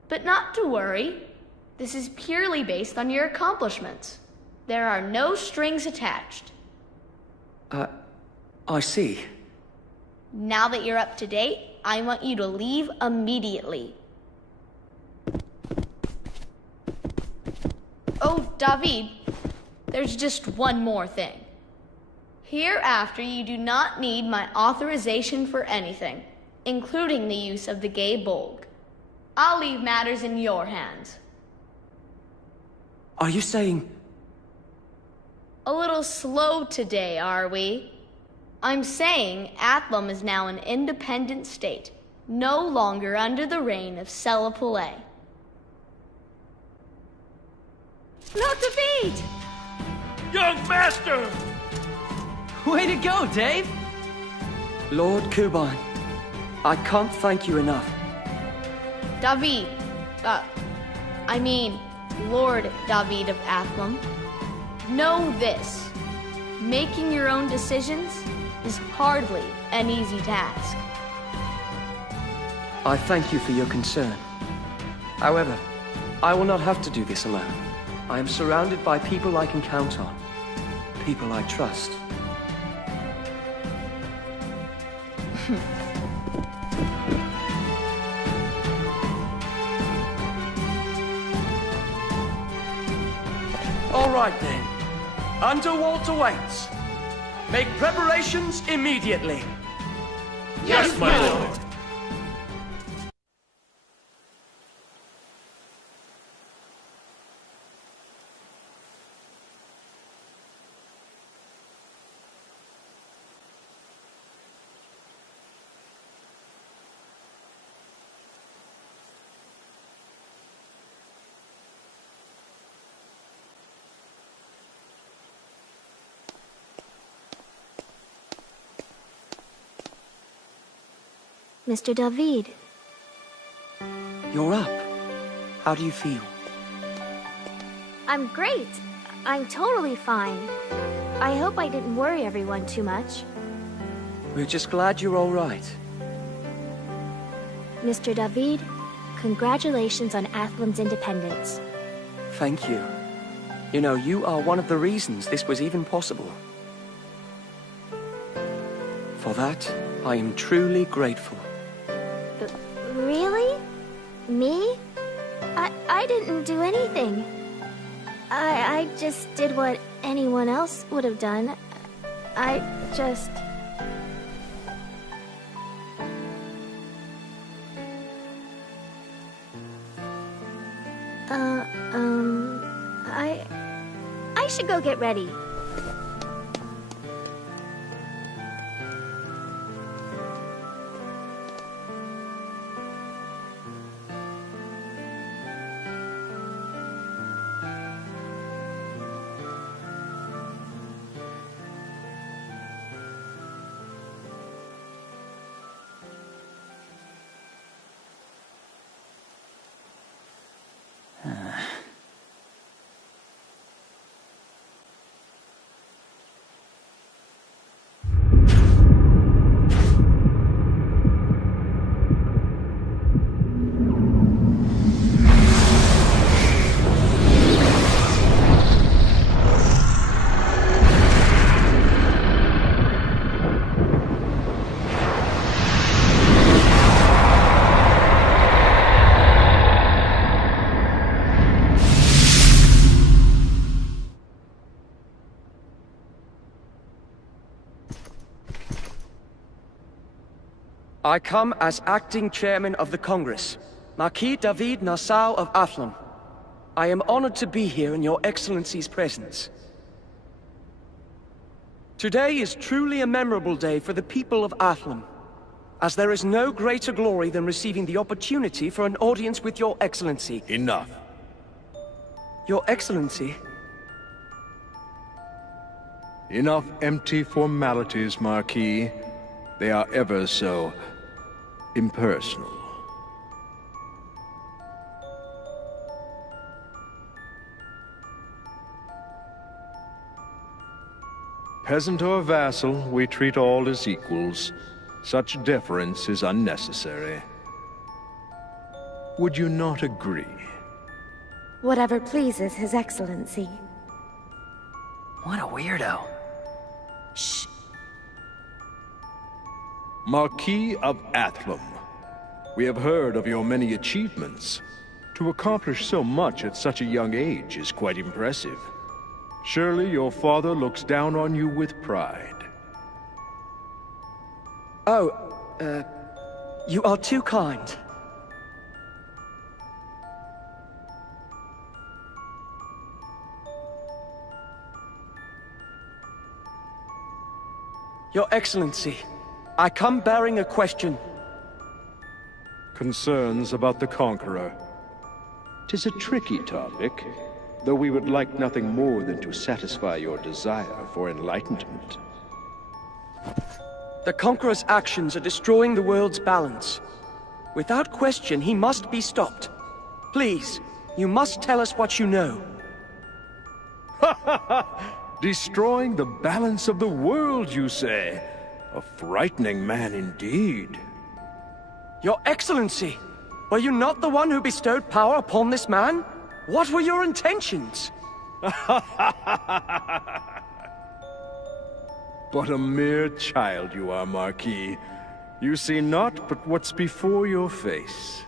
But not to worry. This is purely based on your accomplishments. There are no strings attached. I see. Now that you're up to date, I want you to leave immediately. Oh, David, there's just one more thing. Hereafter, you do not need my authorization for anything, including the use of the gay bulg. I'll leave matters in your hands. Are you saying... A little slow today, are we? I'm saying Athlum is now an independent state, no longer under the reign of Selipule. Lord David! Young master! Way to go, Dave! Lord Kubine, I can't thank you enough. David, Lord David of Athlum. Know this. Making your own decisions is hardly an easy task. I thank you for your concern. However, I will not have to do this alone. I am surrounded by people I can count on. People I trust. All right then. Underwater waits. Make preparations immediately. Yes, my lord. Mr. David. You're up. How do you feel? I'm great. I'm totally fine. I hope I didn't worry everyone too much. We're just glad you're all right. Mr. David, congratulations on Athlum's independence. Thank you. You know, you are one of the reasons this was even possible. For that, I am truly grateful. Really? Me? I didn't do anything. I just did what anyone else would have done. I just... I should go get ready. I come as acting chairman of the Congress, Marquis David Nassau of Athlum. I am honored to be here in your Excellency's presence. Today is truly a memorable day for the people of Athlum, as there is no greater glory than receiving the opportunity for an audience with your Excellency. Enough. Your Excellency? Enough empty formalities, Marquis. They are ever so impersonal. Peasant or vassal, we treat all as equals. Such deference is unnecessary. Would you not agree? Whatever pleases His Excellency. What a weirdo. Shh. Marquis of Athlum, we have heard of your many achievements. To accomplish so much at such a young age is quite impressive. Surely your father looks down on you with pride. Oh, you are too kind. Your Excellency, I come bearing a question. Concerns about the Conqueror. 'Tis a tricky topic, though we would like nothing more than to satisfy your desire for enlightenment. The Conqueror's actions are destroying the world's balance. Without question, he must be stopped. Please, you must tell us what you know. Destroying the balance of the world, you say? A frightening man indeed. Your Excellency, were you not the one who bestowed power upon this man? What were your intentions? But a mere child you are, Marquis. You see naught but what's before your face.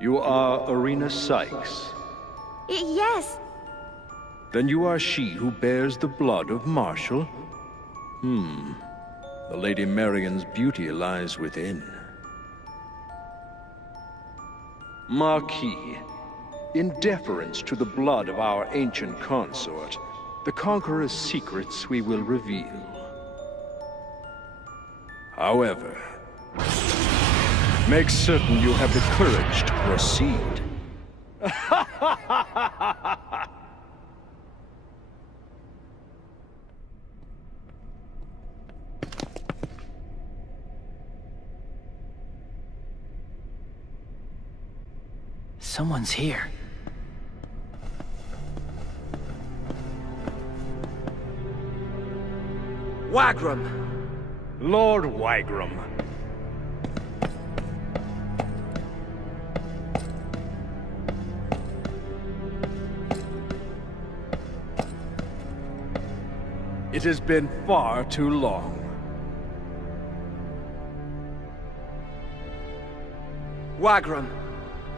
You are Irina Sykes. Yes. Then you are she who bears the blood of Marshall? The Lady Marion's beauty lies within. Marquis, in deference to the blood of our ancient consort, the Conqueror's secrets we will reveal. However, make certain you have the courage to proceed. Someone's here. Wagram! Lord Wagram. It has been far too long. Wagram,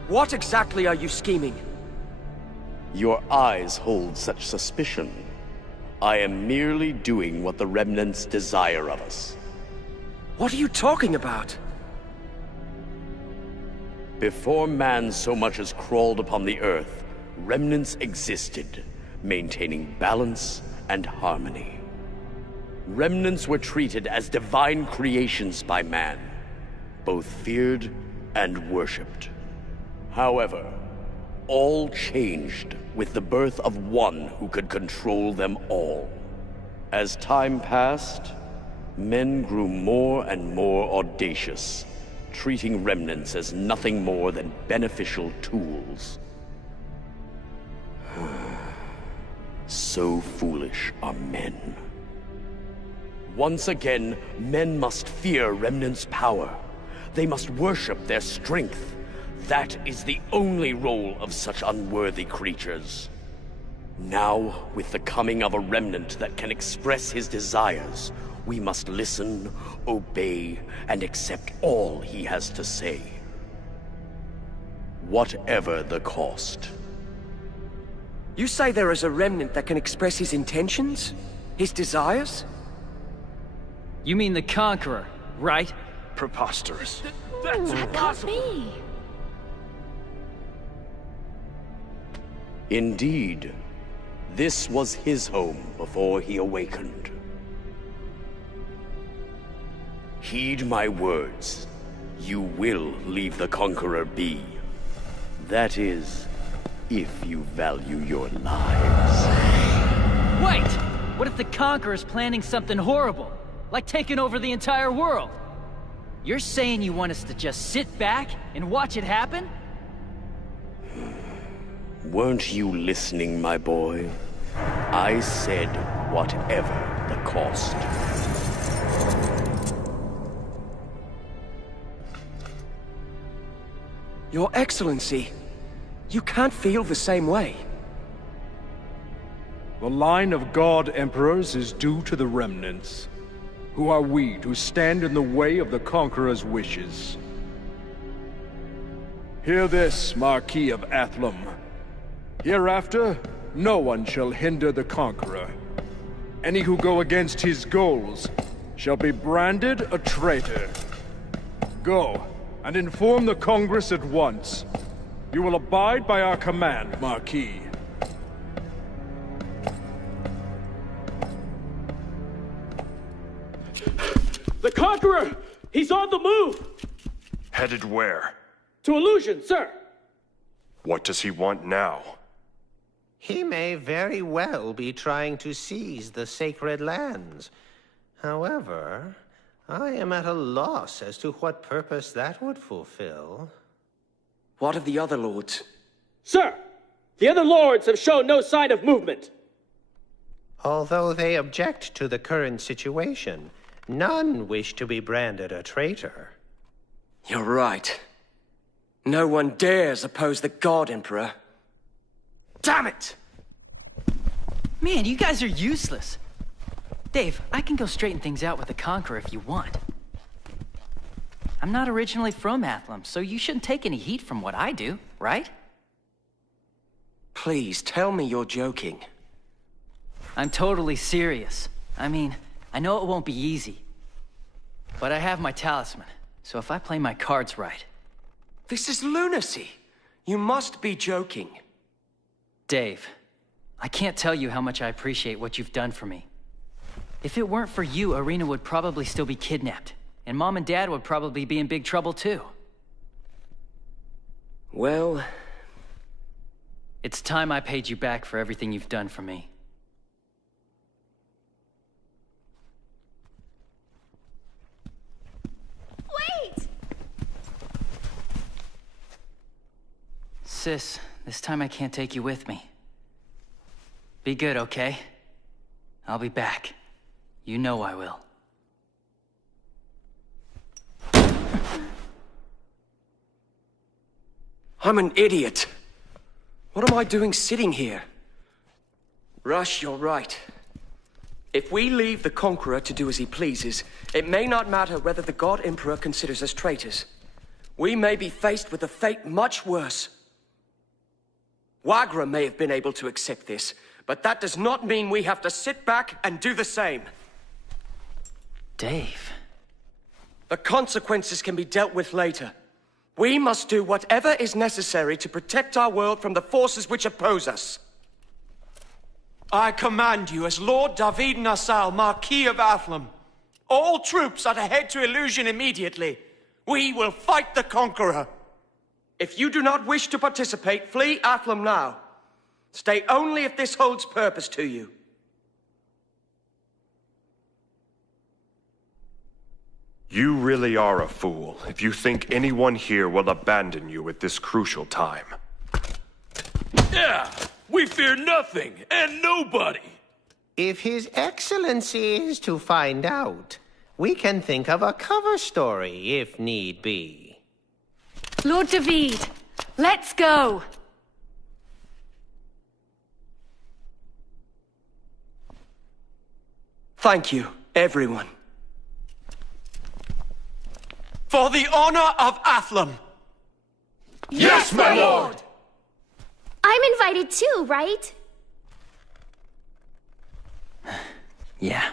what exactly are you scheming? Your eyes hold such suspicion. I am merely doing what the Remnants desire of us. What are you talking about? Before man so much as crawled upon the earth, Remnants existed, maintaining balance and harmony. Remnants were treated as divine creations by man, both feared and worshipped. However, all changed with the birth of one who could control them all. As time passed, men grew more and more audacious, treating Remnants as nothing more than beneficial tools. So foolish are men. Once again, men must fear Remnants' power. They must worship their strength. That is the only role of such unworthy creatures. Now, with the coming of a Remnant that can express his desires, we must listen, obey, and accept all he has to say. whatever the cost. You say there is a remnant that can express his intentions? His desires? You mean the Conqueror, right? Preposterous. That's That can't be. Indeed, this was his home before he awakened. Heed my words. You will leave the Conqueror be. That is, if you value your lives. Wait! What if the Conqueror's planning something horrible? Like taking over the entire world? You're saying you want us to just sit back and watch it happen? Weren't you listening, my boy? I said whatever the cost. Your Excellency, you can't feel the same way. The line of God Emperors is due to the Remnants. Who are we to stand in the way of the Conqueror's wishes? Hear this, Marquis of Athlum. Hereafter, no one shall hinder the Conqueror. Any who go against his goals shall be branded a traitor. Go, and inform the Congress at once. You will abide by our command, Marquis. The Conqueror! He's on the move! Headed where? To Illusion, sir! What does he want now? He may very well be trying to seize the sacred lands. However, I am at a loss as to what purpose that would fulfill. What of the other lords? Sir! The other lords have shown no sign of movement. Although they object to the current situation, none wish to be branded a traitor. You're right. No one dares oppose the God Emperor. Damn it! Man, you guys are useless. Dave, I can go straighten things out with the Conqueror if you want. I'm not originally from Athlum, so you shouldn't take any heat from what I do, right? Please, tell me you're joking. I'm totally serious. I mean, I know it won't be easy. But I have my talisman, so if I play my cards right... This is lunacy. You must be joking. Dave, I can't tell you how much I appreciate what you've done for me. If it weren't for you, Irina would probably still be kidnapped. And Mom and Dad would probably be in big trouble too. Well... It's time I paid you back for everything you've done for me. Wait! Sis, this time I can't take you with me. Be good, okay? I'll be back. You know I will. I'm an idiot. What am I doing sitting here? Rush, you're right. If we leave the Conqueror to do as he pleases, it may not matter whether the God Emperor considers us traitors. We may be faced with a fate much worse. Wagra may have been able to accept this, but that does not mean we have to sit back and do the same. Dave. The consequences can be dealt with later. We must do whatever is necessary to protect our world from the forces which oppose us. I command you as Lord David Nassau, Marquis of Athlum. All troops are to head to Illusion immediately. We will fight the Conqueror. If you do not wish to participate, flee Athlum now. Stay only if this holds purpose to you. You really are a fool if you think anyone here will abandon you at this crucial time. Yeah, we fear nothing and nobody. If His Excellency is to find out, we can think of a cover story if need be. Lord David, let's go! Thank you, everyone. For the honor of Athlum! Yes, my lord! I'm invited too, right? Yeah.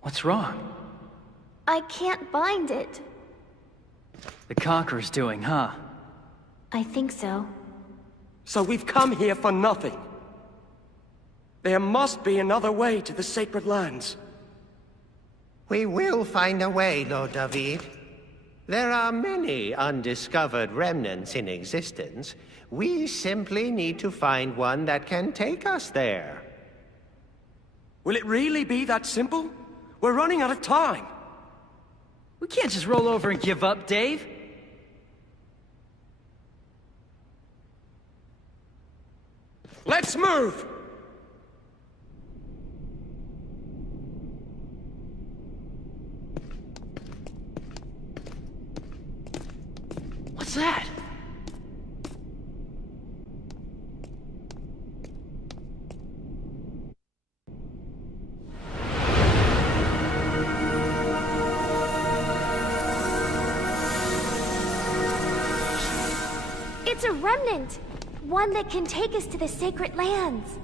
What's wrong? I can't bind it. The Conqueror's doing, huh? I think so. So we've come here for nothing. There must be another way to the Sacred Lands. We will find a way, Lord David. There are many undiscovered remnants in existence. We simply need to find one that can take us there. Will it really be that simple? We're running out of time. We can't just roll over and give up, Dave. Let's move! What's that? It's a remnant! One that can take us to the Sacred Lands.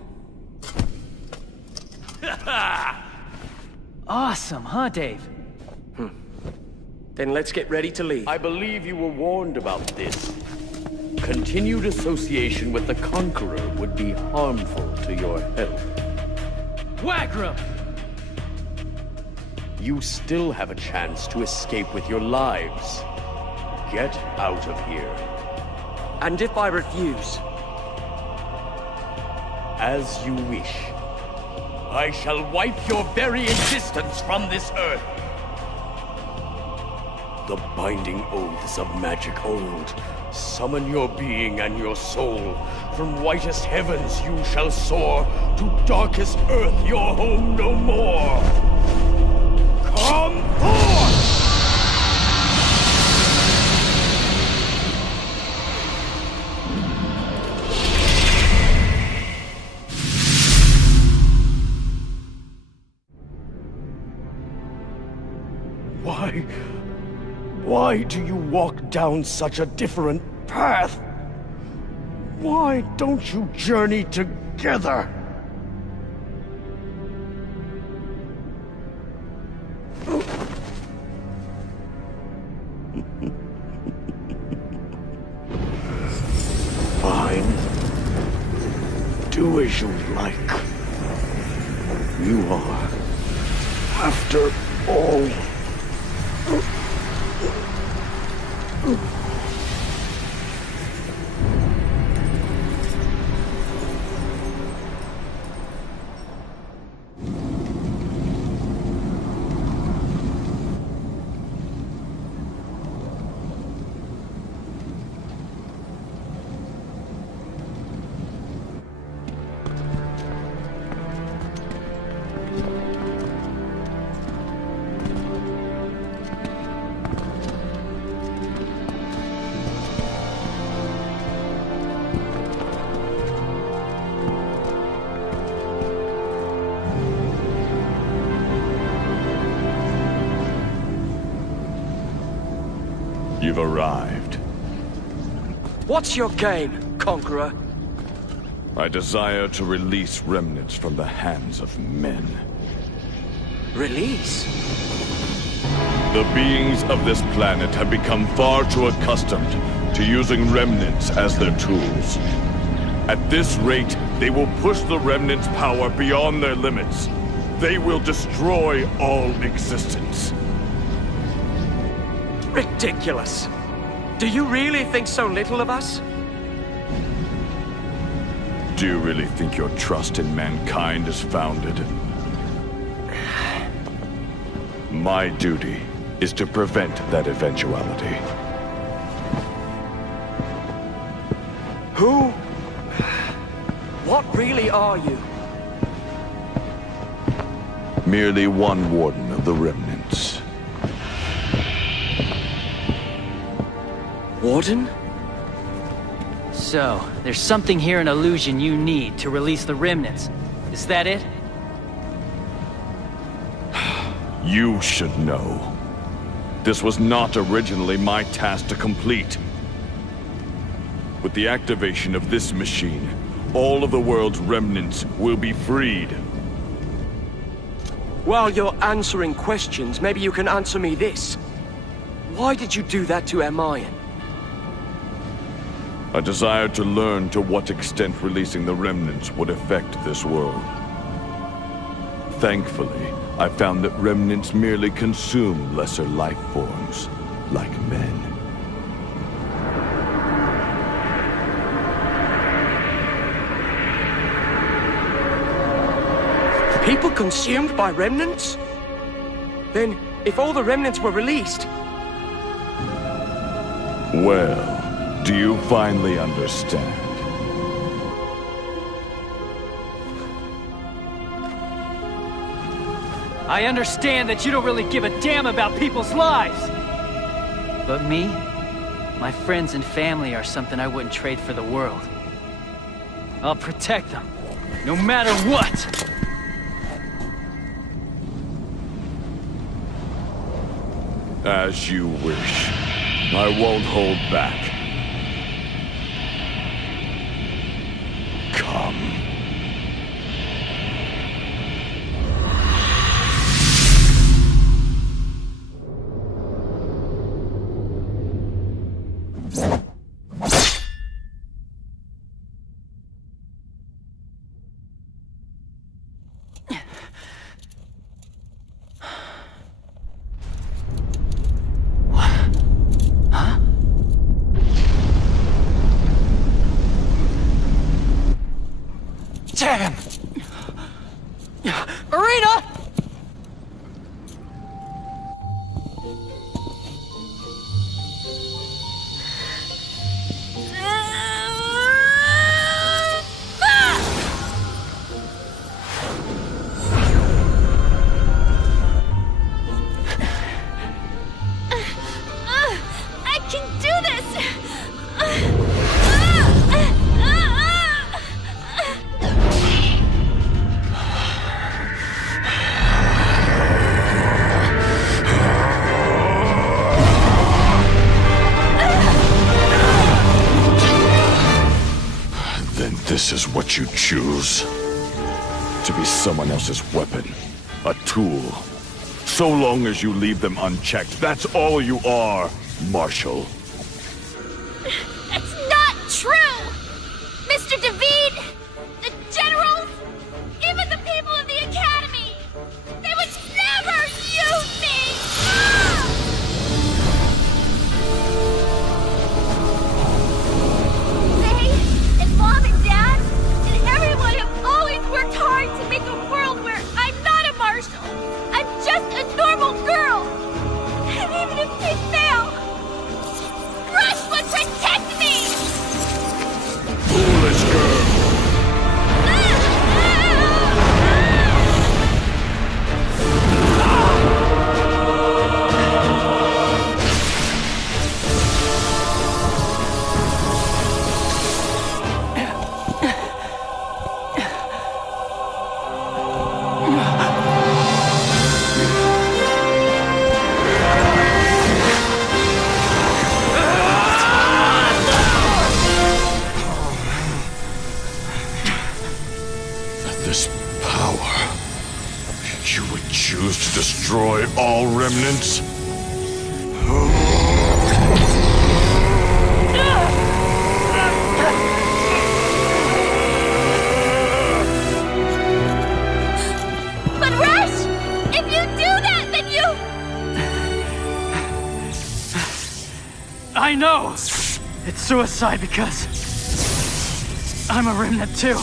Awesome, huh, Dave? Then let's get ready to leave. I believe you were warned about this. Continued association with the Conqueror would be harmful to your health. Wagram! You still have a chance to escape with your lives. Get out of here. And if I refuse? As you wish. I shall wipe your very existence from this earth. The binding oaths of magic old. Summon your being and your soul. From whitest heavens you shall soar. To darkest earth your home no more. Come forth! Why do you walk down such a different path? Why don't you journey together? Fine. Do as you like. You are, after all, You've arrived. What's your game, Conqueror? I desire to release remnants from the hands of men. Release? The beings of this planet have become far too accustomed to using remnants as their tools. At this rate, they will push the remnants' power beyond their limits. They will destroy all existence. Ridiculous. Do you really think so little of us? Do you really think your trust in mankind is founded? My duty is to prevent that eventuality. Who? What really are you? Merely one warden of the remnants. Warden? So, there's something here in Illusion you need to release the Remnants. Is that it? You should know. This was not originally my task to complete. With the activation of this machine, all of the world's remnants will be freed. While you're answering questions, maybe you can answer me this. Why did you do that to Hermione? I desired to learn to what extent releasing the remnants would affect this world. Thankfully, I found that remnants merely consume lesser life forms, like men. People consumed by remnants? Then, if all the remnants were released... Well, do you finally understand? I understand that you don't really give a damn about people's lives! But me? My friends and family are something I wouldn't trade for the world. I'll protect them, no matter what! As you wish. I won't hold back. Come. Damn! Irina! I can do this! Then this is what you choose. To be someone else's weapon. A tool. So long as you leave them unchecked, that's all you are, Marshal. That's not true! Mr. David! The generals! Even the people of the Academy! They would never use me! They, and Mom and Dad, and everyone have always worked hard to make a world where I'm not a marshal. I'm just a normal girl! And even if they fail, Rush would protect me! Foolish girl! This power... You would choose to destroy all remnants? But Rush! If you do that, then you... I know! It's suicide because... I'm a remnant too.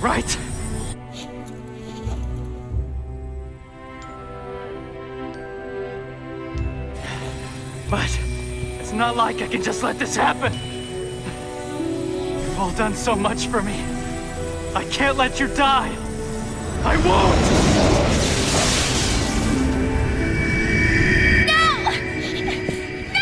Right? But it's not like I can just let this happen. You've all done so much for me. I can't let you die. I won't! No! No!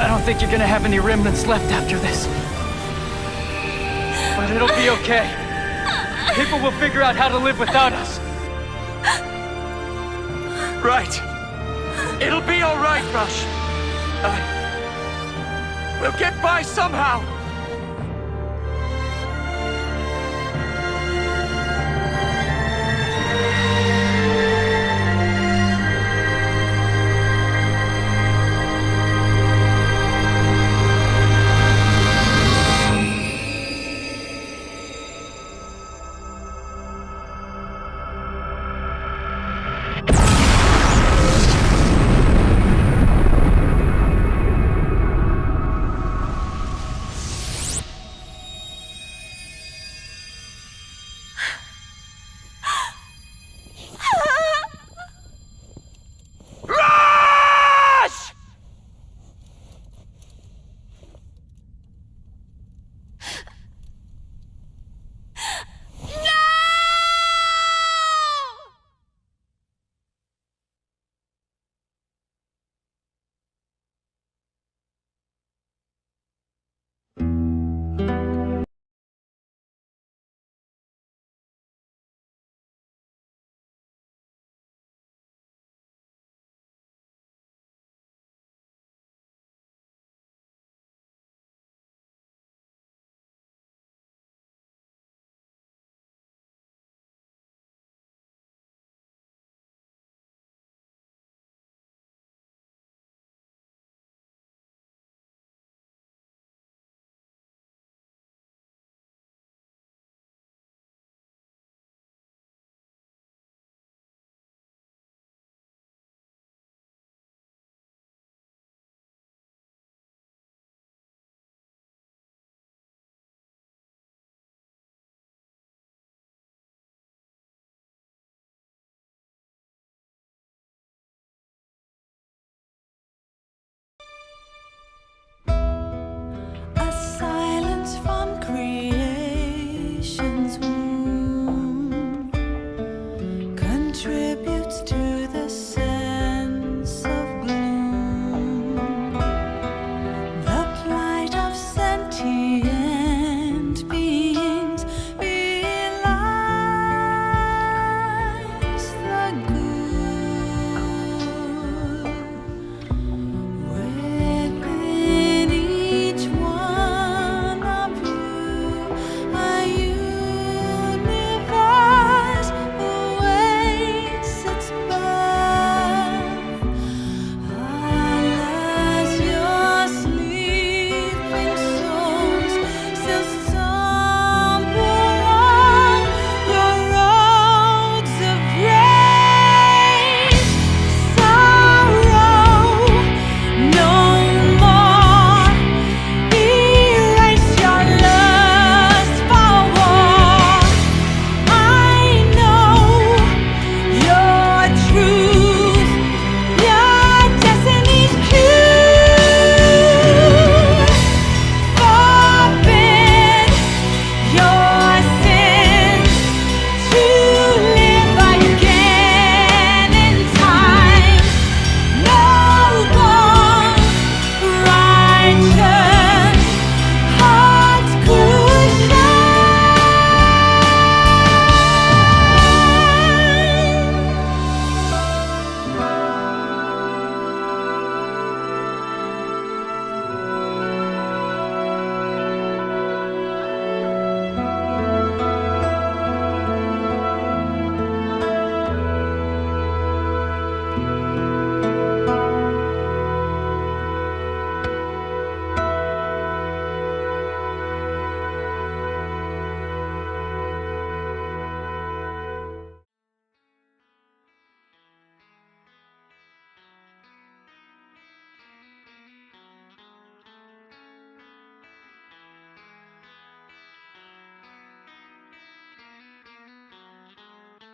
I don't think you're gonna have any remnants left after this. But it'll be okay. People will figure out how to live without us. Right. It'll be all right, Rush. We'll get by somehow.